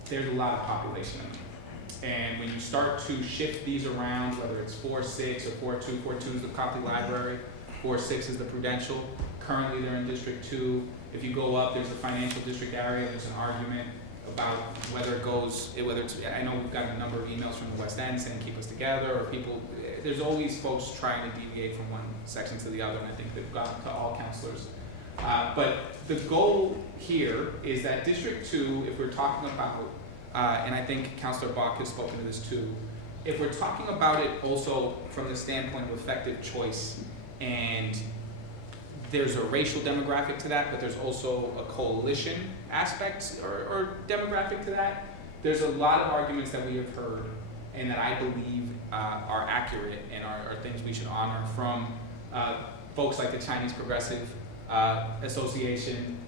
there's a lot of population in them. And when you start to shift these around, whether it's 4-6 or 4-2, 4-2 is the Copley Library, 4-6 is the Prudential. Currently they're in District 2. If you go up, there's the financial district area. There's an argument about whether it's, I know we've gotten a number of emails from the West End saying keep us together, or people, there's always folks trying to deviate from one section to the other, and I think they've gotten to all councilors. But the goal here is that District 2, if we're talking about, and I think Councilor Bach has spoken to this too, if we're talking about it also from the standpoint of effective choice, and there's a racial demographic to that, but there's also a coalition aspect or demographic to that. There's a lot of arguments that we have heard and that I believe are accurate and are things we should honor from folks like the Chinese Progressive Association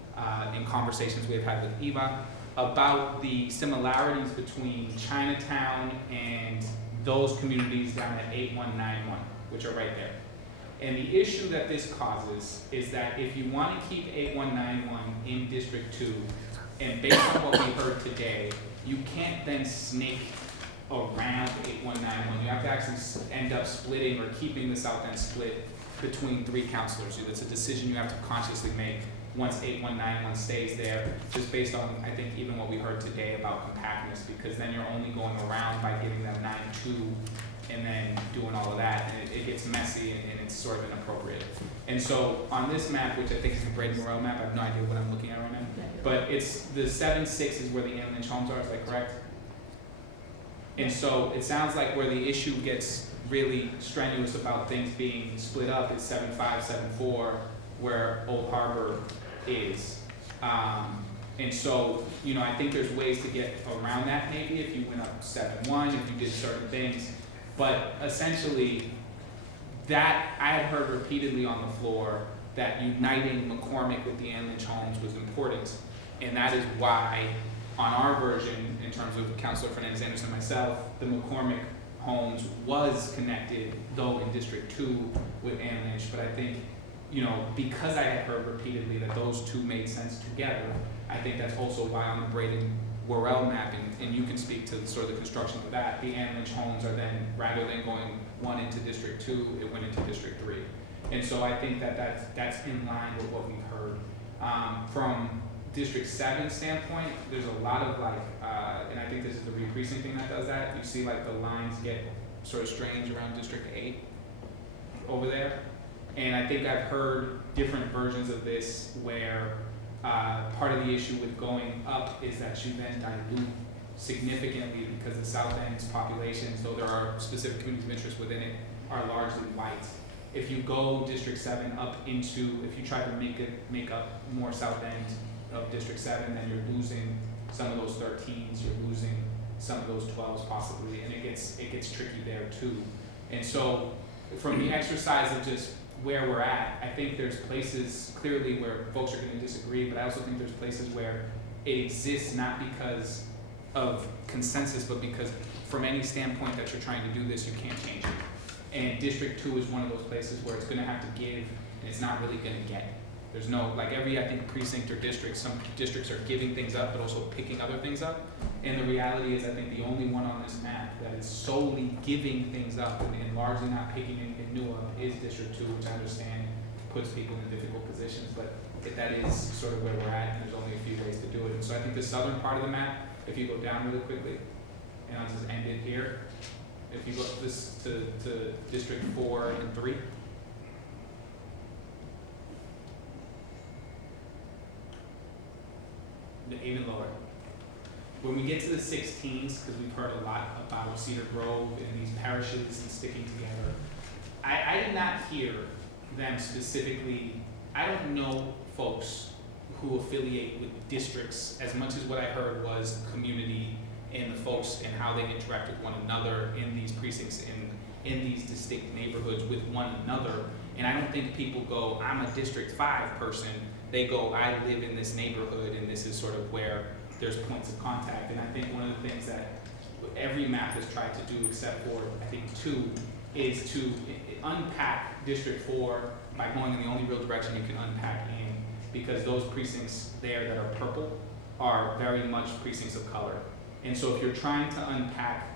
in conversations we've had with Eva about the similarities between Chinatown and those communities down at 8191, which are right there. And the issue that this causes is that if you want to keep 8191 in District 2, and based on what we heard today, you can't then snake around 8191. You have to actually end up splitting or keeping the South End split between 3 councilors. It's a decision you have to consciously make once 8191 stays there, just based on, I think, even what we heard today about compactness, because then you're only going around by giving them 92 and then doing all of that, and it gets messy and it's sort of inappropriate. And so on this map, which I think is the Braden Morrell map, I have no idea what I'm looking at right now, but it's the 7-6 is where the Ann Lynch homes are, is that correct? And so it sounds like where the issue gets really strenuous about things being split up is 7.5, 7.4, where Old Harbor is. And so, you know, I think there's ways to get around that maybe if you went up 7.1, if you did certain things. But essentially, that I had heard repeatedly on the floor that uniting McCormick with the Ann Lynch homes was important. And that is why on our version, in terms of Councilor Fernandez Anderson and myself, the McCormick homes was connected, though in District 2 with Ann Lynch. But I think, you know, because I had heard repeatedly that those two made sense together, I think that's also why on the Braden Worrell mapping, and you can speak to sort of the construction of that, the Ann Lynch homes are then, rather than going one into District 2, it went into District 3. And so I think that that's in line with what we've heard. From District 7 standpoint, there's a lot of like, and I think this is the re-precincting that does that. You see like the lines get sort of strange around District 8 over there. And I think I've heard different versions of this where part of the issue with going up is that you then dilute significantly because the South End's populations, though there are specific communities of interest within it, are largely white. If you go District 7 up into, if you try to make up more South End of District 7, then you're losing some of those 13s, you're losing some of those 12s possibly, and it gets tricky there too. And so from the exercise of just where we're at, I think there's places clearly where folks are going to disagree, but I also think there's places where it exists not because of consensus, but because from any standpoint that you're trying to do this, you can't change it. And District 2 is one of those places where it's going to have to give, and it's not really going to get. There's no, like every, I think, precinct or district, some districts are giving things up, but also picking other things up. And the reality is, I think the only one on this map that is solely giving things up and largely not picking anything new up is District 2, which I understand puts people in difficult positions, but that is sort of where we're at, and there's only a few ways to do it. And so I think the southern part of the map, if you go down really quickly, and I'll just end it here, if you go to District 4 and 3, even lower. When we get to the 16s, because we've heard a lot about Cedar Grove and these parishes and sticking together, I did not hear them specifically. I don't know folks who affiliate with districts as much as what I heard was community and the folks and how they interact with one another in these precincts in these distinct neighborhoods with one another. And I don't think people go, I'm a District 5 person. They go, I live in this neighborhood and this is sort of where there's points of contact. And I think one of the things that every map has tried to do, except for I think 2, is to unpack District 4 by going in the only real direction you can unpack in, because those precincts there that are purple are very much precincts of color. And so if you're trying to unpack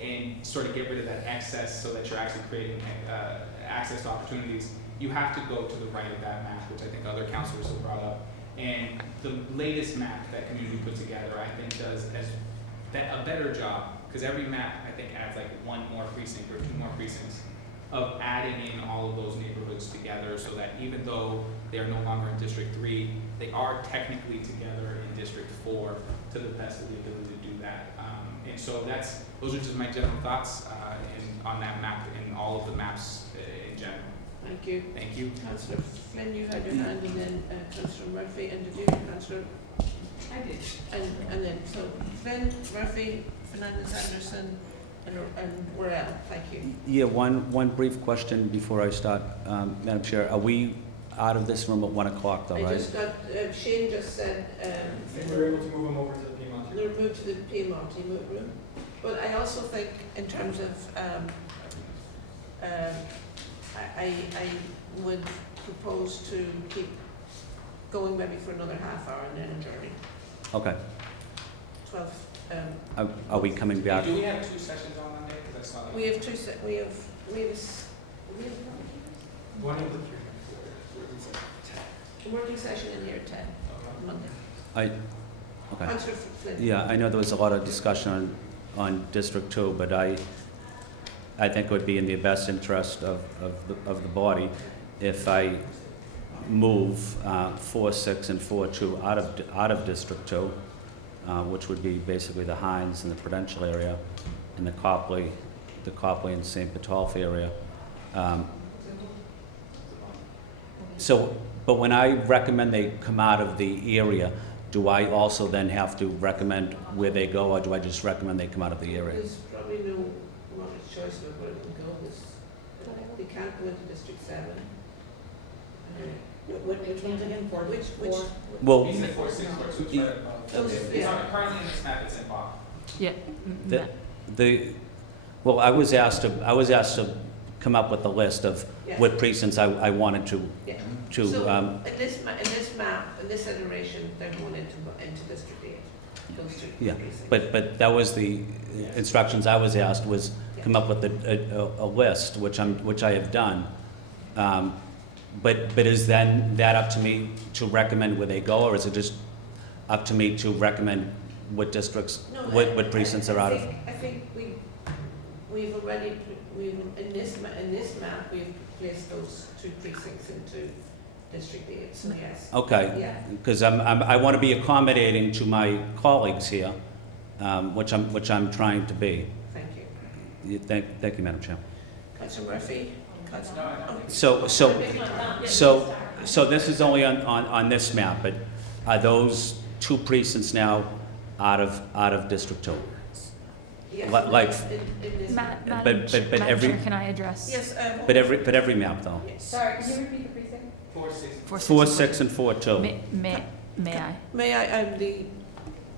and sort of get rid of that excess so that you're actually creating access to opportunities, you have to go to the right of that map, which I think other councilors have brought up. And the latest map that community put together, I think, does a better job, because every map, I think, adds like 1 more precinct or 2 more precincts of adding in all of those neighborhoods together so that even though they are no longer in District 3, they are technically together in District 4 to the best of the ability to do that. And so those are just my general thoughts on that map and all of the maps in general. Thank you. Thank you. Councillor Flynn, you had your hand, and then Councillor Murphy, and did you, Councillor? I did. And then, so Flynn, Murphy, Fernandez Anderson, and Worrell. Thank you. Yeah, one brief question before I start, Madam Chair. Are we out of this room at 1 o'clock, though, right? I just got, Shane just said, we were able to move them over to the Piedmont. they're moved to the Piedmont room. But I also think in terms of, I would propose to keep going maybe for another half hour and then adjourning. Okay. 12. Are we coming back? Do we have 2 sessions on Monday? Because I saw that. We have 2 One of the 3. working session in here 10 on Monday. Okay. Councillor Flynn. Yeah, I know there was a lot of discussion on District 2, but I think it would be in the best interest of the body if I move 4.6 and 4.2 out of District 2 which would be basically the Hines and the Prudential area, and the Copley and St. Petolf area. But when I recommend they come out of the area, do I also then have to recommend where they go, or do I just recommend they come out of the area? There's probably no multiple choice of where they can go. They can't go into District 7. Which ones again? Which? Well, He's in 4-6, 4-2, Yeah. right above. It's Yeah. currently in this map, it's in Bob. Yeah. Well, I was asked to come up with a list of Yeah. what precincts I wanted to, Yeah. to, So in this map, in this iteration, they're going into District 8. Those two yeah, precincts. but that was the instructions I was asked, was come up with a list, which I have done. But is then that up to me to recommend where they go, or is it just up to me to recommend what districts, No, what precincts are out of? I think we've already, in this map, we've placed those two precincts into District 8, so yes. Okay, Yeah. because I want to be accommodating to my colleagues here, which I'm trying to be. Thank you. Thank you, Madam Chair. Councillor Murphy? So this is only on this map, but are those two precincts now out of District 2? Yes. Like, In this map. but every, Can I address? Yes. but every map though. Yes. Sorry, can you repeat the precinct? 4-6. 4-6 and 4-2. May I? May I, the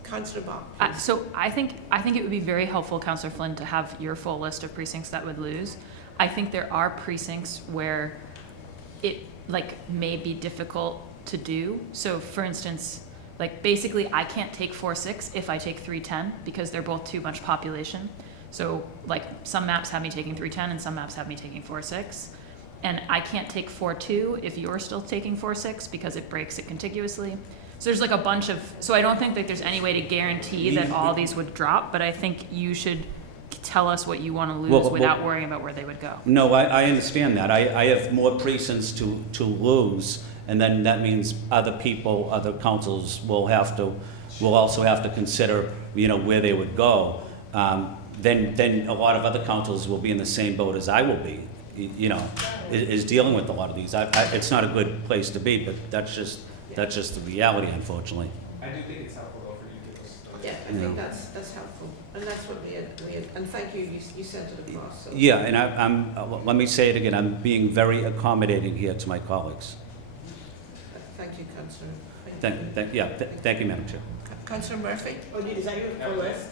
Councillor Bach. So I think it would be very helpful, Councillor Flynn, to have your full list of precincts that would lose. I think there are precincts where it may be difficult to do. So for instance, basically I can't take 4-6 if I take 310 because they're both too much population. So some maps have me taking 310 and some maps have me taking 4-6. And I can't take 4-2 if you're still taking 4-6 because it breaks it contiguously. So there's a bunch of, so I don't think that there's any way to guarantee that all these would drop, but I think you should tell us what you want to lose without worrying about where they would go. No, I understand that. I have more precincts to lose, and then that means other people, other councils will also have to consider, where they would go. Then a lot of other councils will be in the same boat as I will be, is dealing with a lot of these. It's not a good place to be, but that's just the reality, unfortunately. I do think it's helpful though for you to give us. Yeah, I think that's helpful, and that's what we had, and thank you, you sent it across. So. Yeah, and let me say it again, I'm being very accommodating here to my colleagues. Thank you, Councillor. Thank you, Madam Chair. Councillor Murphy? Oh, is that your full list?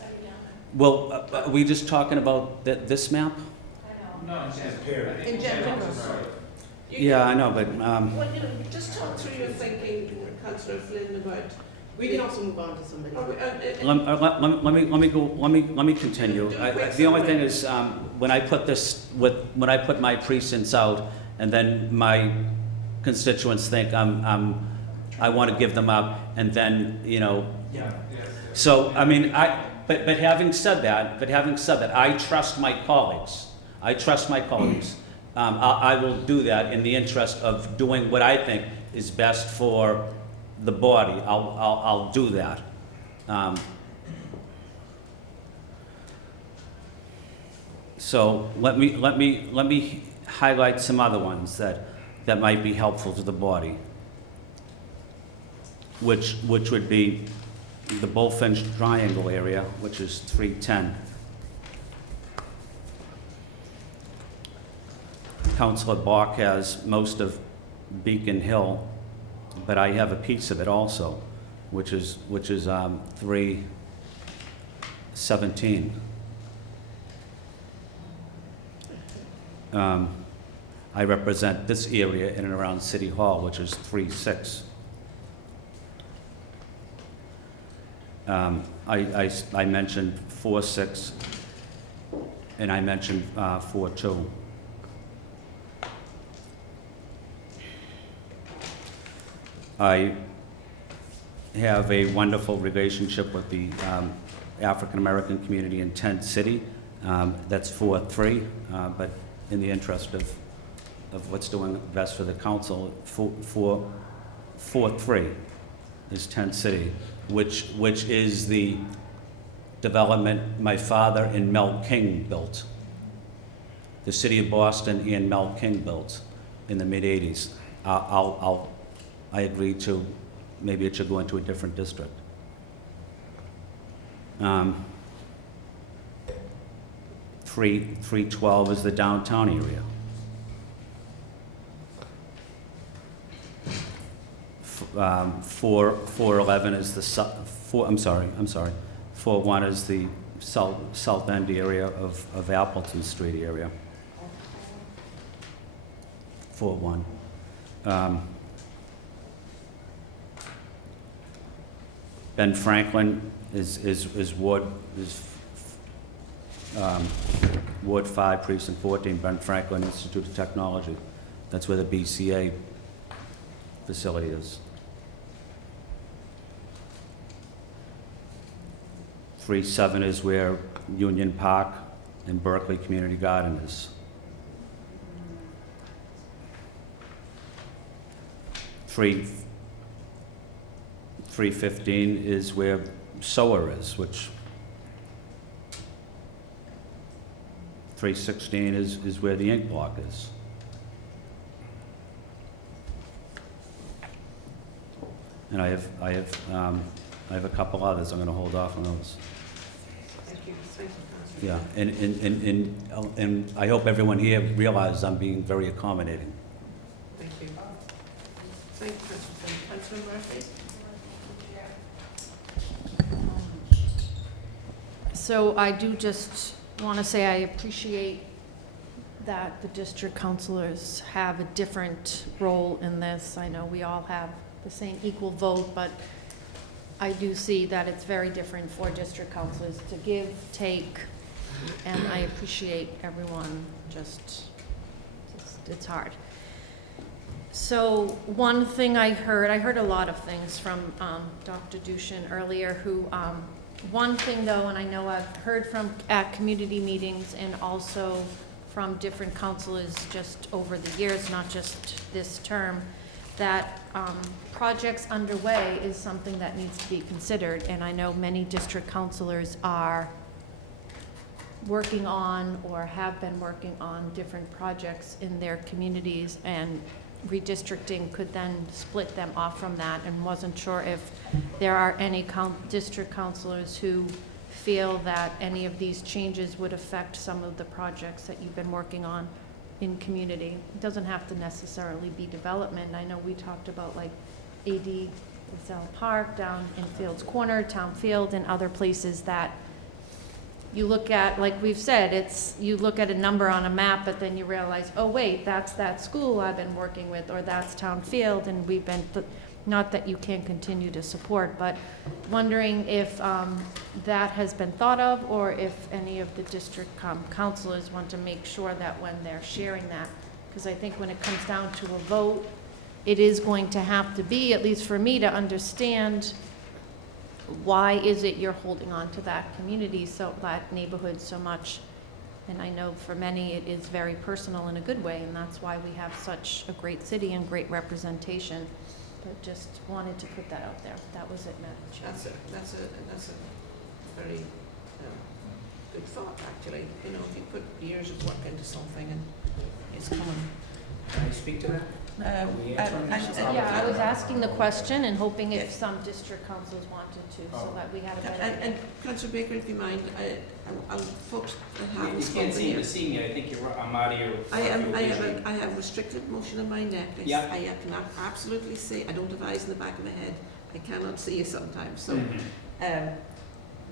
Well, are we just talking about this map? No, In general. Yeah, I know, but Well, just talk through your thinking, Councillor Flynn, about. We can also move on to somebody. let me continue. The only thing is, when I put my precincts out, and then my constituents think I want to give them up, and then So but having said that, I trust my colleagues. I will do that in the interest of doing what I think is best for the body. I'll do that. So let me highlight some other ones that might be helpful to the body, which would be the Bullfinch Triangle area, which is 310. Councilor Bach has most of Beacon Hill, but I have a piece of it also, which is 317. I represent this area in and around City Hall, which is 3-6. I mentioned 4-6, and I mentioned 4-2. I have a wonderful relationship with the African American community in Tent City. That's 4-3, but in the interest of what's doing best for the council, 4-3 is Tent City. which is the development my father and Mel King built. The city of Boston and Mel King built in the mid-'80s. I agree to, maybe it should go into a different district. 312 is the downtown area. 411 is the 41 is the south end area of Appleton Street area. 41. Ben Franklin is Ward 5, Precinct 14, Ben Franklin Institute of Technology. That's where the BCA facility is. 37 is where Union Park and Berkeley Community Garden is. 315 is where SOAR is, which 316 is where the ink block is. And I have a couple others. I'm going to hold off on those. Thank you. Yeah, and I hope everyone here realizes I'm being very accommodating. Thank you. Thank you, Councillor Murphy. So I do just want to say I appreciate that the district councilors have a different role in this. I know we all have the same equal vote, but I do see that it's very different for district councilors to give, take, and I appreciate everyone it's hard. So one thing I heard a lot of things from Dr. Dushin earlier, who, one thing though, and I know I've heard from at community meetings and also from different councilors just over the years, not just this term, that projects underway is something that needs to be considered. And I know many district councilors are working on or have been working on different projects in their communities, and redistricting could then split them off from that, and wasn't sure if there are any district councilors who feel that any of these changes would affect some of the projects that you've been working on in community. It doesn't have to necessarily be development. I know we talked about like AD Laselle Park down in Fields Corner, Town Field, and other places that you look at, like we've said, you look at a number on a map, but then you realize, oh wait, that's that school I've been working with, or that's Town Field, and we've been, not that you can't continue to support, but wondering if that has been thought of, or if any of the district councilors want to make sure that when they're sharing that, because I think when it comes down to a vote, it is going to have to be, at least for me, to understand why is it you're holding on to that community, so that neighborhood so much. And I know for many it is very personal in a good way, and that's why we have such a great city and great representation. But just wanted to put that out there. That was it, Madam Chair. That's a very good thought, actually. You know, if you put years of work into something and it's coming. Can I speak to that? Yeah, I was asking the question and hoping if some district councils wanted to, so that we had a better. And Councillor Baker, if you mind, folks have You can't seem to see me. I think I'm out of your. I have restricted motion in my neck. I cannot absolutely see. I don't have eyes in the back of my head. I cannot see you sometimes. So,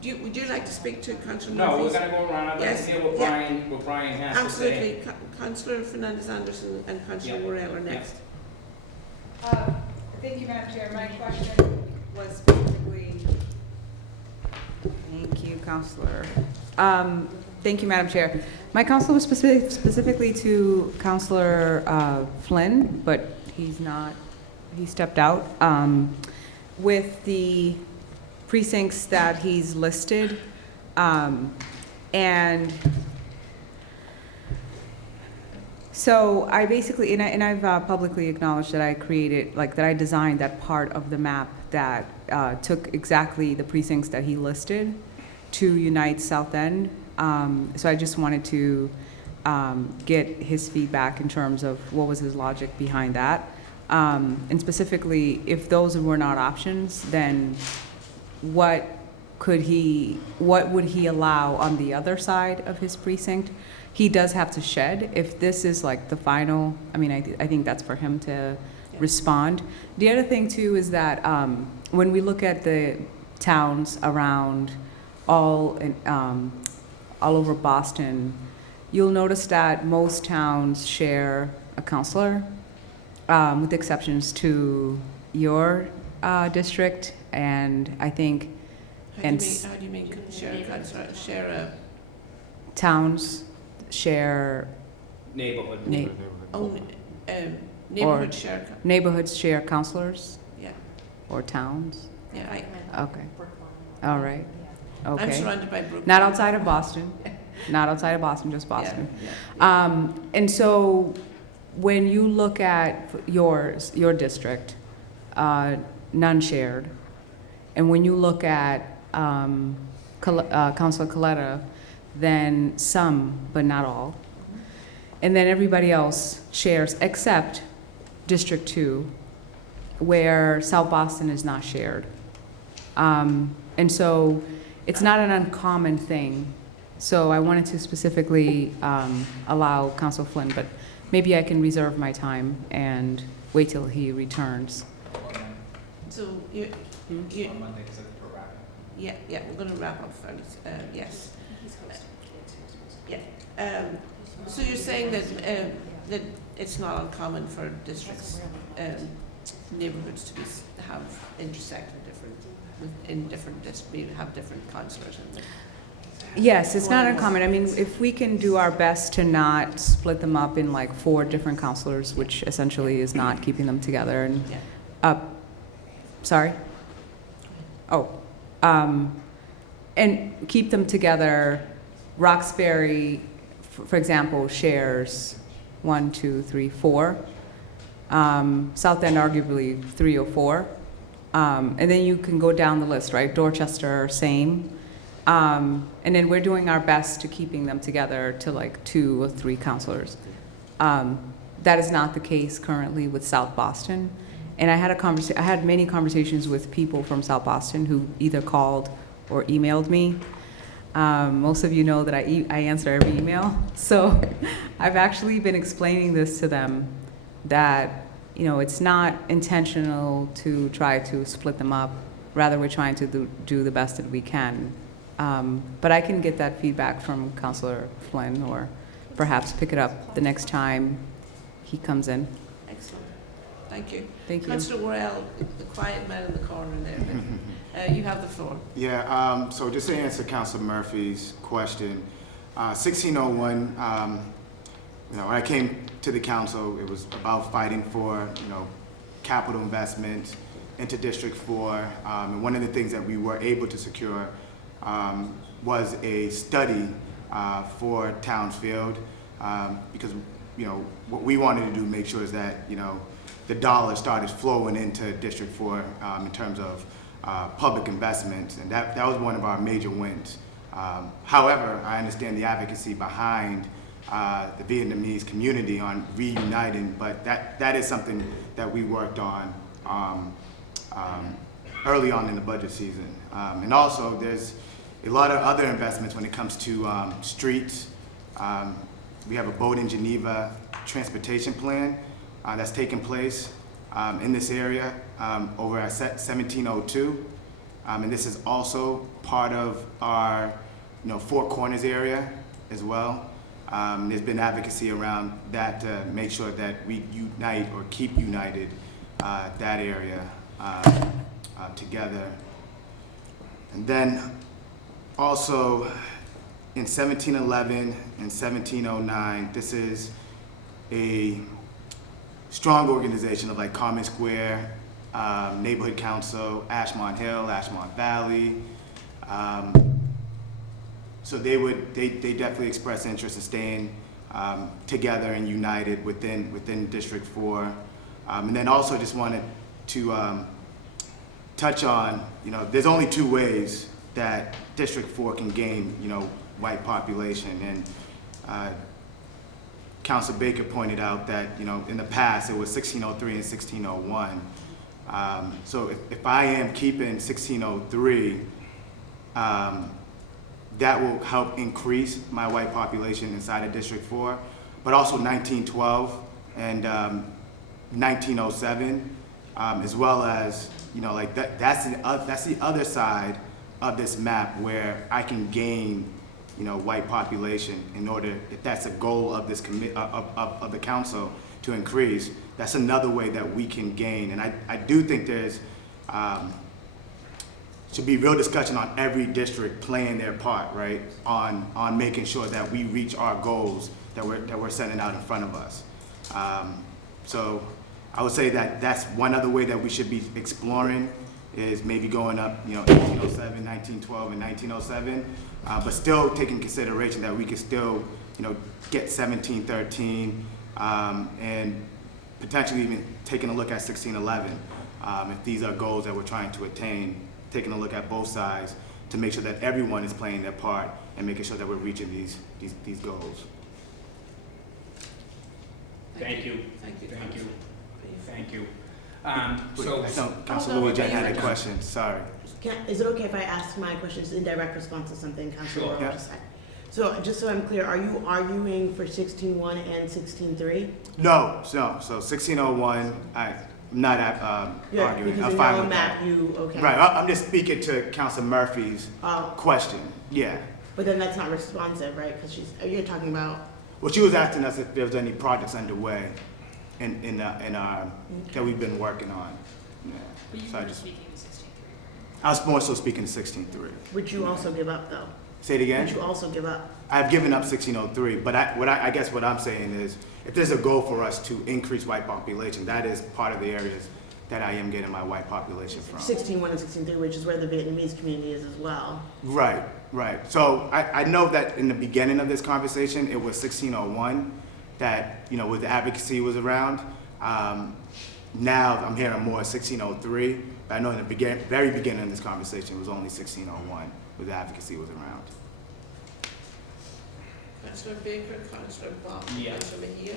would you like to speak to Councillor Murphy? No, we're going to go around. I'd like to hear what Brian has to say. Absolutely. Councillor Fernandez-Anderson and Councillor Worrell are next. Thank you, Madam Chair. My question was specifically, thank you, Councillor. Thank you, Madam Chair. My council was specifically to Councillor Flynn, but he's not, he stepped out. With the precincts that he's listed, and so I basically, and I've publicly acknowledged that I created, like that I designed that part of the map that took exactly the precincts that he listed to unite South End. So I just wanted to get his feedback in terms of what was his logic behind that. And specifically, if those were not options, then what would he allow on the other side of his precinct? He does have to shed. If this is like the final, I mean, I think that's for him to respond. The other thing too is that when we look at the towns around all over Boston, you'll notice that most towns share a counselor, with exceptions to your district, and I think. How do you mean share a counselor? Share a Towns share. Neighborhood. Neighborhood share. Neighborhoods share counselors? Yeah. Or towns? Yeah, Okay. All right. Okay. I'm surrounded by Brooklyn. Not outside of Boston. Not outside of Boston, just Boston. Yeah. And so when you look at your district, none shared, and when you look at Councilor Coletta, then some, but not all. And then everybody else shares except District 2, where South Boston is not shared. And so it's not an uncommon thing. So I wanted to specifically allow Councilor Flynn, but maybe I can reserve my time and wait till he returns. So On Monday, is it for wrapping? yeah, we're going to wrap up fairly. Yes. Yeah. So you're saying that it's not uncommon for districts, neighborhoods to have intersect in different have different councillors in them. Yes, it's not uncommon. I mean, if we can do our best to not split them up in like 4 different counselors, which essentially is not keeping them together, and sorry. Oh, and keep them together. Roxbury, for example, shares 1, 2, 3, 4. South End, arguably 3 or 4. And then you can go down the list, right? Dorchester, same. And then we're doing our best to keeping them together to like 2 or 3 counselors. That is not the case currently with South Boston. And I had many conversations with people from South Boston who either called or emailed me. Most of you know that I answer every email. So I've actually been explaining this to them, that, you know, it's not intentional to try to split them up. Rather, we're trying to do the best that we can. But I can get that feedback from Councilor Flynn, or perhaps pick it up the next time he comes in. Excellent. Thank you. Thank you. Councillor Worrell, the quiet man in the corner there. You have the floor. Yeah, so just to answer Councilor Murphy's question, 1601, you know, when I came to the council, it was about fighting for, you know, capital investment into District 4. And one of the things that we were able to secure was a study for Townsfield, because, you know, what we wanted to do, make sure is that, you know, the dollars started flowing into District 4 in terms of public investment, and that was one of our major wins. However, I understand the advocacy behind the Vietnamese community on reuniting, but that is something that we worked on early on in the budget season. And also, there's a lot of other investments when it comes to streets. We have a Boat in Geneva transportation plan that's taking place in this area over at 1702. And this is also part of our, you know, Four Corners area as well. There's been advocacy around that to make sure that we unite or keep united that area together. And then also in 1711 and 1709, this is a strong organization of like Common Square, Neighborhood Council, Ashmont Hill, Ashmont Valley. So they definitely express interest in staying together and united within District 4. And then also just wanted to touch on, there's only two ways that District 4 can gain, white population. And Council Baker pointed out that, in the past, it was 1603 and 1601. So if I am keeping 1603, that will help increase my white population inside of District 4, but also 1912 and 1907, as well as, that's the other side of this map where I can gain, white population in order, if that's a goal of this of the council to increase, that's another way that we can gain. And I do think there's, should be real discussion on every district playing their part, right? On making sure that we reach our goals that we're setting out in front of us. So I would say that that's one other way that we should be exploring, is maybe going up, 1807, 1912, and 1907, but still taking consideration that we could still, get 1713, and potentially even taking a look at 1611, if these are goals that we're trying to attain, taking a look at both sides to make sure that everyone is playing their part and making sure that we're reaching these goals. Thank you. Thank you. Thank you. Thank you. Councilor Louis Jen had a question, sorry. Is it okay if I ask my questions in direct response to something Councilor Sure. just said? So just so I'm clear, are you arguing for 16.1 and 16.3? No, so 1601, I'm not arguing. Because I'm in fine your with map, that. okay. Right, I'm just speaking to Councilor Murphy's question. Yeah. But then that's not responsive, right? Because you're talking about. Well, she was asking us if there was any projects underway in our that we've been working on. Yeah. But you So were speaking to 16.3. I was more so speaking to 16.3. Would you also give up though? Say it again. Would you also give up? I've given up 1603, but I guess what I'm saying is, if there's a goal for us to increase white population, that is part of the areas that I am getting my white population from. 16.1 and 16.3, which is where the Vietnamese community is as well. Right. So I know that in the beginning of this conversation, it was 1601 that, where the advocacy was around. Now I'm hearing more 1603, but I know in the very beginning of this conversation, it was only 1601 where the advocacy was around. Councillor Baker, Councillor Bob, Yeah. Councillor Mejia.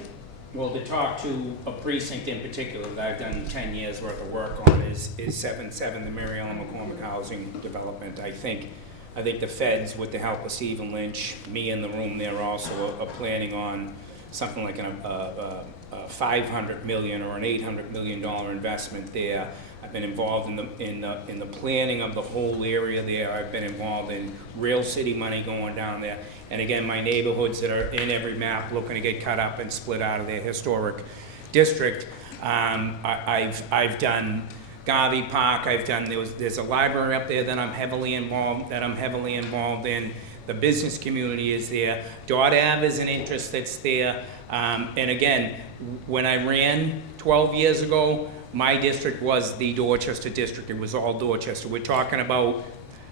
Well, to talk to a precinct in particular that I've done 10 years worth of work on is 7-7, the Mary Ellen McCormick Housing Development. I think the feds, with the help of Stephen Lynch, me in the room there also, are planning on something like a $500 million or an $800 million investment there. I've been involved in the planning of the whole area there. I've been involved in real city money going down there. And again, my neighborhoods that are in every map looking to get cut up and split out of their historic district. I've done Garvey Park. There's a library up there that I'm heavily involved in. The business community is there. Dot Ave is an interest that's there. And again, when I ran 12 years ago, my district was the Dorchester district. It was all Dorchester. We're talking about,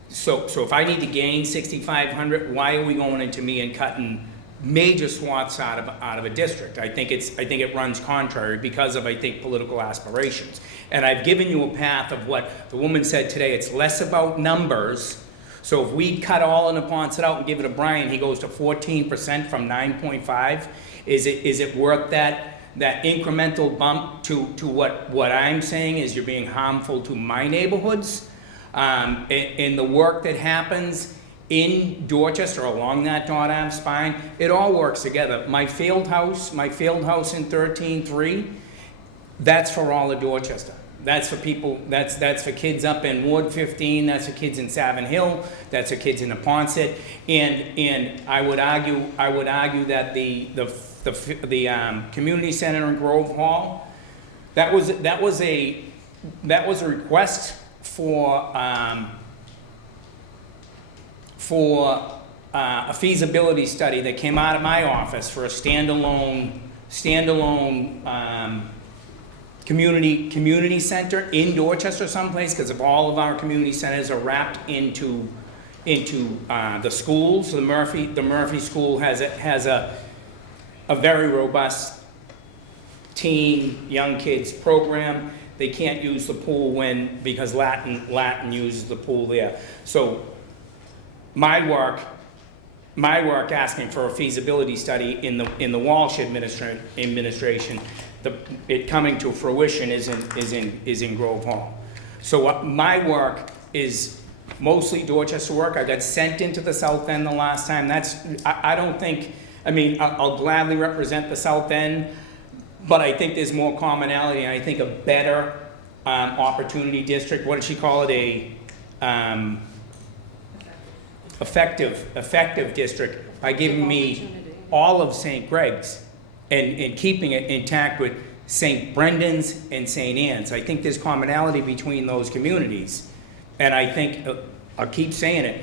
so if I need to gain 6,500, why are we going into me and cutting major swaths out of a district? I think it runs contrary because of, political aspirations. And I've given you a path of what the woman said today. It's less about numbers. So if we cut all in the Ponset out and give it to Brian, he goes to 14% from 9.5. Is it worth that incremental bump to what I'm saying is you're being harmful to my neighborhoods? In the work that happens in Dorchester along that Dot Ave spine, it all works together. My failed house in 13-3, that's for all of Dorchester. That's for people, that's for kids up in Ward 15, that's for kids in Savin Hill, that's for kids in the Ponset. And I would argue that the community center in Grove Hall, that was a request for a feasibility study that came out of my office for a standalone community center in Dorchester someplace, because of all of our community centers are wrapped into the schools. The Murphy School has a very robust teen young kids program. they can't use the pool because Latin uses the pool there. So my work asking for a feasibility study in the Walsh administration, it coming to fruition is in Grove Hall. So my work is mostly Dorchester work. I got sent into the South End the last time. I don't think, I mean, I'll gladly represent the South End, but I think there's more commonality, and I think a better opportunity district, what did she call it, effective district, by giving me all of St. Greg's and keeping it intact with St. Brendan's and St. Anne's. I think there's commonality between those communities. And I think, I'll keep saying it,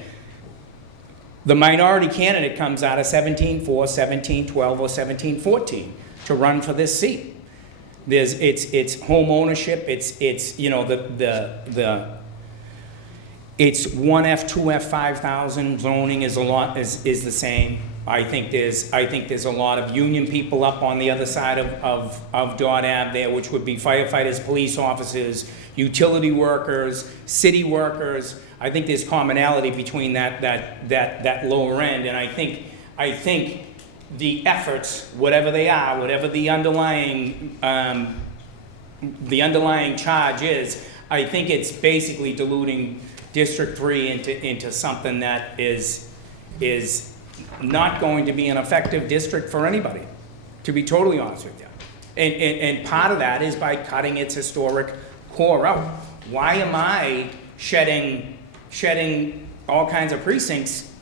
the minority candidate comes out of 17-4, 17-12, or 17-14 to run for this seat. It's home ownership, it's you know, it's 1F, 2F, 5,000 zoning is the same. I think there's a lot of union people up on the other side of Dot Ave there, which would be firefighters, police officers, utility workers, city workers. I think there's commonality between that lower end, and I think the efforts, whatever they are, whatever the underlying charge is, I think it's basically diluting District 3 into something that is not going to be an effective district for anybody, to be totally honest with you. And part of that is by cutting its historic core out. Why am I shedding all kinds of precincts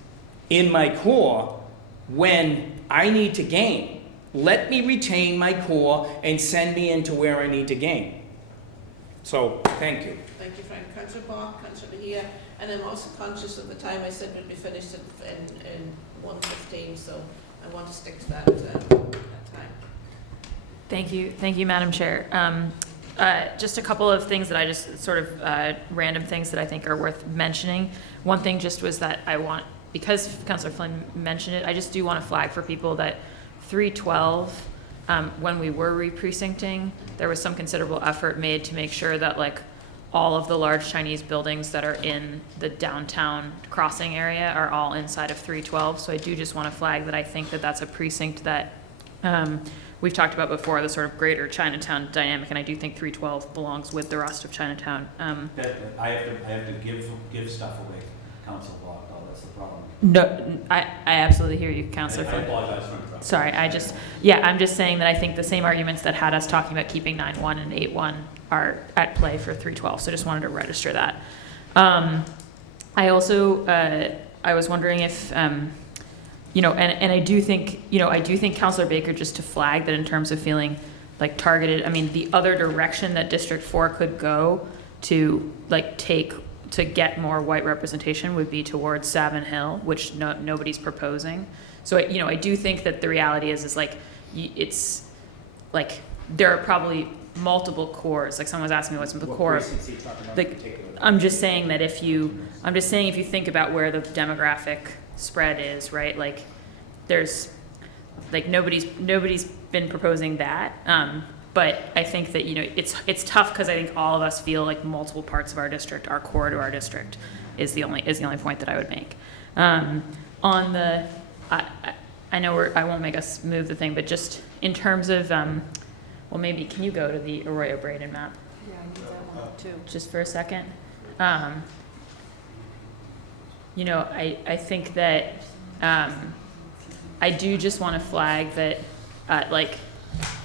in my core when I need to gain? Let me retain my core and send me into where I need to gain. So, thank you. Thank you, Frank. Councillor Bach, Councillor Bahia, and I'm also conscious of the time. I said we'd be finished in 1:15, so I want to stick to that time. Thank you, Madam Chair. Just a couple of things that I just sort of random things that I think are worth mentioning. One thing just was that because Councillor Flynn mentioned it, I just do want to flag for people that 312, when we were re-precincting, there was some considerable effort made to make sure that all of the large Chinese buildings that are in the downtown crossing area are all inside of 312. So I do just want to flag that I think that that's a precinct that we've talked about before, the sort of greater Chinatown dynamic, and I do think 312 belongs with the rest of Chinatown. I have to give stuff away, Council Block, though, that's the problem. No, I absolutely hear you, Councillor Flynn. I apologize for interrupting. Sorry, I'm just saying that I think the same arguments that had us talking about keeping 9-1 and 8-1 are at play for 312, so just wanted to register that. I also, I was wondering if, and I do think Councillor Baker, just to flag that in terms of feeling targeted, I mean, the other direction that District 4 could go to to get more white representation would be towards Savin Hill, which nobody's proposing. So, I do think that the reality is it's there are probably multiple cores. Someone was asking me what's the core. I'm just saying that if you think about where the demographic spread is, right? There's nobody's been proposing that. But I think that it's tough because I think all of us feel like multiple parts of our district are core to our district is the only point that I would make. On the I know I won't make us move the thing, but just in terms of well, maybe can you go to the Arroyo Braden map? Yeah, I need that one too. Just for a second. I think that I do just want to flag that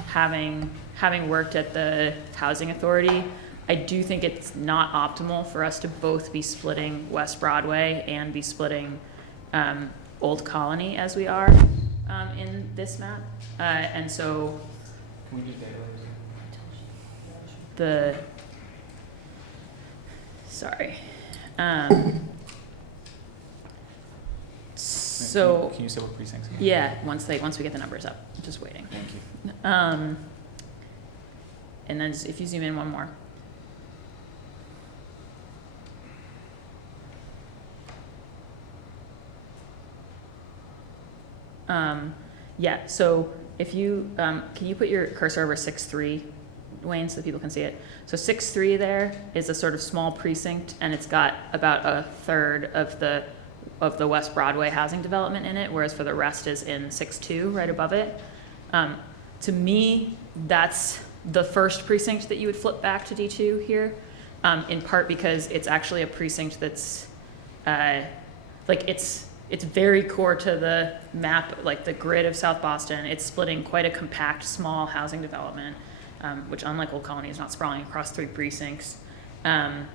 having worked at the Housing Authority, I do think it's not optimal for us to both be splitting West Broadway and be splitting Old Colony as we are in this map. And so Can we do data? So can you say what precincts? yeah, once we get the numbers up, I'm just waiting. Thank you. And then if you zoom in one more. Yeah, so if you, can you put your cursor over 6-3? Wayne, so that people can see it. So 6-3 there is a sort of small precinct, and it's got about a third of the West Broadway housing development in it, whereas for the rest is in 6-2 right above it. To me, that's the first precinct that you would flip back to D2 here, in part because it's actually a precinct that's it's very core to the map, like the grid of South Boston. It's splitting quite a compact, small housing development, which unlike Old Colony is not sprawling across 3 precincts. And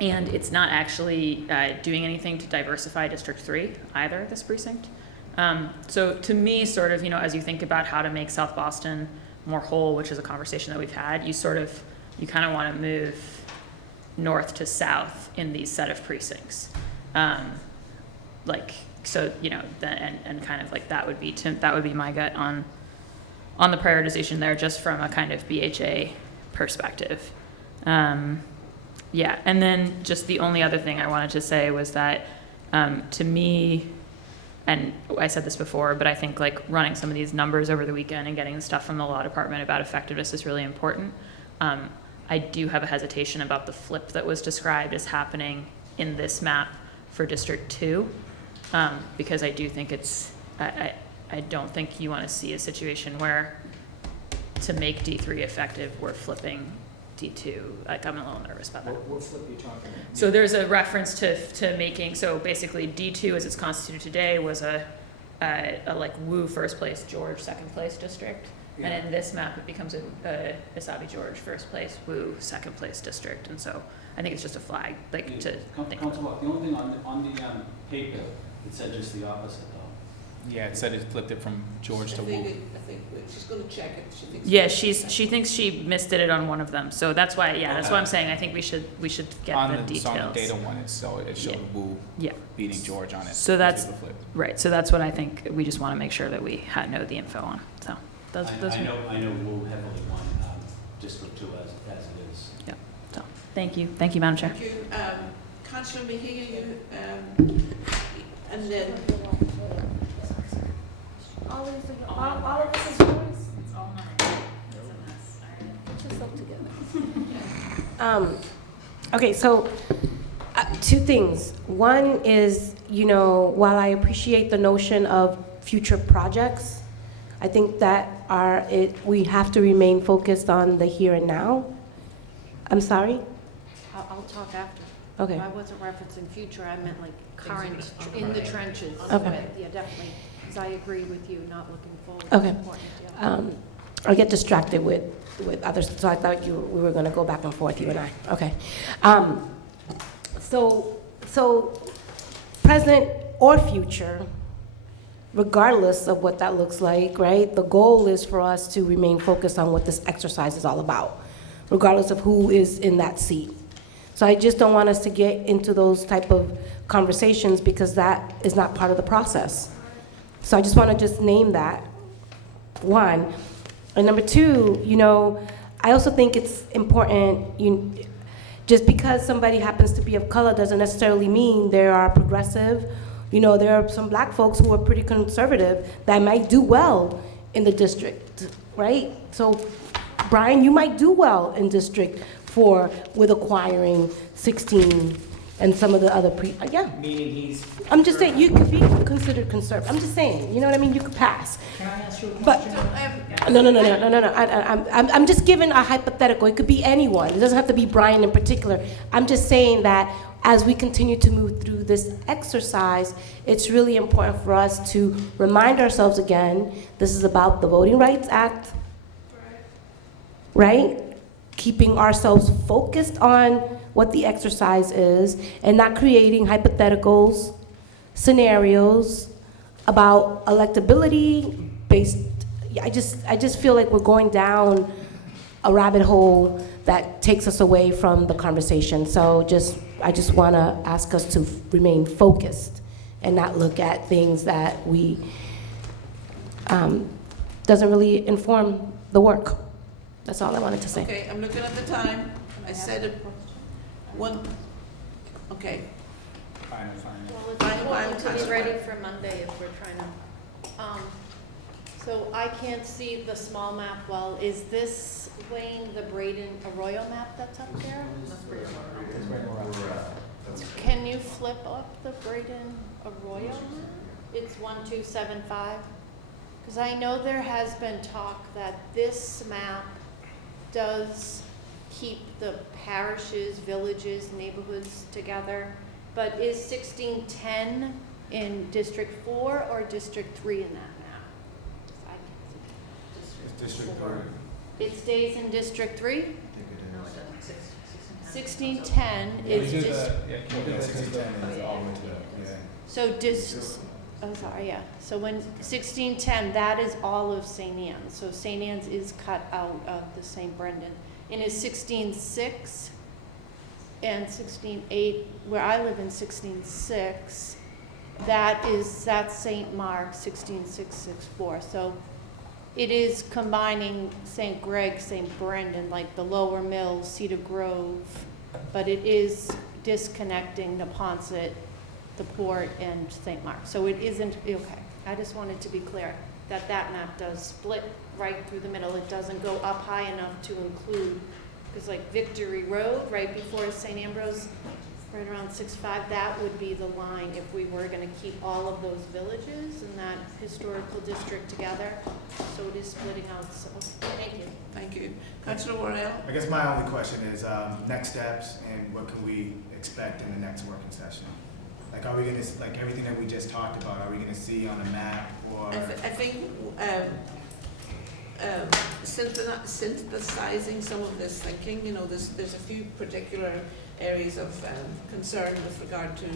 it's not actually doing anything to diversify District 3 either, this precinct. So to me, sort of, as you think about how to make South Boston more whole, which is a conversation that we've had, you kind of want to move north to south in these set of precincts. And kind of like that would be my gut on the prioritization there, just from a kind of BHA perspective. Yeah, and then just the only other thing I wanted to say was that to me, and I said this before, but I think like running some of these numbers over the weekend and getting the stuff from the law department about effectiveness is really important. I do have a hesitation about the flip that was described as happening in this map for District 2, because I do think I don't think you want to see a situation where to make D3 effective, we're flipping D2. Like, I'm a little nervous about that. What flip are you talking about? So there's a reference to making, so basically D2 as it's constituted today was a like Wu first place, George second place district. Yeah. And in this map, it becomes a Isabi George first place, Wu second place district. And so I think it's just a flag, like to think about. Councilor, the only thing on the paper, it said just the opposite though. Yeah, it said it flipped it from George to Wu. I think she's going to check it. She thinks Yeah, she thinks she misdid it on one of them. So that's why, that's why I'm saying I think we should get On the the details. on the data one, it showed Wu beating George on it. So that's People flipped. right. So that's what I think we just want to make sure that we know the info on. So those I know Wu heavily won District 2 as it is. Yeah. So thank you, Madam Chair. Thank you. Councillor Mejia, and then All of this is yours? It's all mine. It's a mess. Put yourself together. Okay, so 2 things. One is, while I appreciate the notion of future projects, I think that we have to remain focused on the here and now. I'm sorry? I'll talk after. Okay. I wasn't referencing future, I meant like current, in the trenches. Okay. Yeah, definitely, because I agree with you, not looking forward. Okay. It's important, yeah. I get distracted with others, so I thought we were going to go back and forth, you and I. Okay. So present or future, regardless of what that looks like, right? The goal is for us to remain focused on what this exercise is all about, regardless of who is in that seat. So I just don't want us to get into those type of conversations because that is not part of the process. So I just want to just name that, one. And number 2, I also think it's important, just because somebody happens to be of color doesn't necessarily mean they are progressive. There are some black folks who are pretty conservative that might do well in the district, right? So Brian, you might do well in District 4 with acquiring 16 and some of the other yeah. Meaning he's. I'm just saying, you could be considered conservative. I'm just saying, you know what I mean? You could pass. Can I ask you a But, question? no. I'm just giving a hypothetical. It could be anyone. It doesn't have to be Brian in particular. I'm just saying that as we continue to move through this exercise, it's really important for us to remind ourselves again, this is about the Voting Rights Act, right? Keeping ourselves focused on what the exercise is and not creating hypotheticals, scenarios about electability based. I just feel like we're going down a rabbit hole that takes us away from the conversation. So I just want to ask us to remain focused and not look at things that we doesn't really inform the work. That's all I wanted to say. Okay, I'm looking at the time. I said it. Okay. Fine. Well, it's important to be ready for Monday if we're trying to, So I can't see the small map well. Is this, Wayne, the Braden Arroyo map that's up there? Can you flip up the Braden Arroyo map? It's 1275. Because I know there has been talk that this map does keep the parishes, villages, neighborhoods together, but is 1610 in District 4 or District 3 in that map? I can't see. District 4. It stays in District 3? No, it doesn't. 1610 is just, Yeah. so oh, sorry, yeah. So when 1610, that is all of St. Anne's. So St. Anne's is cut out of the St. Brendan. And is 1606 and 1608, where I live in 1606, that's St. Mark, 16664. So it is combining St. Greg, St. Brendan, like the Lower Mills, Cedar Grove, but it is disconnecting Neponset, the Port, and St. Mark. So it isn't, okay, I just wanted to be clear that that map does split right through the middle. It doesn't go up high enough to include, because like Victory Road, right before St. Ambrose, right around 6.5, that would be the line if we were gonna keep all of those villages in that historical district together. So it is splitting out, so, thank you. Thank you. Councillor Worrell? I guess my only question is next steps and what can we expect in the next working session? Like, are we gonna, like everything that we just talked about, are we gonna see on a map or? I think synthesizing some of this thinking, you know, there's a few particular areas of concern with regard to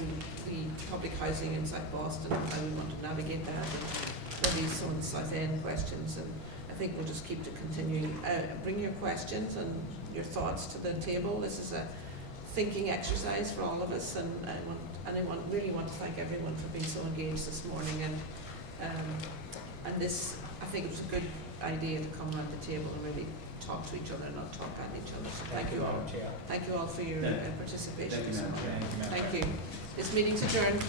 the public housing in South Boston and how we want to navigate that, and maybe some of the South End questions, and I think we'll just keep to continuing. Bring your questions and your thoughts to the table. This is a thinking exercise for all of us, and I really want to thank everyone for being so engaged this morning, and this, I think it was a good idea to come around the table and really talk to each other and not talk at each other. So thank you all. Thank you all for your participation this morning. Thank you. This meeting's adjourned.